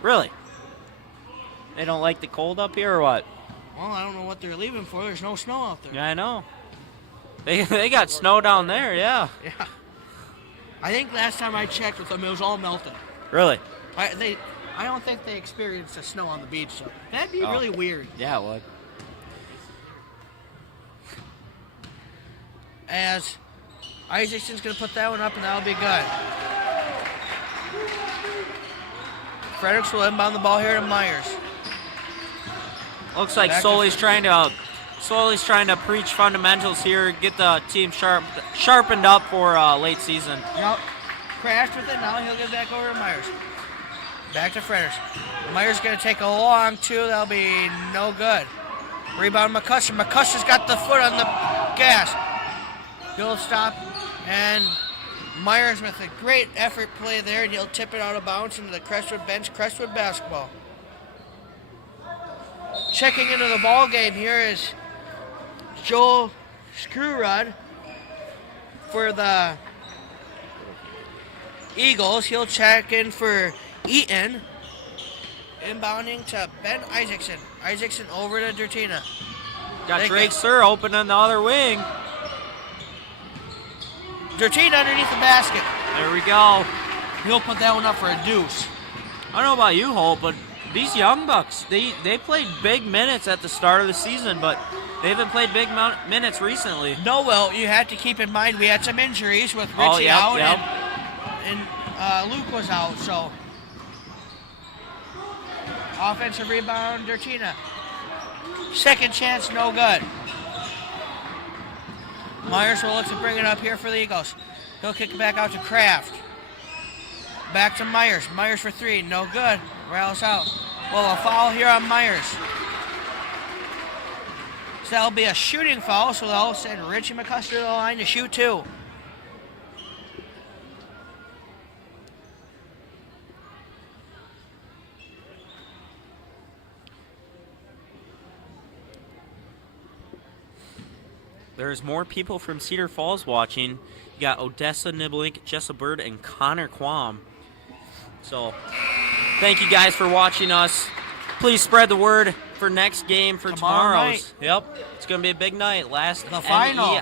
Really? They don't like the cold up here or what? Well, I don't know what they're leaving for. There's no snow out there. Yeah, I know. They got snow down there, yeah. Yeah. I think last time I checked with them, it was all melted. Really? I don't think they experienced the snow on the beach, so that'd be really weird. Yeah, it would. As Isaacson's going to put that one up, and that'll be good. Fredericks will inbound the ball here to Myers. Looks like Sully's trying to preach fundamentals here, get the team sharpened up for late season. Yep. Crashed with it. Now he'll get back over to Myers. Back to Fredericks. Myers going to take a long 2. That'll be no good. Rebound McCuster. McCuster's got the foot on the gas. He'll stop, and Myers with a great effort play there, and he'll tip it out of bounds into the Crestwood bench. Crestwood basketball. Checking into the ball game here is Joel Screwrud for the Eagles. He'll check in for Eaton. Inbounding to Ben Isaacson. Isaacson over to Dertina. Got Drake Sir open on the other wing. Dertina underneath the basket. There we go. He'll put that one up for a deuce. I don't know about you, Holt, but these young bucks, they played big minutes at the start of the season, but they haven't played big minutes recently. No, well, you have to keep in mind we had some injuries with Richie out and Luke was out, so offensive rebound, Dertina. Second chance, no good. Myers will look to bring it up here for the Eagles. He'll kick it back out to Kraft. Back to Myers. Myers for 3, no good. Rattles out. Well, a foul here on Myers. So that'll be a shooting foul, so they'll send Richie McCuster to the line to shoot 2. There's more people from Cedar Falls watching. You got Odessa Niblink, Jessa Bird, and Connor Quam. So, thank you guys for watching us. Please spread the word for next game for tomorrow's. Night. Yep, it's going to be a big night. Last the final.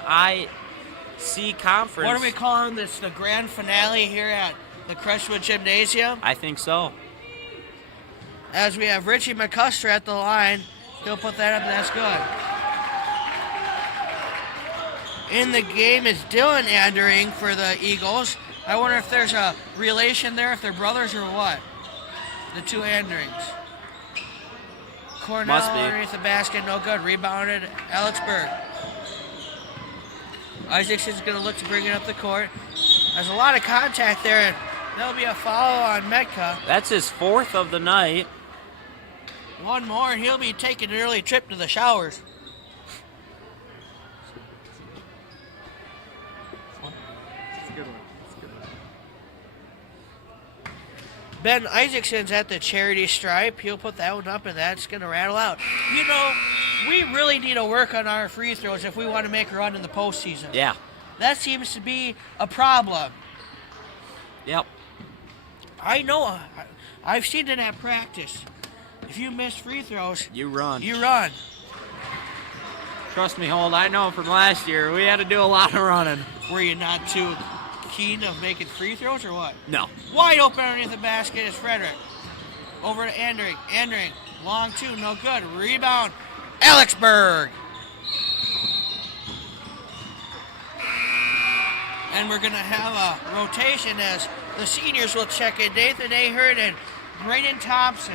C conference. What are we calling this? The grand finale here at the Crestwood Gymnasium? I think so. As we have Richie McCuster at the line. He'll put that up, and that's good. In the game is Dylan Andering for the Eagles. I wonder if there's a relation there, if they're brothers or what. The two Anderings. Cornell Must be. underneath the basket, no good. Rebounded, Alexberg. Isaacson's going to look to bring it up the court. There's a lot of contact there, and there'll be a foul on Metka. That's his 4th of the night. One more, and he'll be taking an early trip to the showers. Ben Isaacson's at the charity stripe. He'll put that one up, and that's going to rattle out. You know, we really need to work on our free throws if we want to make a run in the postseason. Yeah. That seems to be a problem. Yep. I know. I've seen it at practice. If you miss free throws, You run. you run. Trust me, Holt. I know from last year. We had to do a lot of running. Were you not too keen of making free throws or what? No. Wide open underneath the basket is Frederick. Over to Andring. Andring, long two, no good. Rebound, Alexberg. And we're going to have a rotation as the seniors will check in. Nathan Ahern and Brayden Thompson.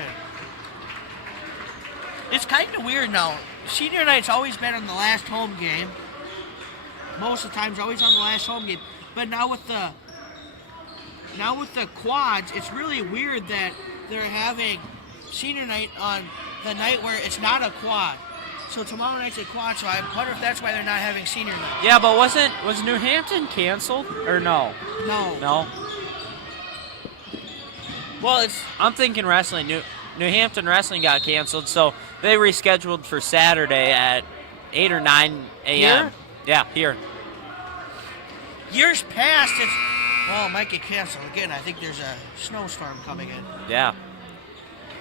It's kind of weird now. Senior night's always been on the last home game. Most of the times, always on the last home game. But now with the quads, it's really weird that they're having senior night on the night where it's not a quad. So tomorrow night's a quad. So I wonder if that's why they're not having senior night. Yeah, but was New Hampton canceled or no? No. No. Well, I'm thinking wrestling. New Hampton wrestling got canceled, so they rescheduled for Saturday at 8 or 9 a.m. Here? Yeah, here. Years past, it might get canceled again. I think there's a snowstorm coming in. Yeah.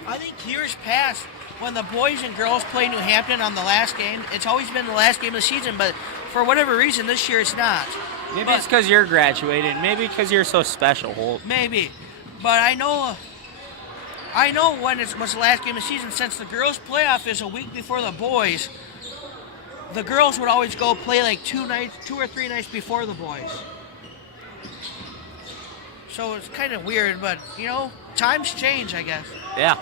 I think years past, when the boys and girls play New Hampton on the last game, it's always been the last game of the season, but for whatever reason, this year it's not. Maybe it's because you're graduating. Maybe because you're so special, Holt. Maybe. But I know when it was the last game of the season, since the girls' playoff is a week before the boys, the girls would always go play like 2 or 3 nights before the boys. So it's kind of weird, but, times change, I guess. Yeah.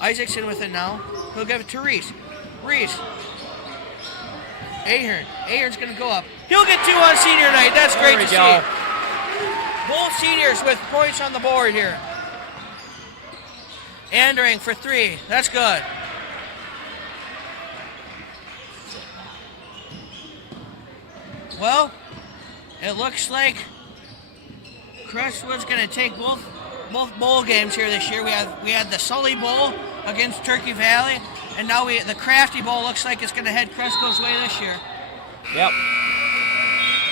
Isaacson with it now. He'll give it to Reese. Reese. Ahern. Ahern's going to go up. He'll get 2 on senior night. That's great to see. Both seniors with points on the board here. Andering for 3. That's good. Well, it looks like Crestwood's going to take both bowl games here this year. We had the Sully Bowl against Turkey Valley, and now the Crafty Bowl looks like it's going to head Cresco's way this year. Yep.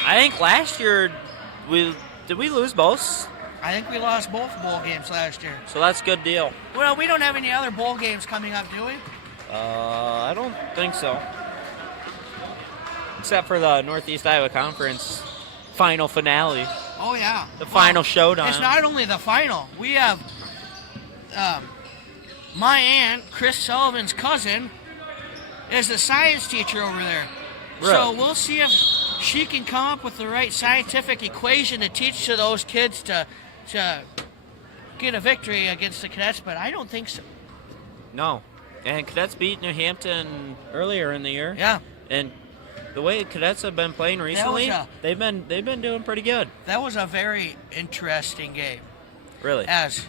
I think last year did we lose both? I think we lost both bowl games last year. So that's a good deal. Well, we don't have any other bowl games coming up, do we? I don't think so. Except for the Northeast Iowa Conference final finale. Oh, yeah. The final showdown. It's not only the final. We have my aunt, Chris Sullivan's cousin, is the science teacher over there. Really? So we'll see if she can come up with the right scientific equation to teach to those kids to get a victory against the Cadets, but I don't think so. No. And Cadets beat New Hampton earlier in the year. Yeah. And the way Cadets have been playing recently, they've been doing pretty good. That was a very interesting game. Really? As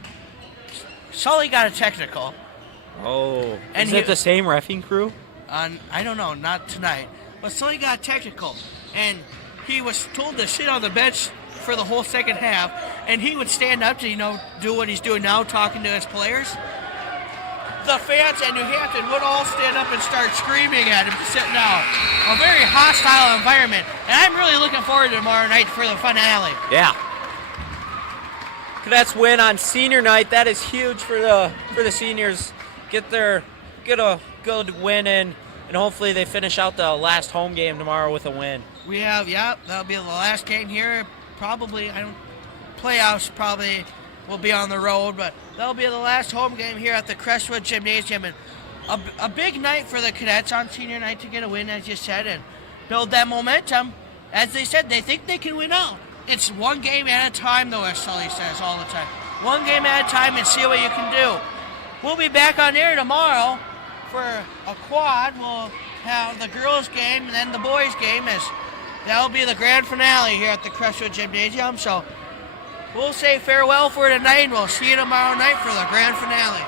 Sully got a technical. Oh. And Is it the same reffing crew? I don't know, not tonight. But Sully got technical, and he was told to sit on the bench for the whole second half, and he would stand up to, do what he's doing now, talking to his players. The fans at New Hampton would all stand up and start screaming at him to sit down. A very hostile environment, and I'm really looking forward to tomorrow night for the finale. Yeah. Cadets win on senior night. That is huge for the seniors. Get a good win in and hopefully they finish out the last home game tomorrow with a win. We have, that'll be the last game here. Probably, playoffs probably will be on the road, but that'll be the last home game here at the Crestwood Gymnasium. And a big night for the cadets on senior night to get a win, as you said, and build that momentum. As they said, they think they can win out. It's one game at a time, though, as Sully says all the time. One game at a time and see what you can do. We'll be back on air tomorrow for a quad. We'll have the girls' game and then the boys' game. That'll be the grand finale here at the Crestwood Gymnasium. So we'll say farewell for tonight, and we'll see you tomorrow night for the grand finale.